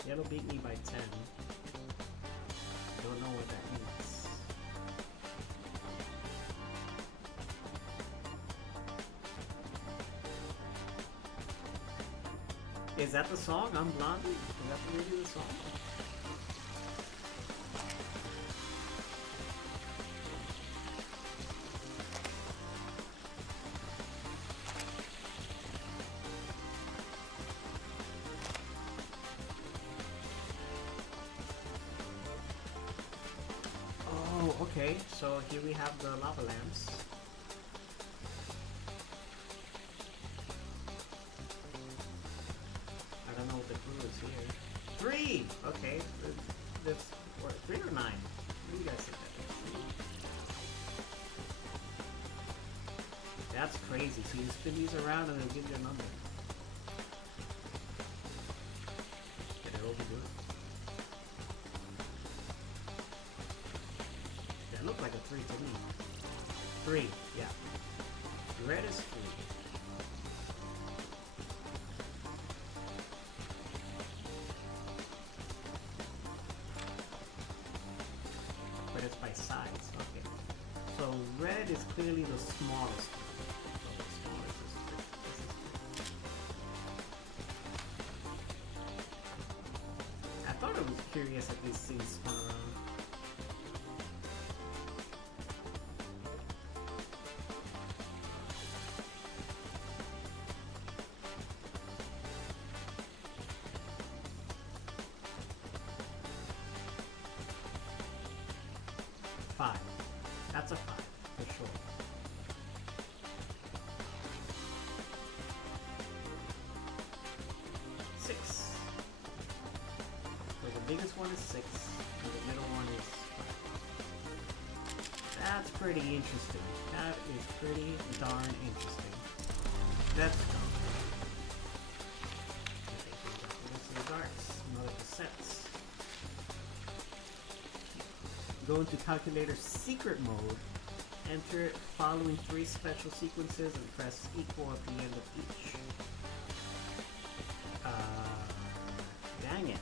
Yellow beat me by 10. Don't know what that means. Is that the song? I'm Blondie? Is that the name of the song? Oh, okay. So here we have the lava lamps. I don't know what the clue is here. 3! Okay. That's what, 3 or 9? What do you guys think that is? That's crazy. So you spin these around and it'll give you a number. Can it overdo it? That looked like a 3 to me. 3, yeah. Red is 3. But it's by size, okay. So red is clearly the smallest. So the smallest is 3. This is 3. I thought it was curious that these things spun around. That's a 5, for sure. Six. So the biggest one is 6, and the middle one is 5. That's pretty interesting. That is pretty darn interesting. Let's go. This is the darts, another cassettes. Go into calculator secret mode, enter following 3 special sequences and press equal at the end of each. Dang it.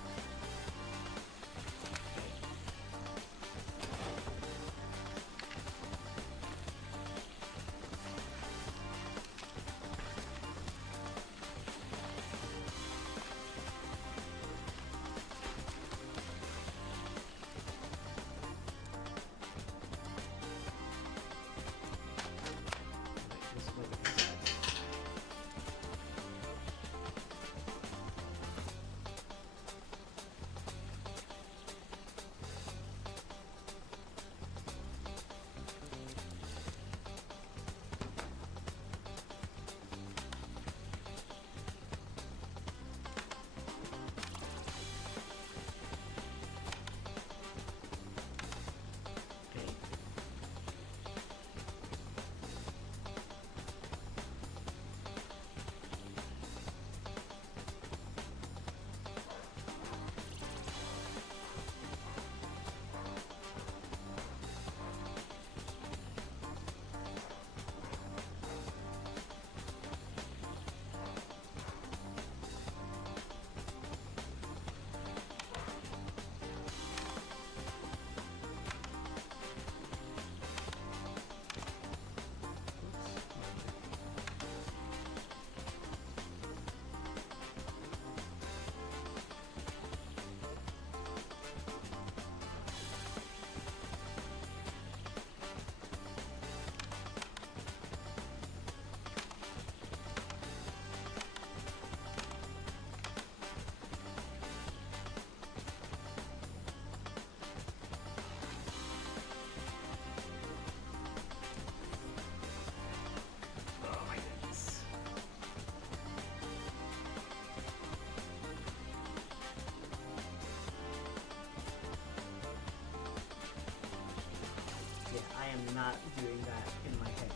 I am not doing that in my head.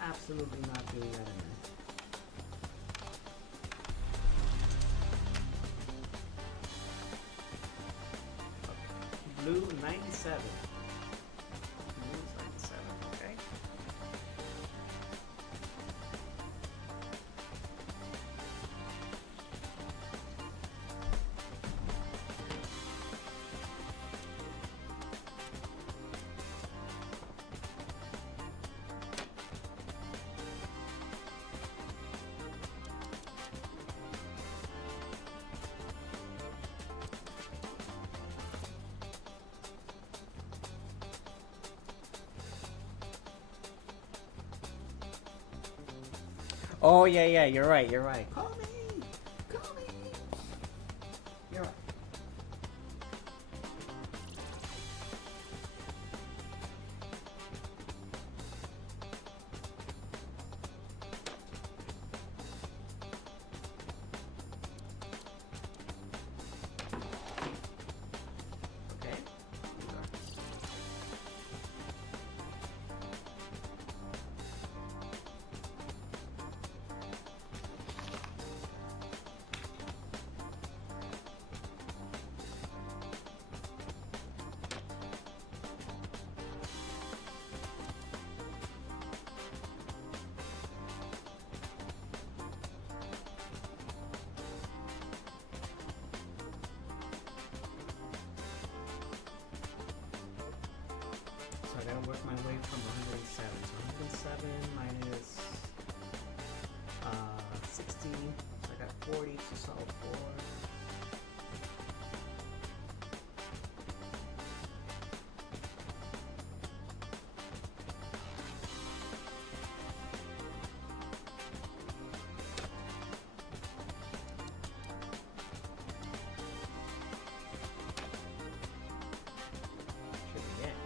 Absolutely not doing that in my head. Blue 97. Blue Oh, yeah, yeah, you're right, you're right. Call me! Call me! You're right. Okay. So I gotta work my way from 107. So 107 minus 60. So I got 40 to solve for. Should be it.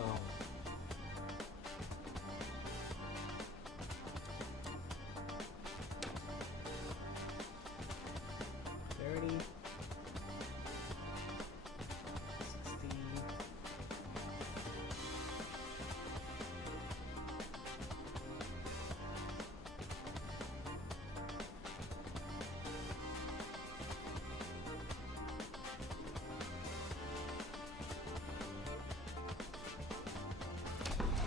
Oh. $30, 60,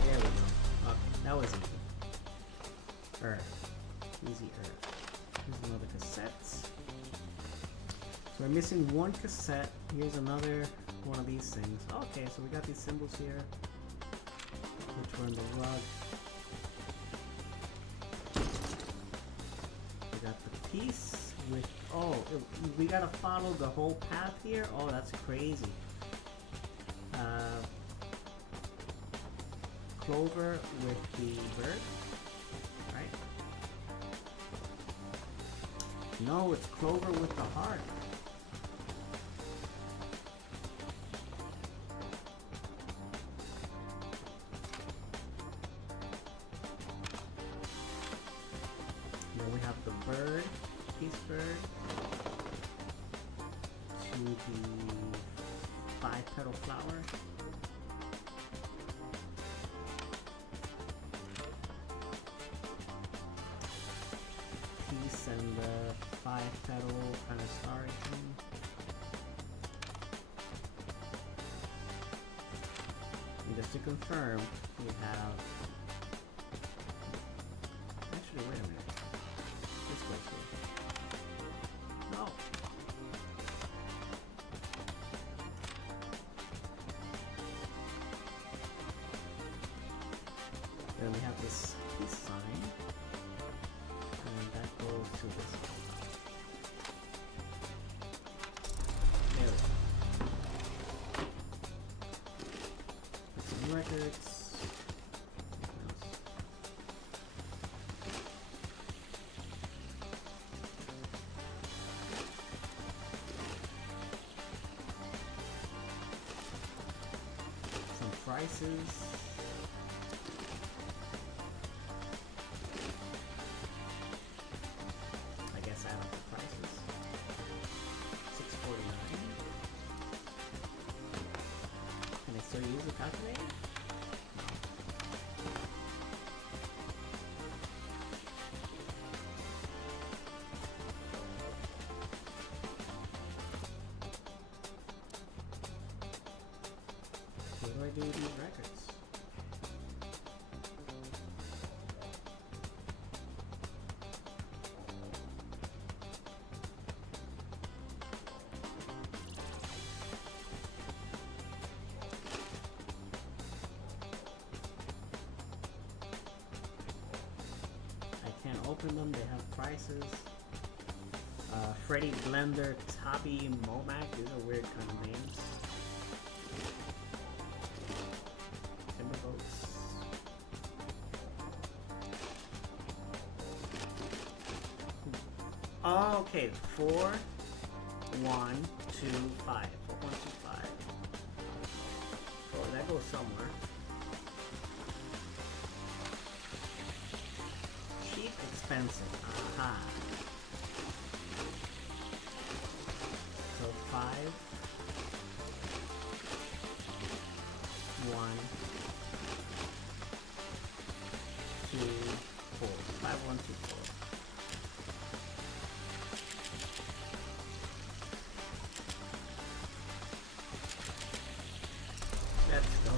there we go. Okay, that was easy. Easy Here's another cassette. So we're missing one cassette. Here's another one of these things. Okay, so we got these symbols here, which were in the rug. We got the piece with, we gotta follow the whole path here? Oh, that's crazy. Clover with the bird, right? No, it's clover with the heart. Then we have the bird, peace bird, to the 5-petal flower. Peace and the 5-petal kind of starry thing. And just to confirm, we have. Actually, wait a minute. This goes here. No. Then we have this peace sign. And that goes to this one. There we go. Put some records. Some prices. Add up the prices. $6.49. Can I still use the calculator? What do I do with these records? in them. They have prices. Freddy Blender, Tabi, Momac. These are weird kind of names. Timberboats. Oh, okay. 4, 1, 2, 5. 4, 1, 2, 5. Oh, that goes somewhere. Cheap, expensive. Aha. So 5, 1, 2, 4. 5, 1, 2, 4. Let's go.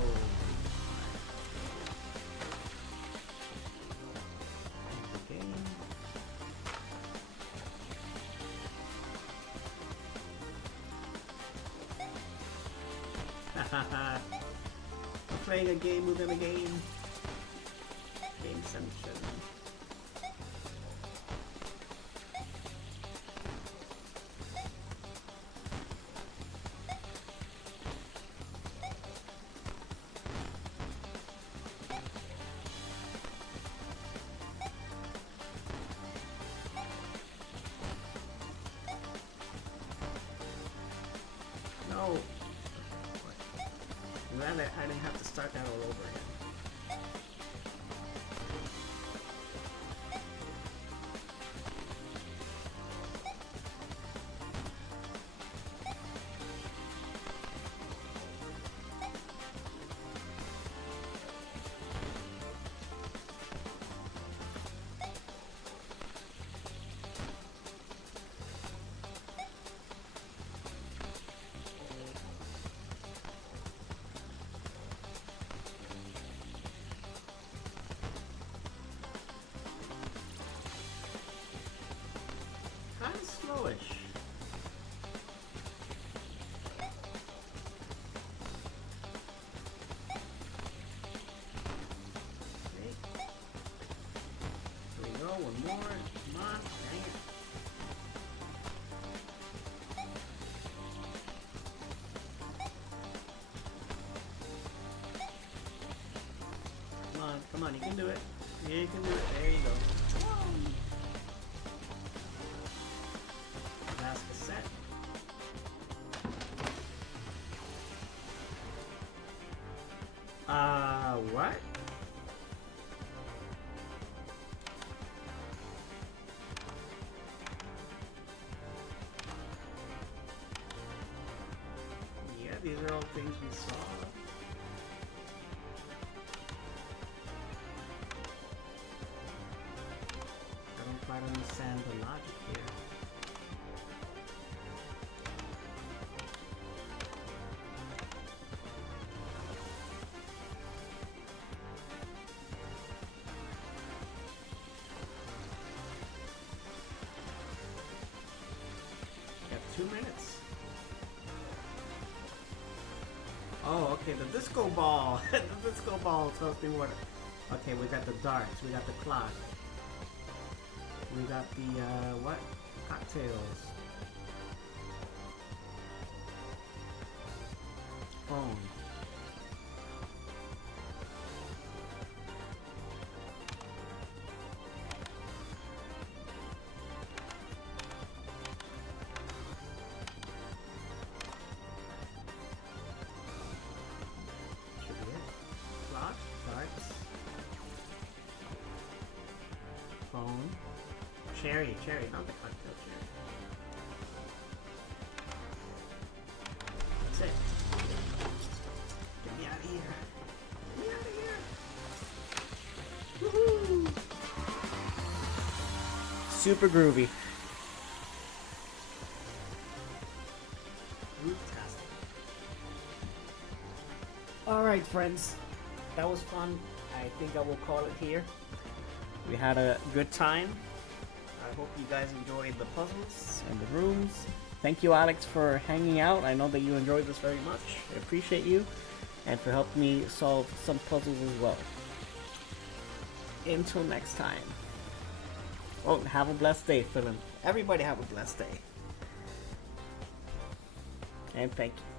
The game. Hahaha. Playing a game within a game. Game Central. No. Glad I didn't have to start that all over again. Kind of slowish. Okay. Here we go, one more. Come on, dang it. Come on, you can do it. You can do it. There you go. Last cassette. What? Yeah, these are all things we saw. I don't quite understand the logic here. Got 2 minutes. Oh, okay, the disco ball. The disco ball tells me what. Okay, we got the darts, we got the clock. We got the, what? Cocktails. Phone. Should be it. Clock, darts. Phone. Cherry, not the cocktail cherry. That's it. Get me out of here. Get me out of here. Woohoo! Super groovy. Groove-tastic. Alright, friends. That was fun. I think I will call it here. We had a good time. I hope you guys enjoyed the puzzles and the rooms. Thank you, Alex, for hanging out. I know that you enjoyed this very much. I appreciate you, and for helping me solve some puzzles as well. Until next time. Oh, have a blessed day, Philip. Everybody have a blessed day. And thank you.